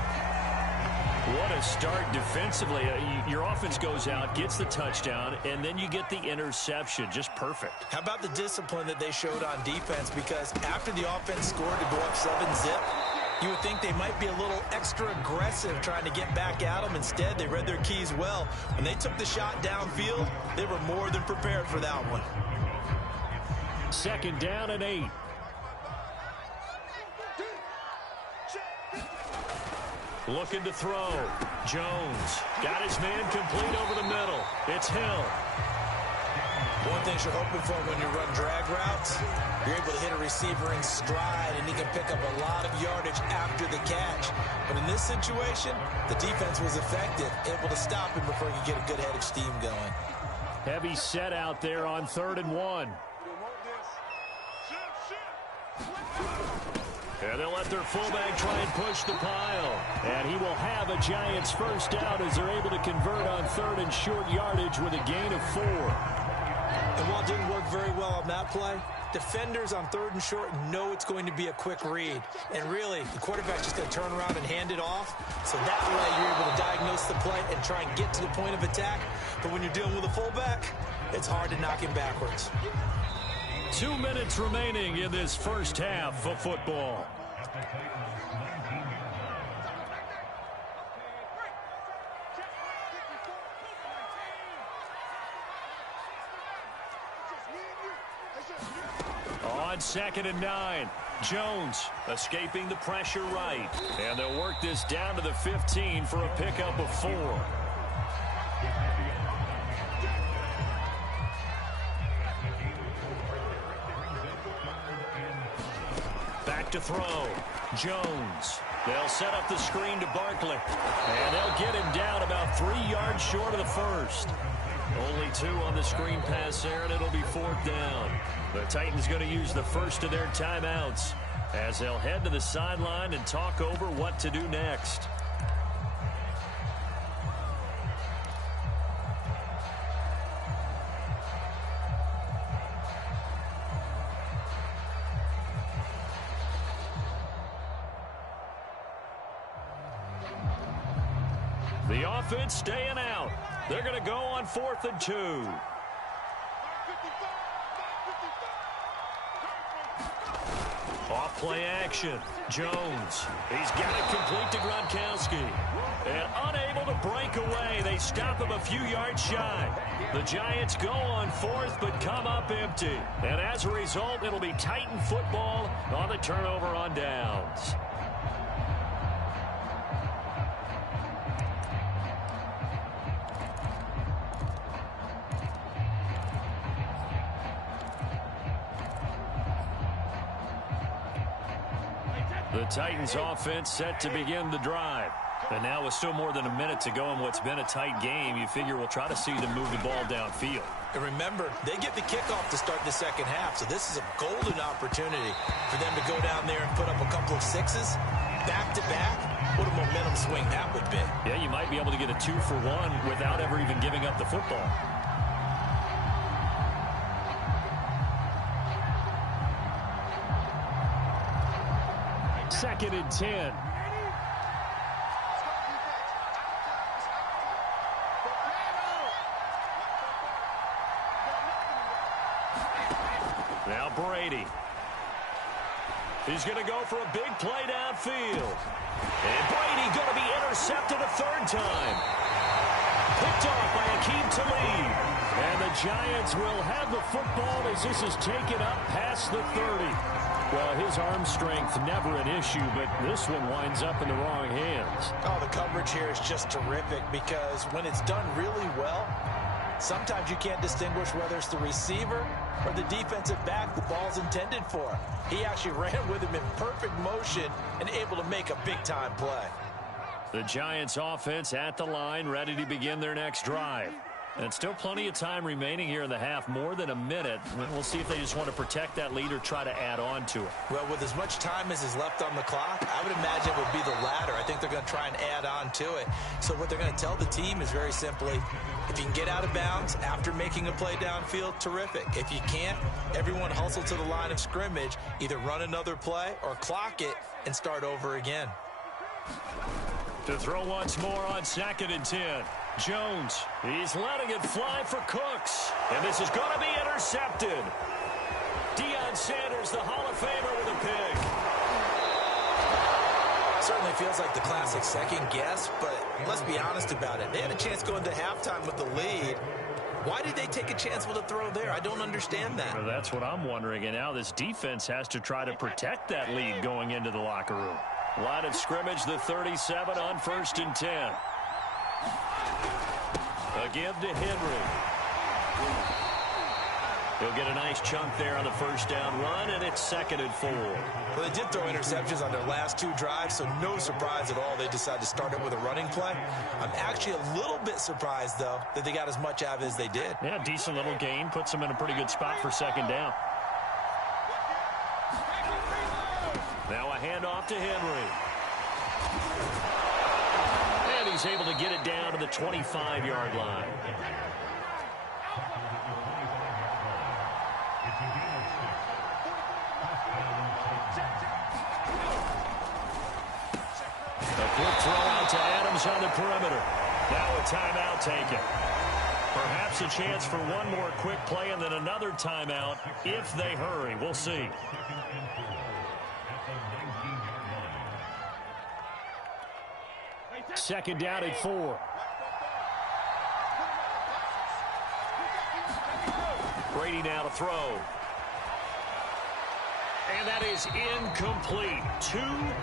What a start defensively. Your offense goes out, gets the touchdown, and then you get the interception. Just perfect. How about the discipline that they showed on defense? Because after the offense scored to go up 7-zip, you would think they might be a little extra aggressive trying to get back at them. Instead, they read their keys well. When they took the shot downfield, they were more than prepared for that one. 2nd down and 8. Looking to throw. Jones got his man complete over the middle. It's Hill. One thing you're hoping for when you run drag routes, you're able to hit a receiver in stride, and he can pick up a lot of yardage after the catch. But in this situation, the defense was effective, able to stop him before he could get a good head of steam going. Heavy set out there on 3rd and 1. And they'll let their fullback try and push the pile. And he will have a Giants first down as they're able to convert on 3rd and short yardage with a gain of 4. And while it didn't work very well on that play, defenders on 3rd and short know it's going to be a quick read. And really, the quarterback's just going to turn around and hand it off. So that way you're able to diagnose the play and try and get to the point of attack. But when you're dealing with a fullback, it's hard to knock him backwards. 2 minutes remaining in this first half of football. On 2nd and 9, Jones escaping the pressure right. And they'll work this down to the 15 for a pickup of 4. Back to throw. Jones. They'll set up the screen to Barkley. And they'll get him down about 3 yards short of the first. Only 2 on the screen pass there, and it'll be 4th down. The Titans going to use the first of their timeouts as they'll head to the sideline and talk over what to do next. The offense staying out. They're going to go on 4th and 2. Off play action. Jones. He's got it complete to Gronkowski. And unable to break away. They stop him a few yards shy. The Giants go on 4th but come up empty. And as a result, it'll be Titan football on the turnover on downs. The Titans offense set to begin the drive. And now with still more than a minute to go in what's been a tight game, you figure we'll try to see them move the ball downfield. And remember, they get the kickoff to start the second half, so this is a golden opportunity for them to go down there and put up a couple of 6s back-to-back. What a momentum swing that would be. Yeah, you might be able to get a 2-for-1 without ever even giving up the football. Second and 10. Now Brady. He's going to go for a big play downfield. And Brady going to be intercepted a 3rd time. Picked off by Akeem Talib. And the Giants will have the football as this is taken up past the 30. Well, his arm strength never an issue, but this one winds up in the wrong hands. Oh, the coverage here is just terrific because when it's done really well, sometimes you can't distinguish whether it's the receiver or the defensive back the ball's intended for. He actually ran with him in perfect motion and able to make a big-time play. The Giants offense at the line, ready to begin their next drive. And still plenty of time remaining here in the half, more than a minute. We'll see if they just want to protect that lead or try to add on to it. Well, with as much time as is left on the clock, I would imagine it would be the latter. I think they're going to try and add on to it. So what they're going to tell the team is very simply, if you can get out of bounds after making a play downfield, terrific. If you can't, everyone hustle to the line of scrimmage, either run another play or clock it and start over again. To throw once more on 2nd and 10. Jones, he's letting it fly for Cooks. And this is going to be intercepted. Deion Sanders, the Hall of Famer, with a pick. Certainly feels like the classic second guess, but let's be honest about it. They had a chance going to halftime with the lead. Why did they take a chance with a throw there? I don't understand that. Well, that's what I'm wondering. And now this defense has to try to protect that lead going into the locker room. Line of scrimmage, the 37 on 1st and 10. A give to Henry. He'll get a nice chunk there on the first down run, and it's 2nd and 4. Well, they did throw interceptions on their last 2 drives, so no surprise at all they decided to start it with a running play. I'm actually a little bit surprised, though, that they got as much out of it as they did. Yeah, decent little gain. Puts them in a pretty good spot for 2nd down. Now a handoff to Henry. And he's able to get it down to the 25-yard line. A quick throw out to Adams on the perimeter. Now a timeout taken. Perhaps a chance for one more quick play and then another timeout if they hurry. We'll see. Second down at 4. Brady now to throw. And that is incomplete. 2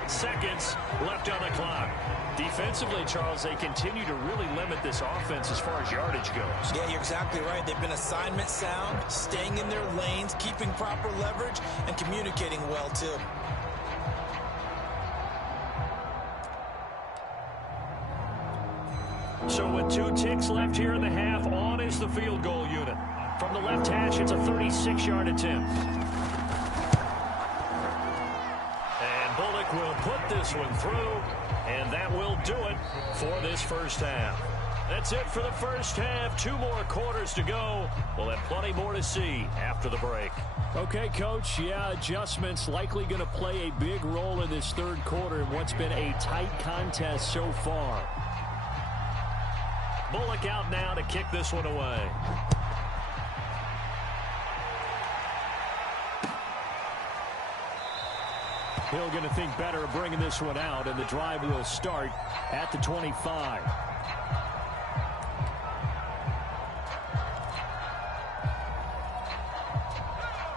seconds left on the clock. Defensively, Charles, they continue to really limit this offense as far as yardage goes. Yeah, you're exactly right. They've been assignment sound, staying in their lanes, keeping proper leverage, and communicating well, too. So with 2 ticks left here in the half, on is the field goal unit. From the left hash, it's a 36-yard attempt. And Bullock will put this one through, and that will do it for this first half. That's it for the first half. 2 more quarters to go. We'll have plenty more to see after the break. Okay, Coach, yeah, adjustments likely going to play a big role in this third quarter in what's been a tight contest so far. Bullock out now to kick this one away. Hill going to think better of bringing this one out, and the drive will start at the 25.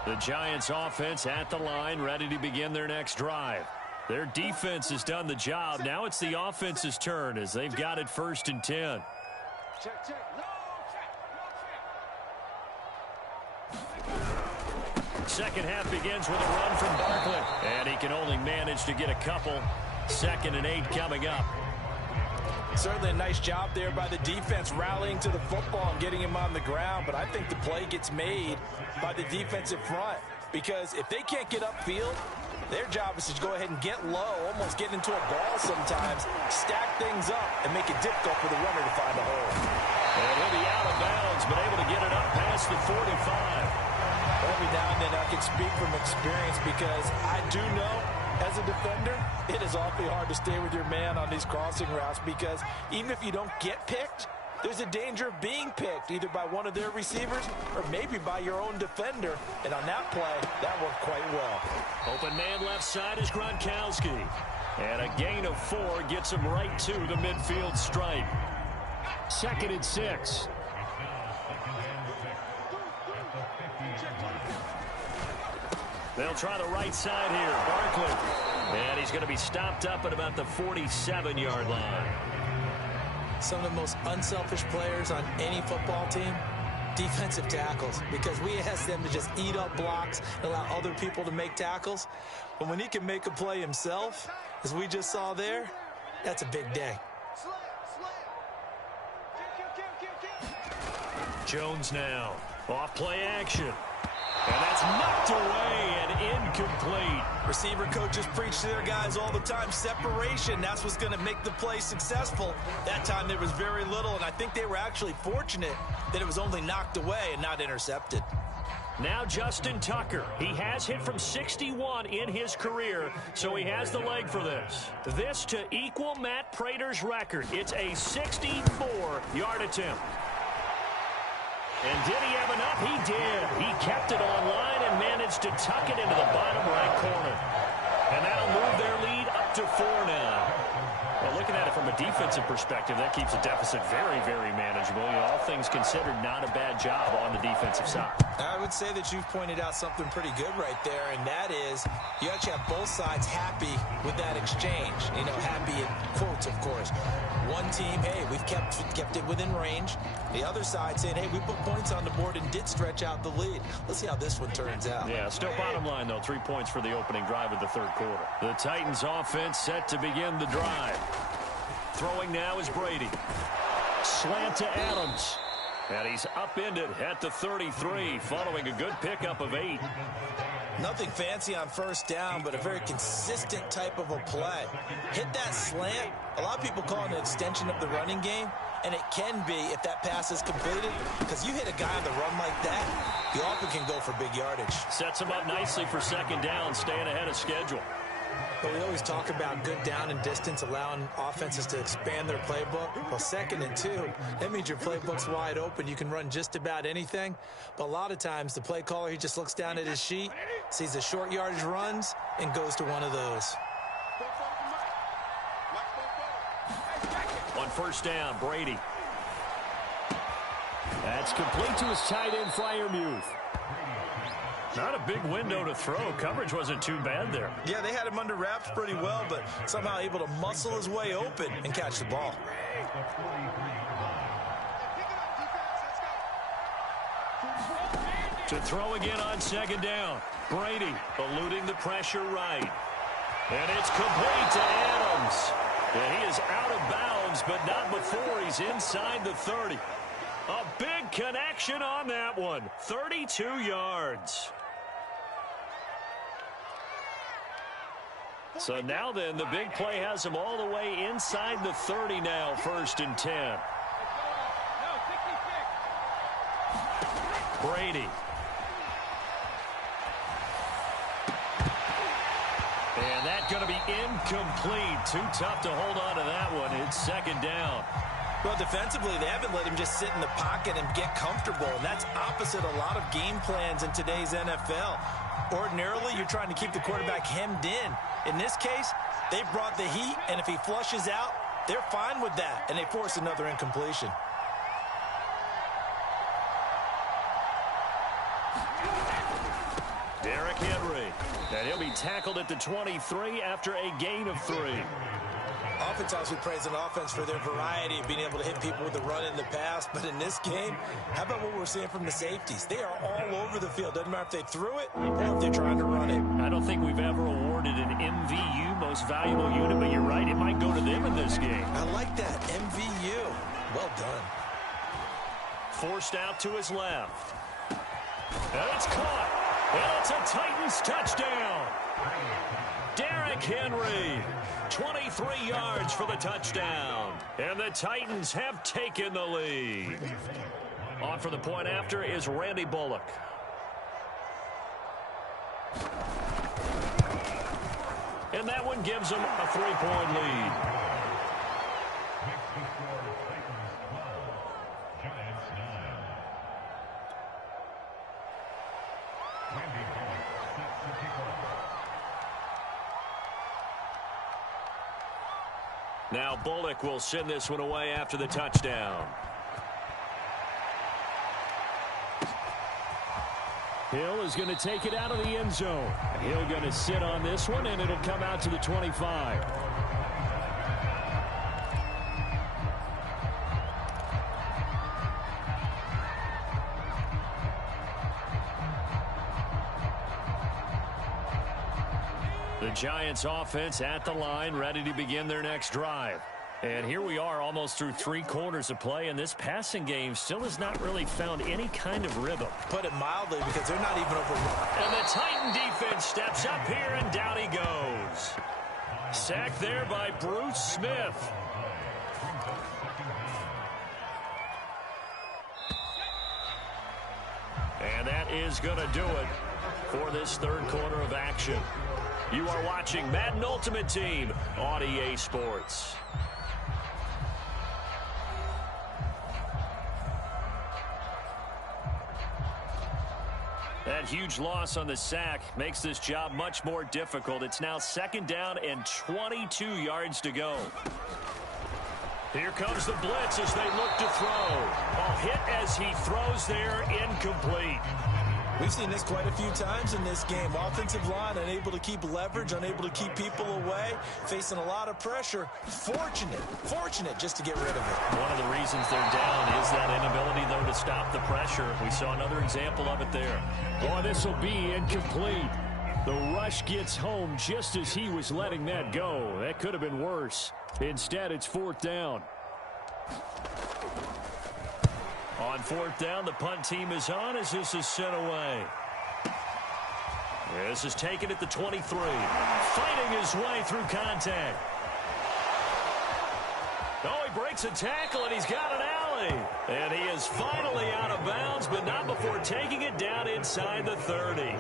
The Giants offense at the line, ready to begin their next drive. Their defense has done the job. Now it's the offense's turn as they've got it 1st and 10. Check, check. No, check. Second half begins with a run from Barkley. And he can only manage to get a couple. 2nd and 8 coming up. Certainly a nice job there by the defense rallying to the football and getting him on the ground. But I think the play gets made by the defensive front. Because if they can't get upfield, their job is to go ahead and get low, almost get into a ball sometimes, stack things up, and make it difficult for the runner to find a hole. And he'll be out of bounds, but able to get it up past the 45. Every now and then I can speak from experience because I do know, as a defender, it is awfully hard to stay with your man on these crossing routes because even if you don't get picked, there's a danger of being picked either by one of their receivers or maybe by your own defender. And on that play, that worked quite well. Open man left side is Gronkowski. And a gain of 4 gets him right to the midfield stripe. 2nd and 6. They'll try the right side here. Barkley. And he's going to be stopped up at about the 47-yard line. Some of the most unselfish players on any football team, defensive tackles, because we ask them to just eat up blocks and allow other people to make tackles. But when he can make a play himself, as we just saw there, that's a big day. Jones now. Off play action. And that's knocked away and incomplete. Receiver coaches preach to their guys all the time. Separation, that's what's going to make the play successful. That time there was very little, and I think they were actually fortunate that it was only knocked away and not intercepted. Now Justin Tucker. He has hit from 61 in his career, so he has the leg for this. This to equal Matt Prater's record. It's a 64-yard attempt. And did he have enough? He did. He kept it on line and managed to tuck it into the bottom right corner. And that'll move their lead up to 4 now. Well, looking at it from a defensive perspective, that keeps the deficit very, very manageable. You know, all things considered, not a bad job on the defensive side. I would say that you've pointed out something pretty good right there, and that is you actually have both sides happy with that exchange. You know, happy in quotes, of course. One team, hey, we've kept it within range. The other side saying, hey, we put points on the board and did stretch out the lead. Let's see how this one turns out. Yeah, still bottom line, though. 3 points for the opening drive of the third quarter. The Titans offense set to begin the drive. Throwing now is Brady. Slant to Adams. And he's upended at the 33 following a good pickup of 8. Nothing fancy on first down, but a very consistent type of a play. Hit that slant. A lot of people call it an extension of the running game, and it can be if that pass is completed, because you hit a guy on the run like that, you often can go for big yardage. Sets him up nicely for second down, staying ahead of schedule. But we always talk about good down and distance, allowing offenses to expand their playbook. Well, 2nd and 2, that means your playbook's wide open. You can run just about anything. But a lot of times, the play caller, he just looks down at his sheet, sees the short yardage runs, and goes to one of those. On first down, Brady. That's complete to his tight end, Freiermuth. Not a big window to throw. Coverage wasn't too bad there. Yeah, they had him under wraps pretty well, but somehow able to muscle his way open and catch the ball. To throw again on second down. Brady eluding the pressure right. And it's complete to Adams. And he is out of bounds, but not before he's inside the 30. A big connection on that one. 32 yards. So now then, the big play has him all the way inside the 30 now, 1st and 10. Brady. And that's going to be incomplete. Too tough to hold on to that one. It's second down. Well, defensively, they haven't let him just sit in the pocket and get comfortable, and that's opposite a lot of game plans in today's NFL. Ordinarily, you're trying to keep the quarterback hemmed in. In this case, they brought the heat, and if he flushes out, they're fine with that, and they force another incompletion. Derrick Henry, and he'll be tackled at the 23 after a gain of 3. Oftentimes we praise an offense for their variety of being able to hit people with the run in the pass, but in this game, how about what we're seeing from the safeties? They are all over the field. Doesn't matter if they threw it or if they're trying to run it. I don't think we've ever awarded an MVU, most valuable unit, but you're right, it might go to them in this game. I like that, MVU. Well done. Forced out to his left. And it's caught. And it's a Titans touchdown. Derrick Henry, 23 yards for the touchdown. And the Titans have taken the lead. On for the point after is Randy Bullock. And that one gives them a 3-point lead. Now Bullock will send this one away after the touchdown. Hill is going to take it out of the end zone. Hill going to sit on this one, and it'll come out to the 25. The Giants offense at the line, ready to begin their next drive. And here we are almost through 3 quarters of play, and this passing game still has not really found any kind of rhythm. Put it mildly, because they're not even overrun. And the Titan defense steps up here, and down he goes. Sacked there by Bruce Smith. And that is going to do it for this third quarter of action. You are watching Madden Ultimate Team on EA Sports. That huge loss on the sack makes this job much more difficult. It's now 2nd down and 22 yards to go. Here comes the blitz as they look to throw. A hit as he throws there, incomplete. We've seen this quite a few times in this game. Offensive line unable to keep leverage, unable to keep people away, facing a lot of pressure. Fortunate just to get rid of it. One of the reasons they're down is that inability, though, to stop the pressure. We saw another example of it there. Boy, this will be incomplete. The rush gets home just as he was letting that go. That could have been worse. Instead, it's 4th down. On 4th down, the punt team is on as this is sent away. This is taken at the 23. Fighting his way through contact. Oh, he breaks a tackle, and he's got an alley. And he is finally out of bounds, but not before taking it down inside the 30.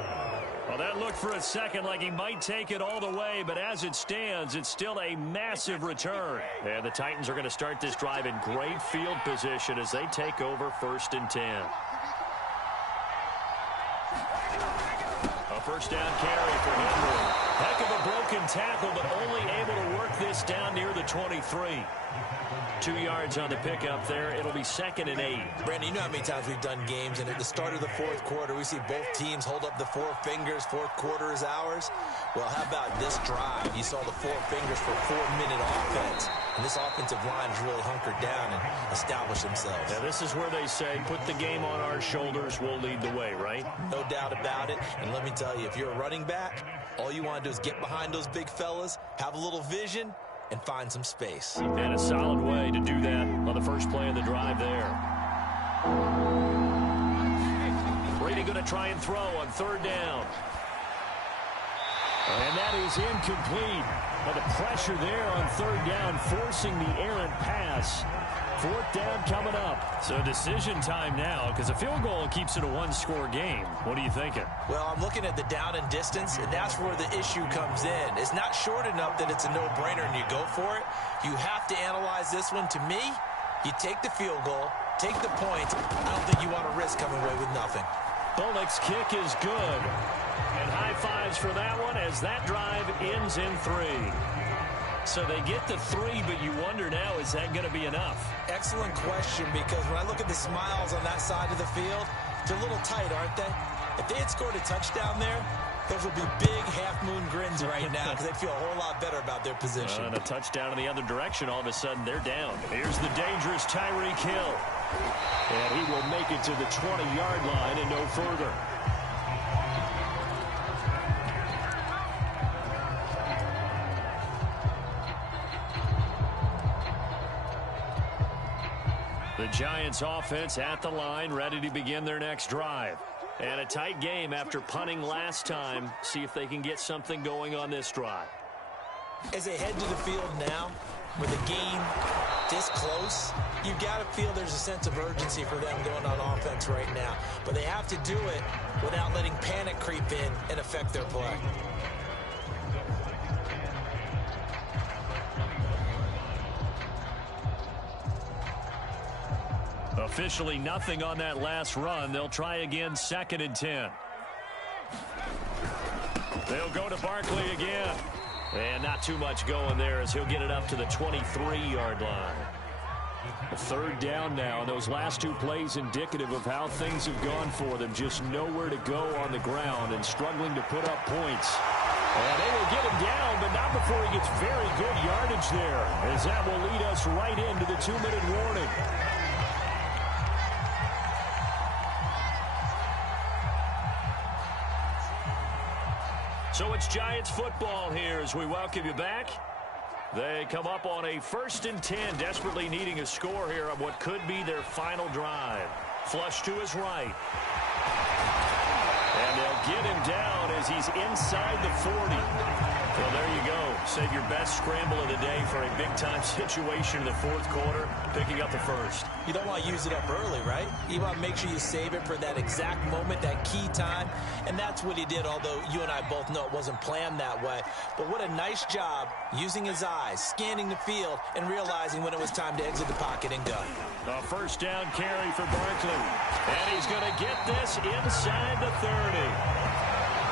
Well, that looked for a second like he might take it all the way, but as it stands, it's still a massive return. And the Titans are going to start this drive in great field position as they take over 1st and 10. A 1st down carry for Henry. Heck of a broken tackle, but only able to work this down near the 23. 2 yards on the pickup there. It'll be 2nd and 8. Brandon, you know how many times we've done games, and at the start of the 4th quarter, we see both teams hold up the 4 fingers. 4th quarter is ours. Well, how about this drive? You saw the 4 fingers for 4-minute offense, and this offensive line has really hunkered down and established themselves. Now, this is where they say, put the game on our shoulders, we'll lead the way, right? No doubt about it. And let me tell you, if you're a running back, all you want to do is get behind those big fellas, have a little vision, and find some space. And a solid way to do that on the first play of the drive there. Brady going to try and throw on 3rd down. And that is incomplete. But the pressure there on 3rd down, forcing the errant pass. 4th down coming up. So decision time now, because a field goal keeps it a 1-score game. What are you thinking? Well, I'm looking at the down and distance, and that's where the issue comes in. It's not short enough that it's a no-brainer and you go for it. You have to analyze this one. To me, you take the field goal, take the point. I don't think you want to risk coming away with nothing. Bullock's kick is good. And high fives for that one as that drive ends in 3. So they get the 3, but you wonder now, is that going to be enough? Excellent question, because when I look at the smiles on that side of the field, they're a little tight, aren't they? If they had scored a touchdown there, those would be big half-moon grins right now because they'd feel a whole lot better about their position. And a touchdown in the other direction, all of a sudden they're down. Here's the dangerous Tyreek Hill. And he will make it to the 20-yard line and no further. The Giants offense at the line, ready to begin their next drive. And a tight game after punting last time. See if they can get something going on this drive. As they head to the field now, with a game this close, you've got to feel there's a sense of urgency for them going on offense right now. But they have to do it without letting panic creep in and affect their play. Officially nothing on that last run. They'll try again, 2nd and 10. They'll go to Barkley again. And not too much going there as he'll get it up to the 23-yard line. 3rd down now. Those last 2 plays indicative of how things have gone for them. Just nowhere to go on the ground and struggling to put up points. And they will get him down, but not before he gets very good yardage there, as that will lead us right into the 2-minute warning. So it's Giants football here as we welcome you back. They come up on a 1st and 10, desperately needing a score here on what could be their final drive. Flush to his right. And they'll get him down as he's inside the 40. Well, there you go. Save your best scramble of the day for a big-time situation in the 4th quarter, picking up the 1st. You don't want to use it up early, right? You want to make sure you save it for that exact moment, that key time. And that's what he did, although you and I both know it wasn't planned that way. But what a nice job using his eyes, scanning the field, and realizing when it was time to exit the pocket and go. A 1st down carry for Barkley. And he's going to get this inside the 30.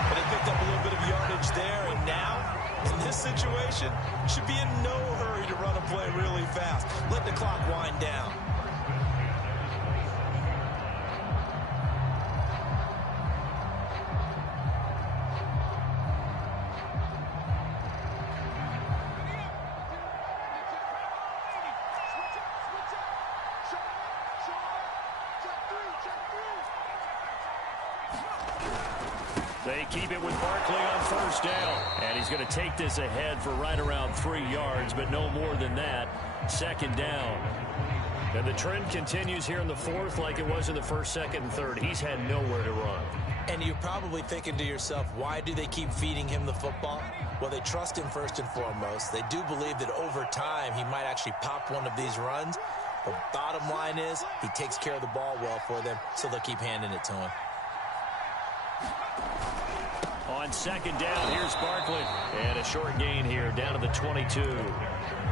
But he picked up a little bit of yardage there, and now, in this situation, should be in no hurry to run a play really fast. Let the clock wind down. They keep it with Barkley on 1st down. And he's going to take this ahead for right around 3 yards, but no more than that. 2nd down. And the trend continues here in the 4th like it was in the 1st, 2nd, and 3rd. He's had nowhere to run. And you're probably thinking to yourself, why do they keep feeding him the football? Well, they trust him first and foremost. They do believe that over time he might actually pop one of these runs. But bottom line is he takes care of the ball well for them, so they'll keep handing it to him. On 2nd down, here's Barkley. And a short gain here, down to the 22.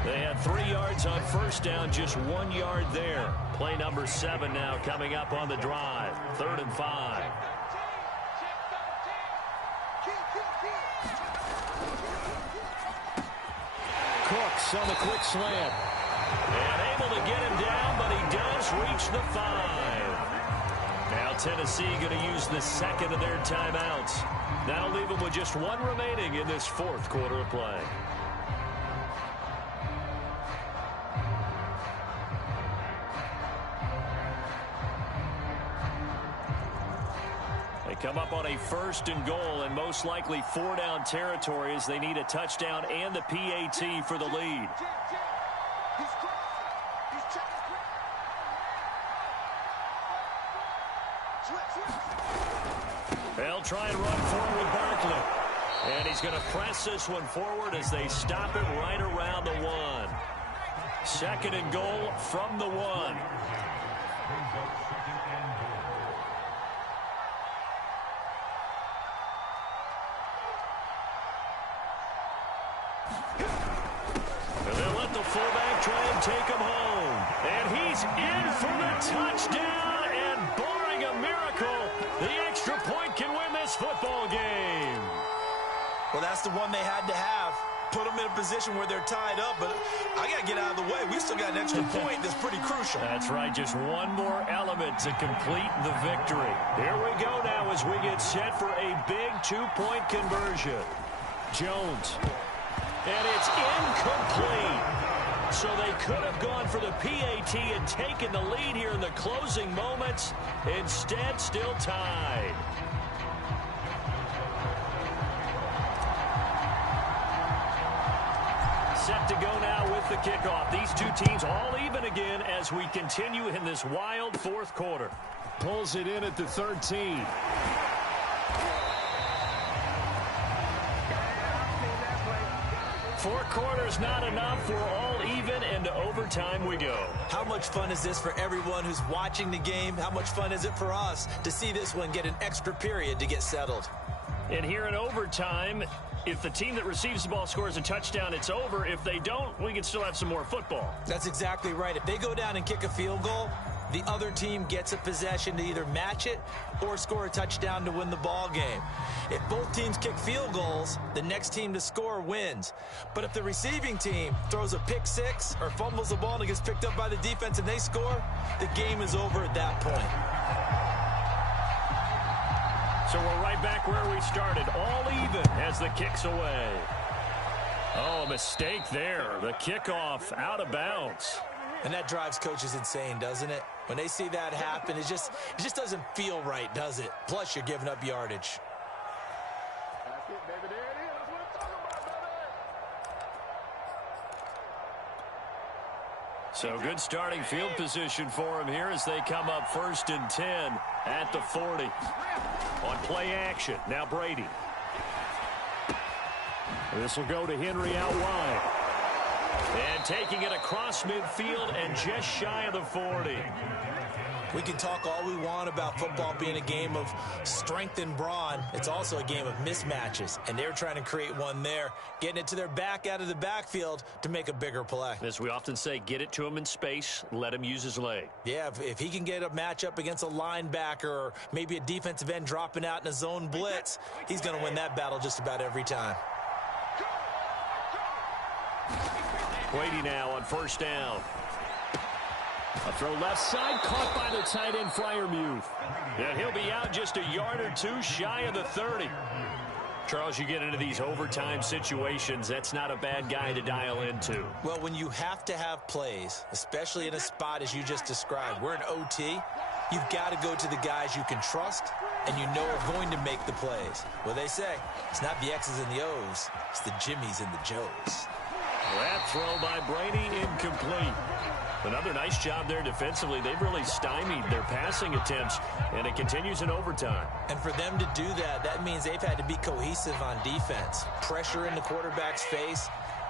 They had 3 yards on 1st down, just 1 yard there. Play number 7 now coming up on the drive. 3rd and 5. Cooks on the quick slant. And able to get him down, but he does reach the 5. Now Tennessee going to use the 2nd of their timeouts. That'll leave them with just 1 remaining in this 4th quarter of play. They come up on a 1st and goal and most likely 4-down territory as they need a touchdown and the PAT for the lead. They'll try and run forward with Barkley. And he's going to press this one forward as they stop it right around the 1. 2nd and goal from the 1. And they'll let the fullback try and take him home. And he's in for the touchdown. And barring a miracle, the extra point can win this football game. Well, that's the one they had to have. Put them in a position where they're tied up, but I got to get out of the way. We still got an extra point that's pretty crucial. That's right, just one more element to complete the victory. Here we go now as we get set for a big 2-point conversion. Jones. And it's incomplete. So they could have gone for the PAT and taken the lead here in the closing moments. Instead, still tied. Set to go now with the kickoff. These two teams all even again as we continue in this wild 4th quarter. Pulls it in at the 13. Four quarters not enough. We're all even, and to overtime we go. How much fun is this for everyone who's watching the game? How much fun is it for us to see this one get an extra period to get settled? And here in overtime, if the team that receives the ball scores a touchdown, it's over. If they don't, we can still have some more football. That's exactly right. If they go down and kick a field goal, the other team gets a possession to either match it or score a touchdown to win the ball game. If both teams kick field goals, the next team to score wins. But if the receiving team throws a pick six or fumbles the ball and it gets picked up by the defense and they score, the game is over at that point. So we're right back where we started, all even as the kick's away. Oh, a mistake there. The kickoff out of bounds. And that drives coaches insane, doesn't it? When they see that happen, it just doesn't feel right, does it? Plus, you're giving up yardage. That's it, baby. There it is. That's what I'm talking about, baby. So good starting field position for him here as they come up 1st and 10 at the 40. On play action, now Brady. This will go to Henry out wide. And taking it across midfield and just shy of the 40. We can talk all we want about football being a game of strength and brawn. It's also a game of mismatches, and they're trying to create one there, getting it to their back out of the backfield to make a bigger play. As we often say, get it to him in space, let him use his leg. Yeah, if he can get a matchup against a linebacker or maybe a defensive end dropping out in a zone blitz, he's going to win that battle just about every time. Brady now on 1st down. A throw left side, caught by the tight end, Freiermuth. And he'll be out just a yard or two shy of the 30. Charles, you get into these overtime situations, that's not a bad guy to dial into. Well, when you have to have plays, especially in a spot as you just described, we're in OT, you've got to go to the guys you can trust and you know are going to make the plays. Well, they say, it's not the X's and the O's, it's the Jimmies and the Joes. That throw by Brady incomplete. Another nice job there defensively. They've really stymied their passing attempts, and it continues in overtime. And for them to do that, that means they've had to be cohesive on defense. Pressure in the quarterback's face,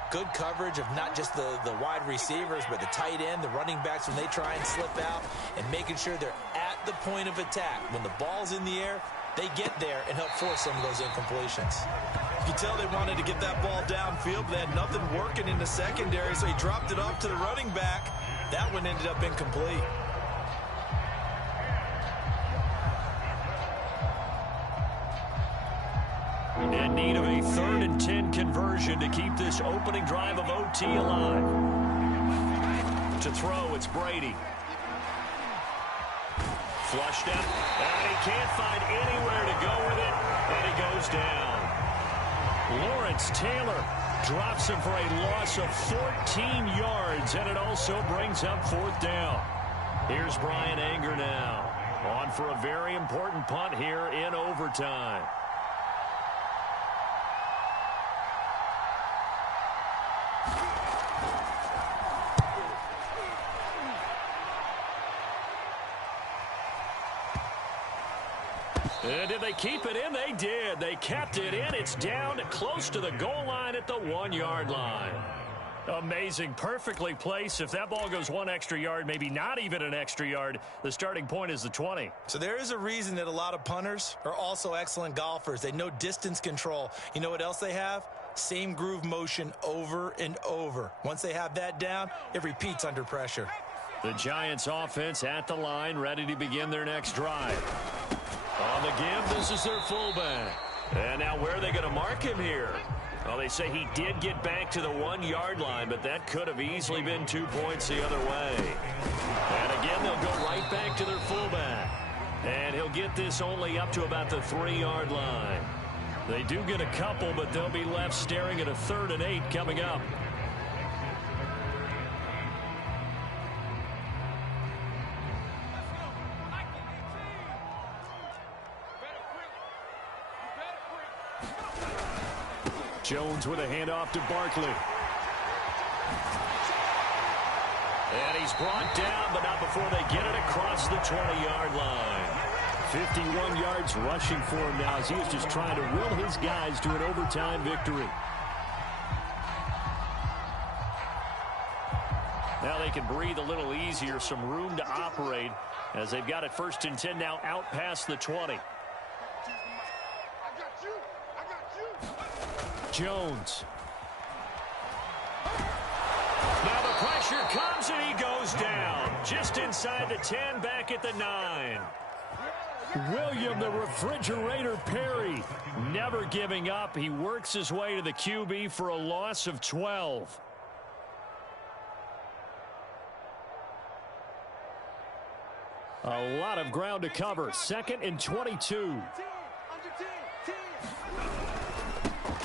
good coverage of not just the wide receivers, but the tight end, the running backs when they try and slip out, and making sure they're at the point of attack. When the ball's in the air, they get there and help force some of those incompletions. You can tell they wanted to get that ball downfield, but they had nothing working in the secondary, so he dropped it off to the running back. That one ended up incomplete. In need of a 3rd and 10 conversion to keep this opening drive of OT alive. To throw, it's Brady. Flushed out, and he can't find anywhere to go with it, and he goes down. Lawrence Taylor drops him for a loss of 14 yards, and it also brings up 4th down. Here's Brian Anger now, on for a very important punt here in overtime. And did they keep it in? They did. They kept it in. It's down close to the goal line at the 1-yard line. Amazing. Perfectly placed. If that ball goes 1 extra yard, maybe not even an extra yard, the starting point is the 20. So there is a reason that a lot of punters are also excellent golfers. They know distance control. You know what else they have? Same groove motion over and over. Once they have that down, it repeats under pressure. The Giants offense at the line, ready to begin their next drive. On the give, this is their fullback. And now where are they going to mark him here? Well, they say he did get back to the 1-yard line, but that could have easily been 2 points the other way. And again, they'll go right back to their fullback. And he'll get this only up to about the 3-yard line. They do get a couple, but they'll be left staring at a 3rd and 8 coming up. Jones with a handoff to Barkley. And he's brought down, but not before they get it across the 20-yard line. 51 yards rushing for him now as he is just trying to will his guys to an overtime victory. Now they can breathe a little easier, some room to operate as they've got it 1st and 10 now out past the 20. Jones. Now the pressure comes and he goes down. Just inside the 10, back at the 9. William the Refrigerator Perry never giving up. He works his way to the QB for a loss of 12. A lot of ground to cover. 2nd and 22.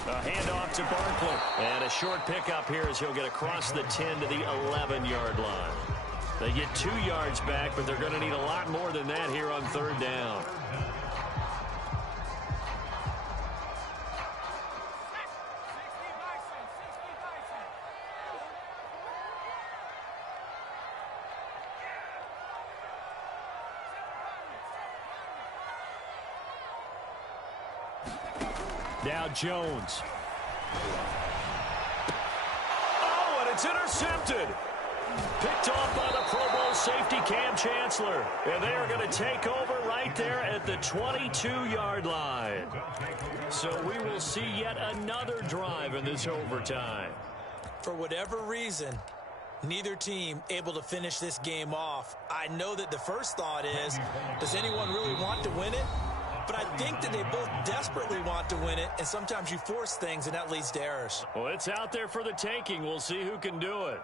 A handoff to Barkley. And a short pickup here as he'll get across the 10 to the 11-yard line. They get 2 yards back, but they're going to need a lot more than that here on 3rd down. Now Jones. Oh, and it's intercepted. Picked off by the Pro Bowl safety Cam Chancellor. And they are going to take over right there at the 22-yard line. So we will see yet another drive in this overtime. For whatever reason, neither team able to finish this game off. I know that the first thought is, does anyone really want to win it? But I think that they both desperately want to win it, and sometimes you force things, and that leads to errors. Well, it's out there for the taking. We'll see who can do it.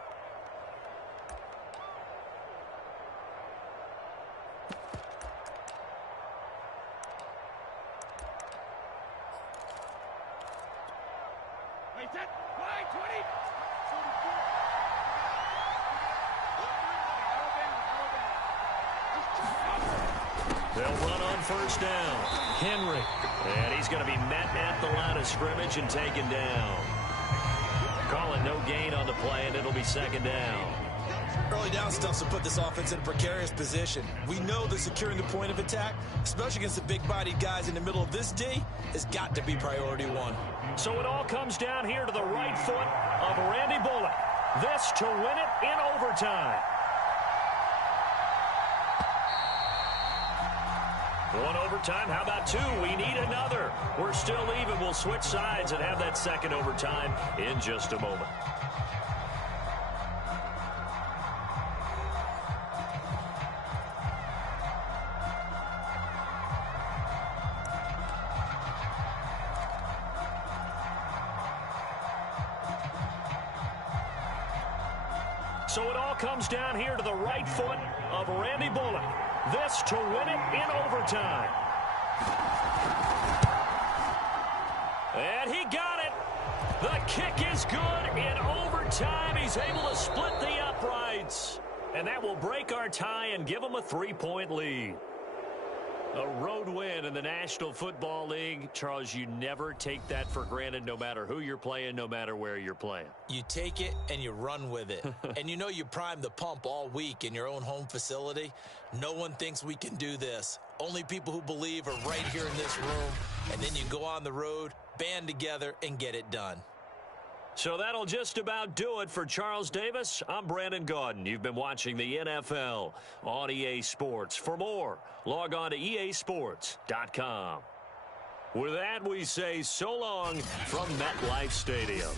They'll run on first down. Henry. And he's going to be met at the line of scrimmage and taken down. Calling no gain on the play, and it'll be second down. Early down stuff to put this offense in a precarious position. We know that securing the point of attack, especially against the big-bodied guys in the middle of this D, has got to be priority one. So it all comes down here to the right foot of Randy Bullock. This to win it in overtime. One overtime. How about two? We need another. We're still even. We'll switch sides and have that second overtime in just a moment. So it all comes down here to the right foot of Randy Bullock. This to win it in overtime. And he got it. The kick is good in overtime. He's able to split the uprights. And that will break our tie and give him a 3-point lead. A road win in the National Football League. Charles, you never take that for granted no matter who you're playing, no matter where you're playing. You take it and you run with it. And you know you primed the pump all week in your own home facility. No one thinks we can do this. Only people who believe are right here in this room. And then you go on the road, band together, and get it done. So that'll just about do it for Charles Davis. I'm Brandon Gaudin. You've been watching the NFL on EA Sports. For more, log on to easports.com. With that, we say so long from MetLife Stadium.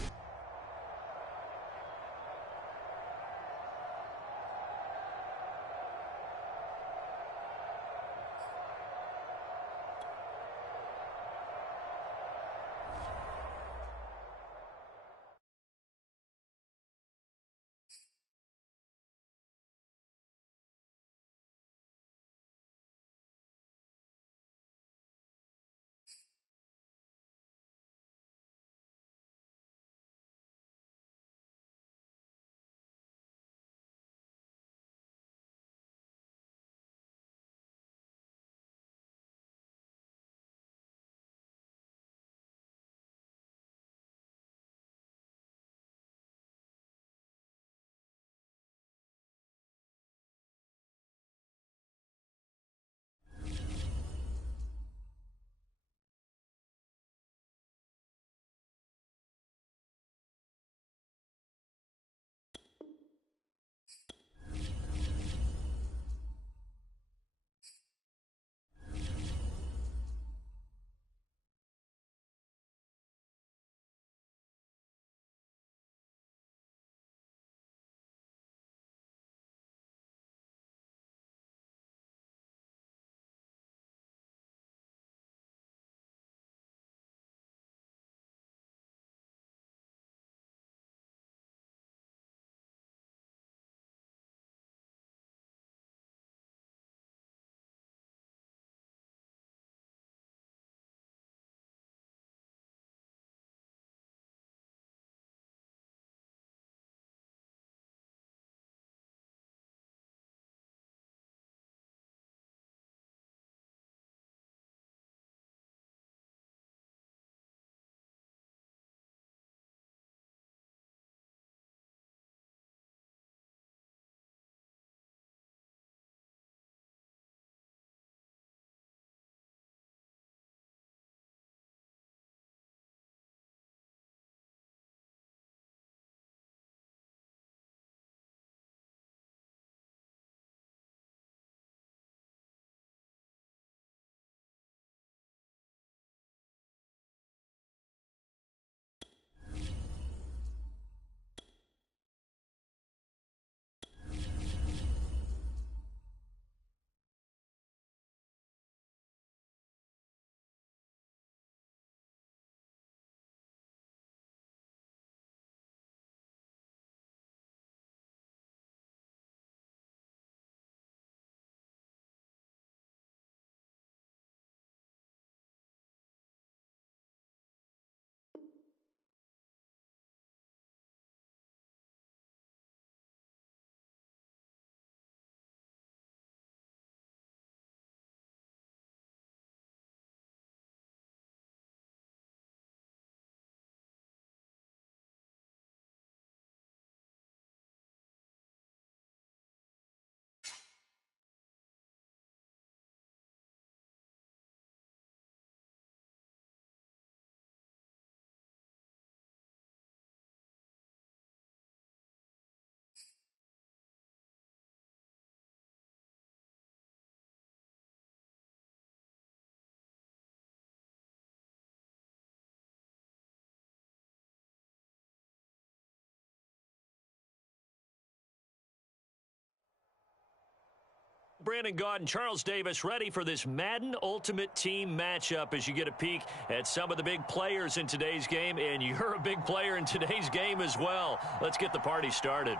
Brandon Gaudin, Charles Davis, ready for this Madden Ultimate Team matchup as you get a peek at some of the big players in today's game, and you're a big player in today's game as well. Let's get the party started.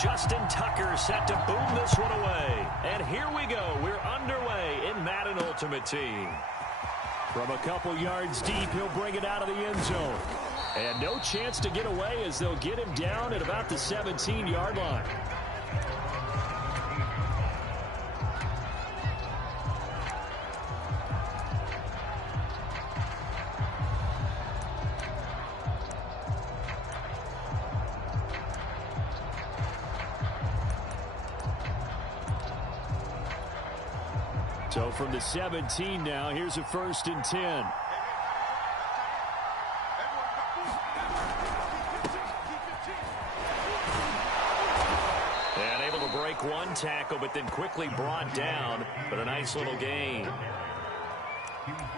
Justin Tucker set to boom this one away. And here we go. We're underway in Madden Ultimate Team. From a couple yards deep, he'll bring it out of the end zone. And no chance to get away as they'll get him down at about the 17-yard line. So from the 17 now, here's a 1st and 10. And able to break one tackle, but then quickly brought down. But a nice little gain.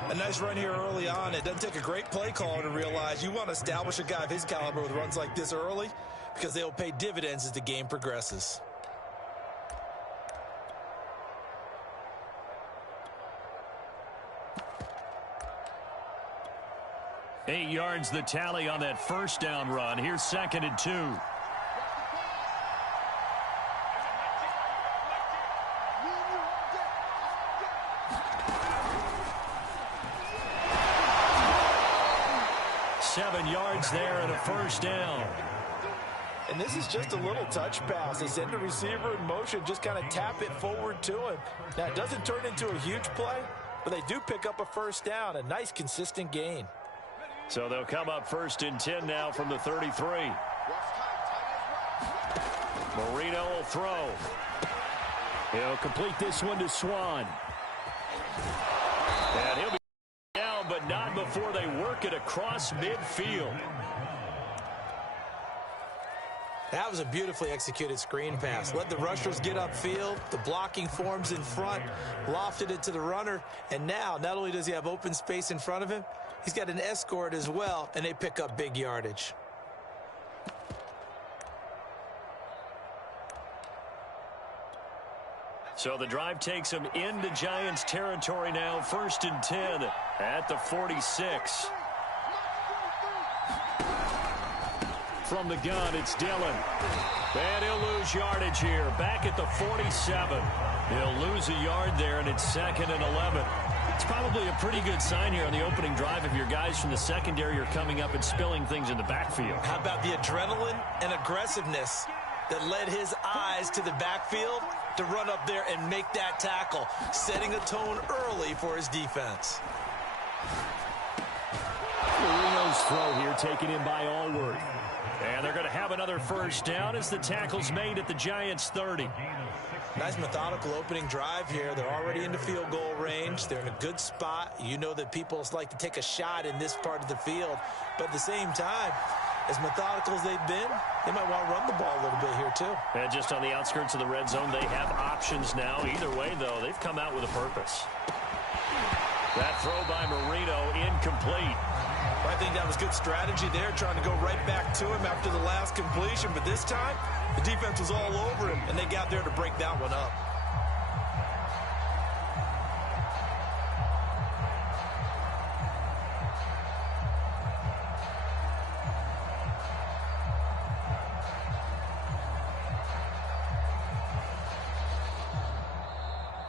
A nice run here early on. It doesn't take a great play caller to realize you want to establish a guy of his caliber with runs like this early because they'll pay dividends as the game progresses. Eight yards the tally on that first down run. Here's 2nd and 2. Seven yards there and a 1st down. And this is just a little touch pass. They send the receiver in motion, just kind of tap it forward to him. Now, it doesn't turn into a huge play, but they do pick up a 1st down, a nice, consistent gain. So they'll come up 1st and 10 now from the 33. Marino will throw. He'll complete this one to Swan. And he'll be down, but not before they work it across midfield. That was a beautifully executed screen pass. Let the rushers get upfield. The blocking forms in front. Lofted it to the runner. And now, not only does he have open space in front of him, he's got an escort as well, and they pick up big yardage. So the drive takes him into Giants territory now. 1st and 10 at the 46. From the gun, it's Dillon. And he'll lose yardage here. Back at the 47. He'll lose a yard there, and it's 2nd and 11. It's probably a pretty good sign here on the opening drive if your guys from the secondary are coming up and spilling things in the backfield. How about the adrenaline and aggressiveness that led his eyes to the backfield to run up there and make that tackle, setting a tone early for his defense. Marino's throw here taken in by Allworth. And they're going to have another 1st down as the tackle's made at the Giants' 30. Nice methodical opening drive here. They're already into field goal range. They're in a good spot. You know that people like to take a shot in this part of the field. But at the same time, as methodical as they've been, they might want to run the ball a little bit here too. And just on the outskirts of the red zone, they have options now. Either way, though, they've come out with a purpose. That throw by Marino incomplete. I think that was good strategy there, trying to go right back to him after the last completion. But this time, the defense was all over him, and they got there to break that one up.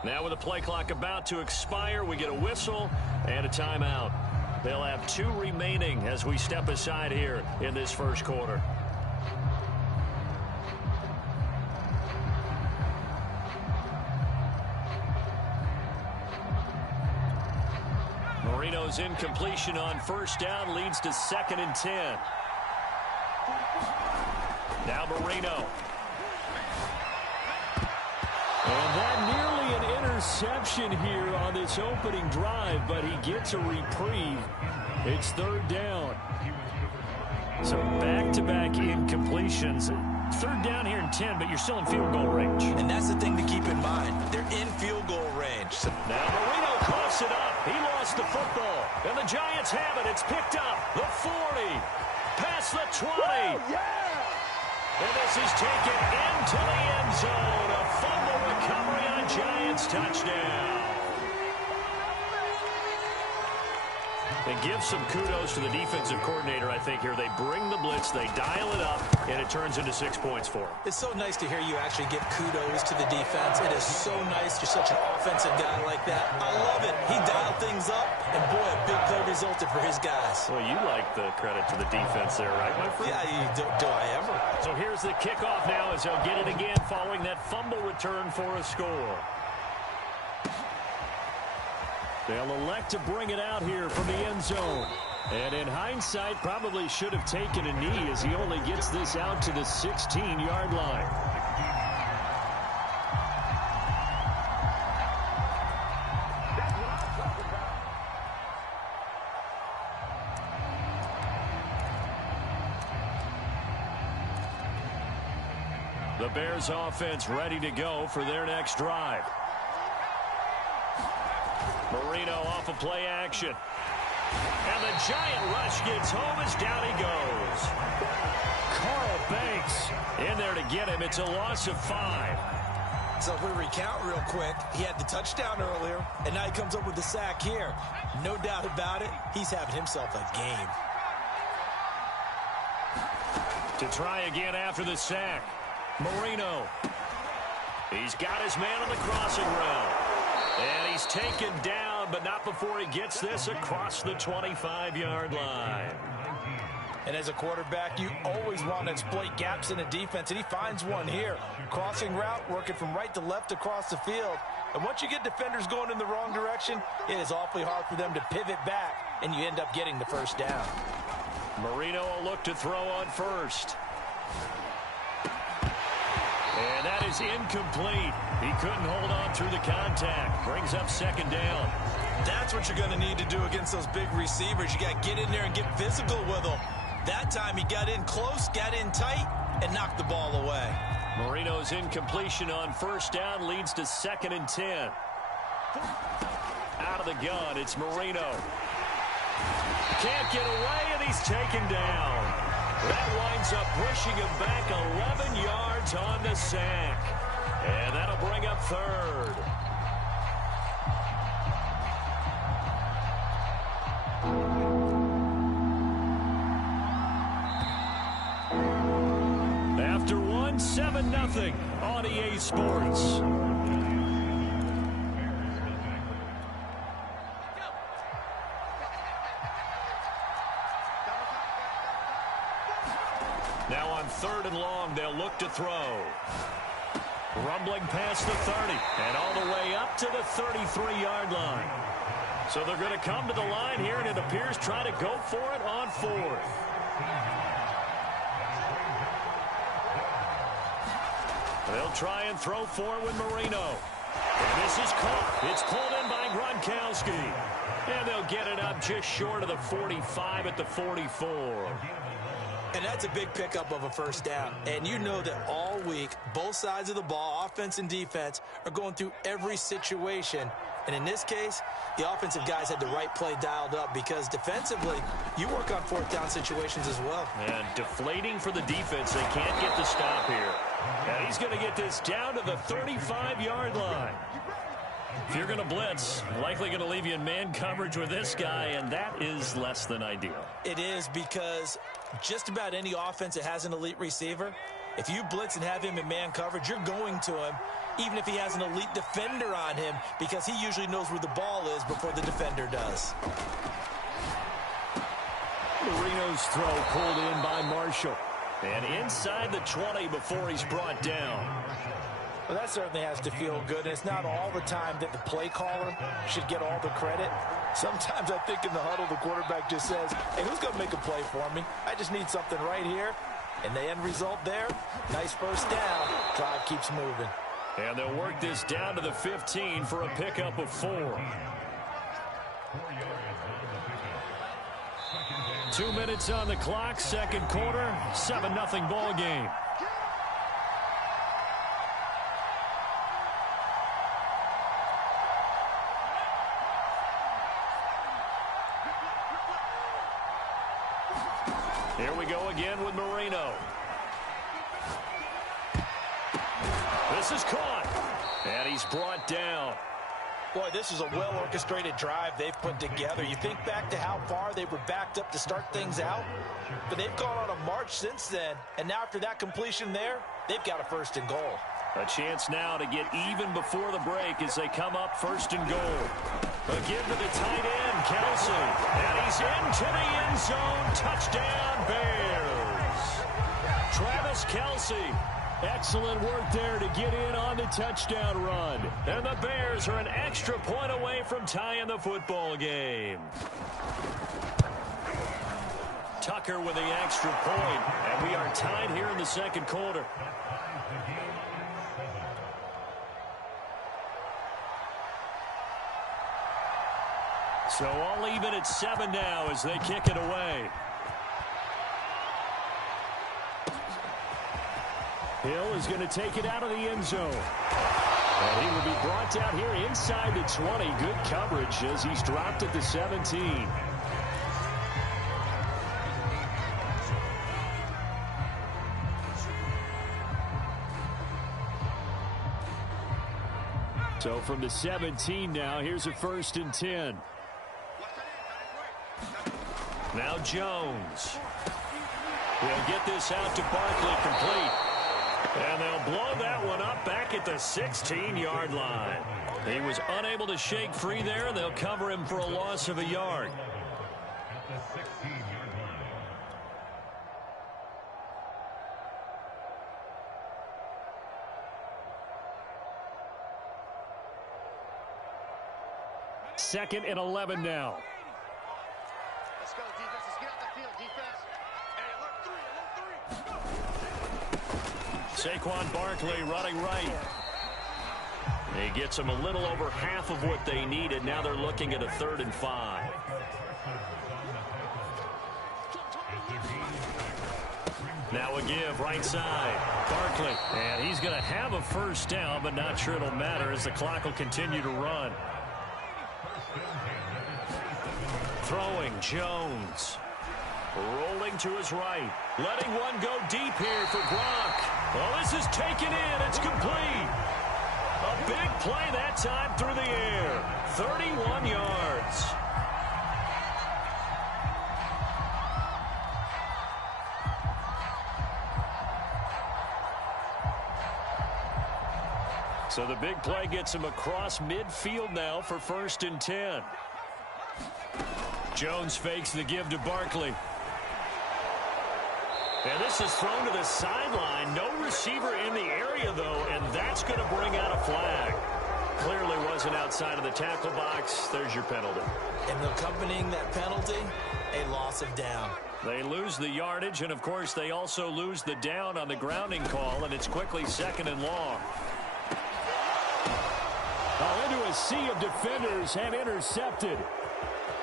Now with the play clock about to expire, we get a whistle and a timeout. They'll have 2 remaining as we step aside here in this 1st quarter. Marino's incompletion on 1st down leads to 2nd and 10. Now Marino. And that nearly an interception here on this opening drive, but he gets a reprieve. It's 3rd down. So back-to-back incompletions. Third down here in 10, but you're still in field goal range. And that's the thing to keep in mind. They're in field goal range. Now Marino coughs it up. He lost the football. And the Giants have it. It's picked up. The 40. Past the 20. And this is taken into the end zone. A fumble recovery on Giants touchdown. And give some kudos to the defensive coordinator, I think, here. They bring the blitz, they dial it up, and it turns into 6 points for them. It's so nice to hear you actually give kudos to the defense. It is so nice. You're such an offensive guy like that. I love it. He dialed things up, and boy, a big play resulted for his guys. Well, you like the credit to the defense there, right, my friend? Yeah, do I ever? So here's the kickoff now as they'll get it again following that fumble return for a score. They'll elect to bring it out here from the end zone. And in hindsight, probably should have taken a knee as he only gets this out to the 16-yard line. The Bears offense ready to go for their next drive. Marino off of play action. And the giant rush gets home as down he goes. Carl Banks in there to get him. It's a loss of 5. So if we recount real quick, he had the touchdown earlier, and now he comes up with the sack here. No doubt about it, he's having himself a game. To try again after the sack. Marino. He's got his man on the crossing route. And he's taken down, but not before he gets this across the 25-yard line. And as a quarterback, you always want to exploit gaps in a defense, and he finds one here. Crossing route, working from right to left across the field. And once you get defenders going in the wrong direction, it is awfully hard for them to pivot back, and you end up getting the first down. Marino will look to throw on first. And that is incomplete. He couldn't hold on through the contact. Brings up second down. That's what you're going to need to do against those big receivers. You got to get in there and get physical with them. That time he got in close, got in tight, and knocked the ball away. Marino's incompletion on first down leads to 2nd and 10. Out of the gun, it's Marino. Can't get away, and he's taken down. That winds up pushing him back 11 yards on the sack. And that'll bring up 3rd. After 1, 7-0 on EA Sports. Now on 3rd and long, they'll look to throw. Rumbling past the 30 and all the way up to the 33-yard line. So they're going to come to the line here, and it appears try to go for it on 4th. They'll try and throw forward with Marino. And this is caught. It's pulled in by Gronkowski. And they'll get it up just short of the 45 at the 44. And that's a big pickup of a first down. And you know that all week, both sides of the ball, offense and defense, are going through every situation. And in this case, the offensive guys had the right play dialed up because defensively, you work on 4th down situations as well. And deflating for the defense. They can't get the stop here. And he's going to get this down to the 35-yard line. If you're going to blitz, likely going to leave you in man coverage with this guy, and that is less than ideal. It is because just about any offense that has an elite receiver, if you blitz and have him in man coverage, you're going to him, even if he has an elite defender on him, because he usually knows where the ball is before the defender does. Marino's throw pulled in by Marshall. And inside the 20 before he's brought down. Well, that certainly has to feel good. And it's not all the time that the play caller should get all the credit. Sometimes I think in the huddle, the quarterback just says, hey, who's going to make a play for me? I just need something right here. And the end result there, nice first down. Drive keeps moving. And they'll work this down to the 15 for a pickup of 4. 2 minutes on the clock, second quarter, 7-0 ball game. Here we go again with Marino. This is caught. And he's brought down. Boy, this is a well-orchestrated drive they've put together. You think back to how far they were backed up to start things out, but they've gone on a march since then, and now after that completion there, they've got a 1st and goal. A chance now to get even before the break as they come up 1st and goal. A give to the tight end, Kelsey, and he's into the end zone. Touchdown, Bears. Travis Kelsey. Excellent work there to get in on the touchdown run. And the Bears are an extra point away from tying the football game. Tucker with the extra point, and we are tied here in the 2nd quarter. So all even at 7 now as they kick it away. Hill is going to take it out of the end zone. And he will be brought down here inside the 20. Good coverage as he's dropped at the 17. So from the 17 now, here's a 1st and 10. Now Jones. He'll get this out to Barkley complete. And they'll blow that one up back at the 16-yard line. He was unable to shake free there, and they'll cover him for a loss of a yard. At the 16-yard line. Second and 11 now. Let's go, defense. Let's get out the field, defense. Hey, alert 3, alert 3. Saquon Barkley running right. He gets them a little over half of what they needed. Now they're looking at a 3rd and 5. Now a give right side. Barkley. And he's going to have a 1st down, but not sure it'll matter as the clock will continue to run. Throwing Jones. Rolling to his right. Letting one go deep here for Gronk. Well, this is taken in. It's complete. A big play that time through the air. 31 yards. So the big play gets him across midfield now for 1st and 10. Jones fakes the give to Barkley. And this is thrown to the sideline. No receiver in the area, though, and that's going to bring out a flag. Clearly wasn't outside of the tackle box. There's your penalty. And accompanying that penalty, a loss of down. They lose the yardage, and, of course, they also lose the down on the grounding call, and it's quickly 2nd and long. Into a sea of defenders and intercepted.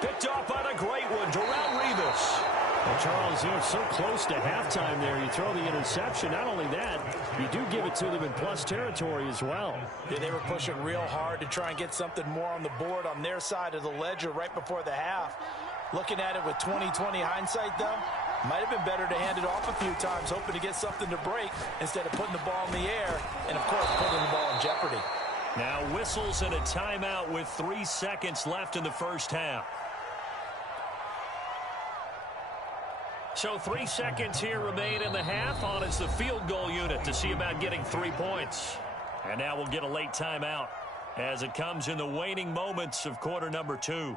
Picked off by the great one, Darrelle Revis. Well, Charles, you're so close to halftime there. You throw the interception. Not only that, you do give it to them in plus territory as well. Yeah, they were pushing real hard to try and get something more on the board on their side of the ledger right before the half. Looking at it with 20/20 hindsight, though, might have been better to hand it off a few times, hoping to get something to break instead of putting the ball in the air and, of course, putting the ball in jeopardy. Now whistles and a timeout with 3 seconds left in the 1st half. So 3 seconds here remain in the half. On is the field goal unit to see about getting 3 points. And now we'll get a late timeout as it comes in the waning moments of quarter number 2.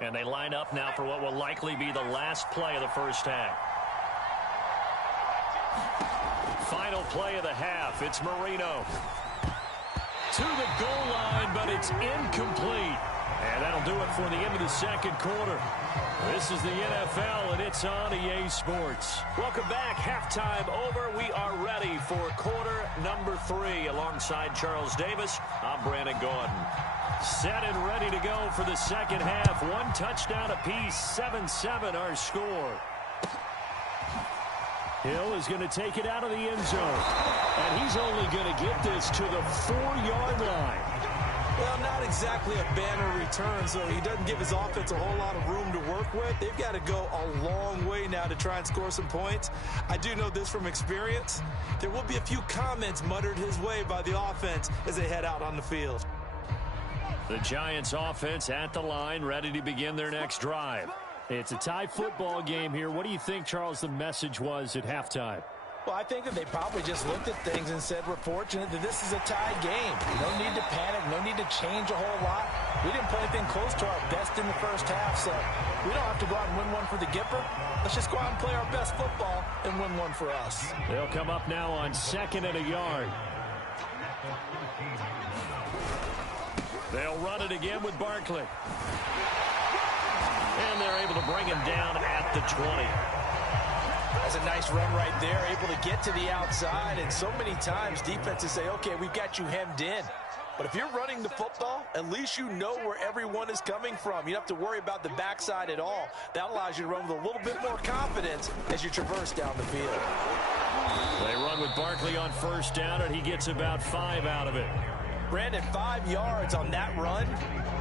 And they line up now for what will likely be the last play of the 1st half. Final play of the half. It's Marino. To the goal line, but it's incomplete. And that'll do it for the end of the 2nd quarter. This is the NFL, and it's on EA Sports. Welcome back. Halftime over. We are ready for quarter number 3. Alongside Charles Davis, I'm Brandon Gordon. Set and ready to go for the 2nd half. 1 touchdown apiece, 7-7 our score. Hill is going to take it out of the end zone. And he's only going to get this to the 4-yard line. Well, not exactly a banner return, so he doesn't give his offense a whole lot of room to work with. They've got to go a long way now to try and score some points. I do know this from experience. There will be a few comments muttered his way by the offense as they head out on the field. The Giants offense at the line, ready to begin their next drive. It's a tie football game here. What do you think, Charles, the message was at halftime? Well, I think that they probably just looked at things and said, we're fortunate that this is a tie game. No need to panic, no need to change a whole lot. We didn't play anything close to our best in the first half, so we don't have to go out and win one for the Gipper. Let's just go out and play our best football and win one for us. They'll come up now on 2nd and a yard. They'll run it again with Barkley. And they're able to bring him down at the 20. That's a nice run right there, able to get to the outside. And so many times defenses say, okay, we've got you hemmed in. But if you're running the football, at least you know where everyone is coming from. You don't have to worry about the backside at all. That allows you to run with a little bit more confidence as you traverse down the field. They run with Barkley on 1st down, and he gets about 5 out of it. Brandon, 5 yards on that run.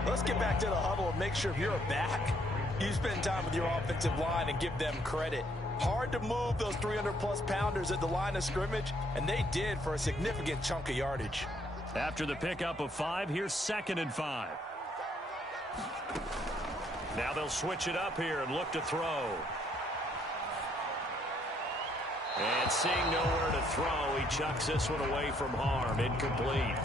Let's get back to the huddle and make sure if you're a back, you spend time with your offensive line and give them credit. Hard to move those 300-plus pounders at the line of scrimmage, and they did for a significant chunk of yardage. After the pickup of 5, here's 2nd and 5. Now they'll switch it up here and look to throw. And seeing nowhere to throw, he chucks this one away from harm. Incomplete.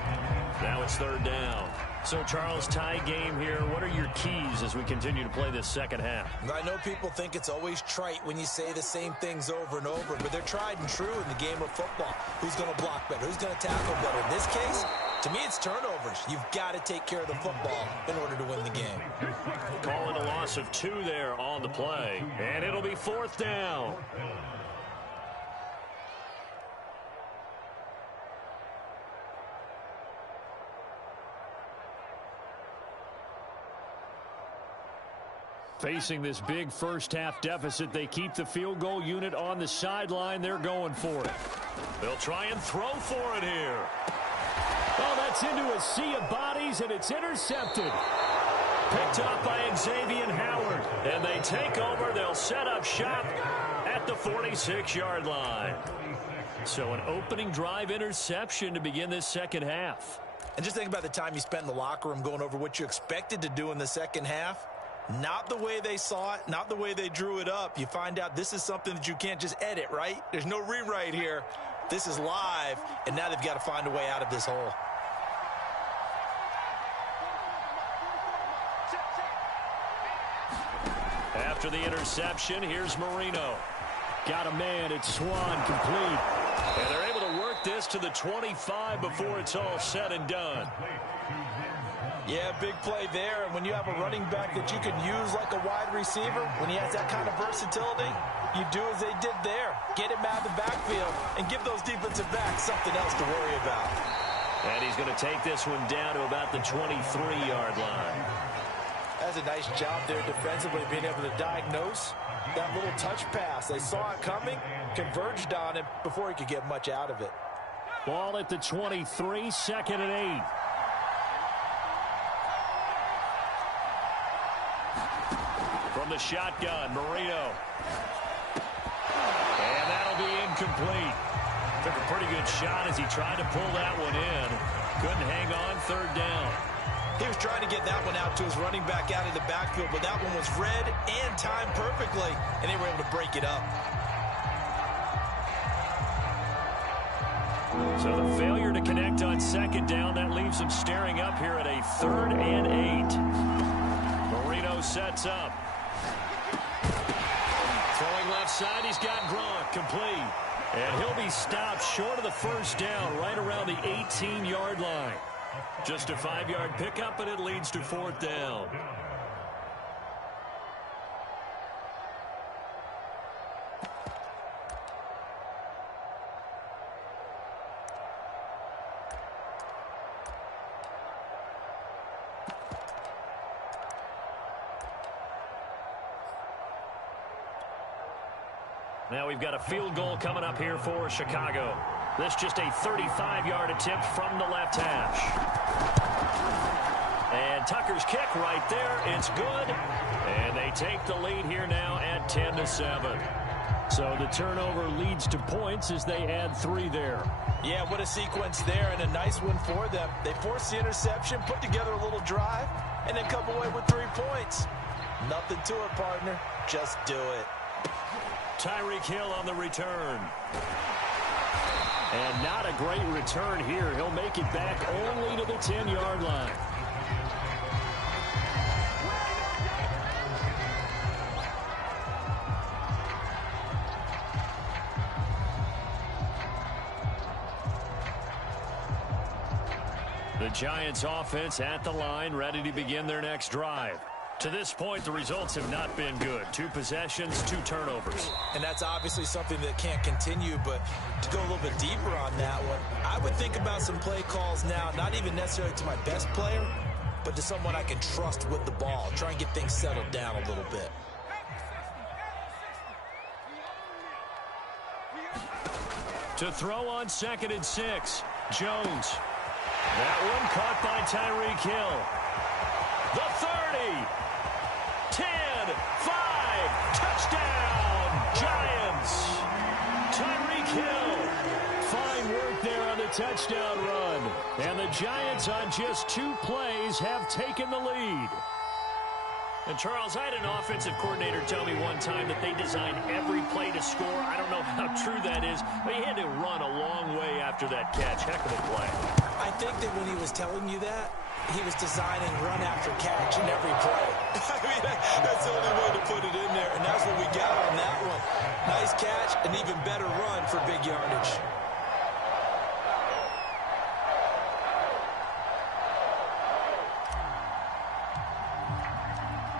Now it's 3rd down. So, Charles, tie game here. What are your keys as we continue to play this second half? I know people think it's always trite when you say the same things over and over, but they're tried and true in the game of football. Who's going to block better? Who's going to tackle better? In this case, to me, it's turnovers. You've got to take care of the football in order to win the game. Calling a loss of 2 there on the play. And it'll be 4th down. Facing this big first-half deficit, they keep the field goal unit on the sideline. They're going for it. They'll try and throw for it here. Oh, that's into a sea of bodies, and it's intercepted. Picked up by Xavier Howard. And they take over. They'll set up shop at the 46-yard line. So an opening drive interception to begin this second half. And just think about the time you spent in the locker room going over what you expected to do in the second half. Not the way they saw it, not the way they drew it up. You find out this is something that you can't just edit, right? There's no rewrite here. This is live, and now they've got to find a way out of this hole. After the interception, here's Marino. Got a man, it's Swan, complete. And they're able to work this to the 25 before it's all said and done. Yeah, big play there. And when you have a running back that you can use like a wide receiver, when he has that kind of versatility, you do as they did there. Get him out of the backfield and give those defensive backs something else to worry about. And he's going to take this one down to about the 23-yard line. That's a nice job there defensively, being able to diagnose that little touch pass. They saw it coming, converged on him before he could get much out of it. Ball at the 23, 2nd and 8. From the shotgun, Marino. And that'll be incomplete. Took a pretty good shot as he tried to pull that one in. Couldn't hang on, 3rd down. He was trying to get that one out to his running back out of the backfield, but that one was read and timed perfectly, and they were able to break it up. So the failure to connect on 2nd down, that leaves them staring up here at a 3rd and 8. Marino sets up. Throwing left side, he's got Gronk, complete. And he'll be stopped short of the 1st down, right around the 18-yard line. Just a 5-yard pickup, and it leads to 4th down. Now we've got a field goal coming up here for Chicago. This just a 35-yard attempt from the left hash. And Tucker's kick right there. It's good. And they take the lead here now at 10-7. So the turnover leads to points as they add 3 there. Yeah, what a sequence there, and a nice one for them. They force the interception, put together a little drive, and then come away with 3 points. Nothing to it, partner. Just do it. Tyreek Hill on the return. And not a great return here. He'll make it back only to the 10-yard line. The Giants offense at the line, ready to begin their next drive. To this point, the results have not been good. 2 possessions, 2 turnovers. And that's obviously something that can't continue, but to go a little bit deeper on that one, I would think about some play calls now, not even necessarily to my best player, but to someone I can trust with the ball. Try and get things settled down a little bit. To throw on 2nd and 6, Jones. That one caught by Tyreek Hill. The 30. 10, 5, touchdown, Giants. Tyreek Hill. Fine work there on the touchdown run. And the Giants on just 2 plays have taken the lead. And, Charles, I had an offensive coordinator tell me one time that they design every play to score. I don't know how true that is, but he had to run a long way after that catch. Heck of a play. I think that when he was telling you that, he was designing run after catch in every play. I mean, that's the only way to put it in there, and that's what we got on that one. Nice catch, an even better run for big yardage.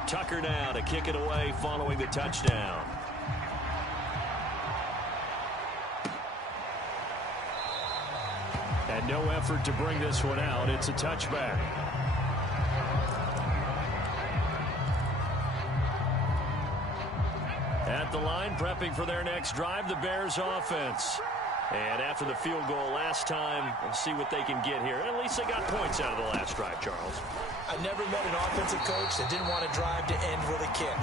Tucker now to kick it away following the touchdown. And no effort to bring this one out. It's a touchback. At the line, prepping for their next drive, the Bears offense. And after the field goal last time, we'll see what they can get here. At least they got points out of the last drive, Charles. I never met an offensive coach that didn't want to drive to end with a kick.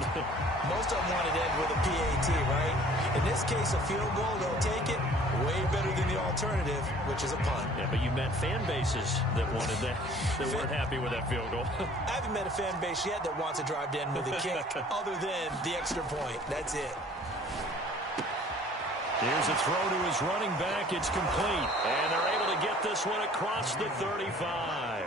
Most of them wanted to end with a PAT, right? In this case, a field goal, they'll take it. Way better than the alternative, which is a punt. Yeah, but you met fan bases that wanted that, that weren't happy with that field goal. I haven't met a fan base yet that wants to drive to end with a kick, other than the extra point. That's it. Here's a throw to his running back. It's complete. And they're able to get this one across the 35.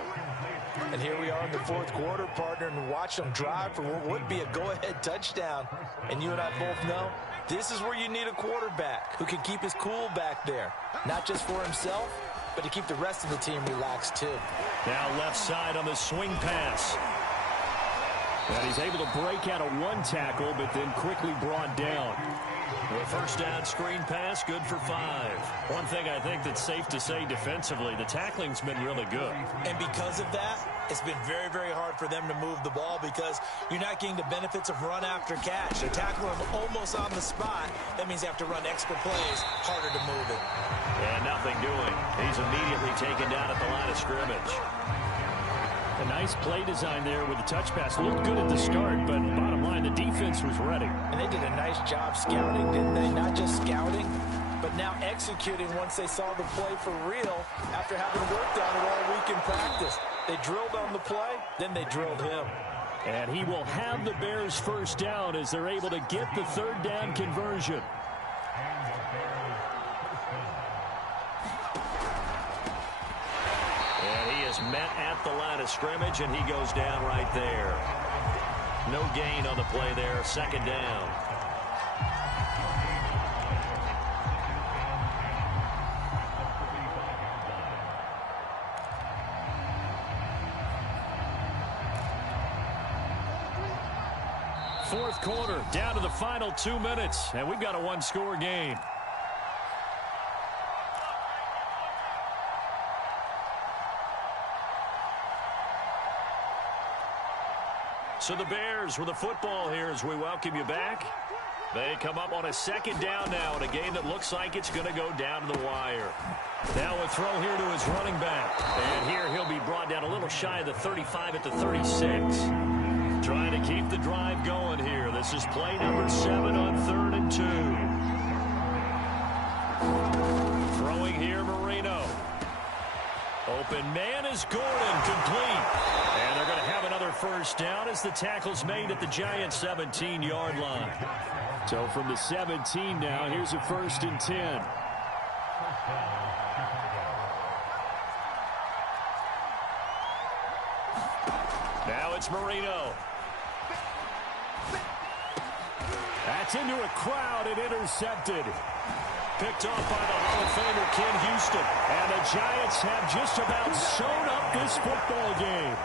And here we are in the 4th quarter, partner, and watch them drive for what would be a go-ahead touchdown. And you and I both know this is where you need a quarterback who can keep his cool back there. Not just for himself, but to keep the rest of the team relaxed too. Now left side on the swing pass. And he's able to break out of 1 tackle, but then quickly brought down. The first down screen pass, good for 5. One thing I think that's safe to say defensively, the tackling's been really good. And because of that, it's been very, very hard for them to move the ball because you're not getting the benefits of run after catch. They're tackling them almost on the spot. That means they have to run extra plays, harder to move it. And nothing doing. He's immediately taken down at the line of scrimmage. A nice play design there with the touch pass. Looked good at the start, but bottom line, the defense was ready. And they did a nice job scouting, didn't they? Not just scouting, but now executing once they saw the play for real after having worked on it all week in practice. They drilled on the play, then they drilled him. And he will have the Bears first down as they're able to get the 3rd down conversion. Met at the line of scrimmage, and he goes down right there. No gain on the play there. 2nd down. Fourth quarter, down to the final 2 minutes, and we've got a 1-score game. So the Bears with the football here as we welcome you back. They come up on a second down now in a game that looks like it's going to go down to the wire. Now a throw here to his running back. And here he'll be brought down a little shy of the 35 at the 36. Trying to keep the drive going here. This is play number 7 on 3rd and 2. Throwing here, Marino. Open man is Gordon, complete. And they're going to have another first down as the tackle's made at the Giants' 17-yard line. So from the 17 now, here's a 1st and 10. Now it's Marino. That's into a crowd and intercepted. Picked off by the Hall of Famer Ken Houston. And the Giants have just about sewn up this football game.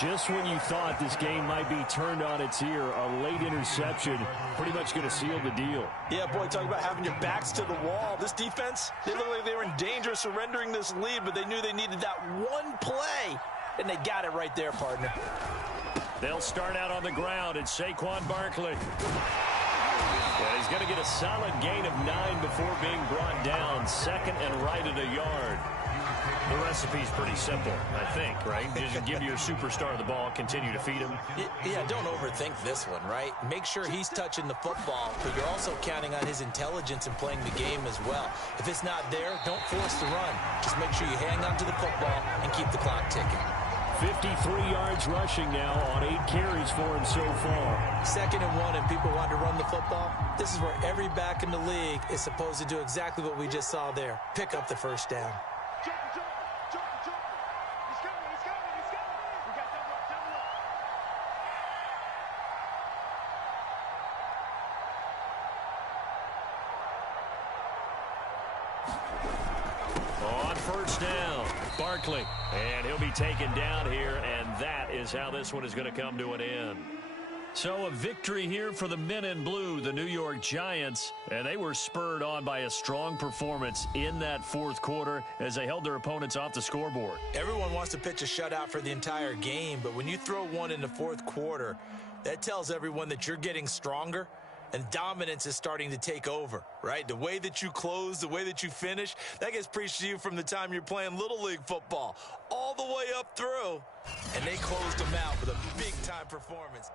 Just when you thought this game might be turned on its ear, a late interception pretty much going to seal the deal. Yeah, boy, talk about having your backs to the wall. This defense, they looked like they were in danger of surrendering this lead, but they knew they needed that one play, and they got it right there, partner. They'll start out on the ground. It's Saquon Barkley. And he's going to get a solid gain of 9 before being brought down. 2nd and right at a yard. The recipe's pretty simple, I think, right? Just give your superstar the ball, continue to feed him. Yeah, don't overthink this one, right? Make sure he's touching the football, but you're also counting on his intelligence in playing the game as well. If it's not there, don't force the run. Just make sure you hang on to the football and keep the clock ticking. 53 yards rushing now on 8 carries for him so far. 2nd and 1 and people want to run the football. This is where every back in the league is supposed to do exactly what we just saw there. Pick up the first down. On first down, Barkley. And he'll be taken down here, and that is how this one is going to come to an end. So a victory here for the men in blue, the New York Giants, and they were spurred on by a strong performance in that 4th quarter as they held their opponents off the scoreboard. Everyone wants to pitch a shutout for the entire game, but when you throw one in the 4th quarter, that tells everyone that you're getting stronger and dominance is starting to take over, right? The way that you close, the way that you finish, that gets preached to you from the time you're playing Little League football all the way up through, and they closed them out with a big-time performance.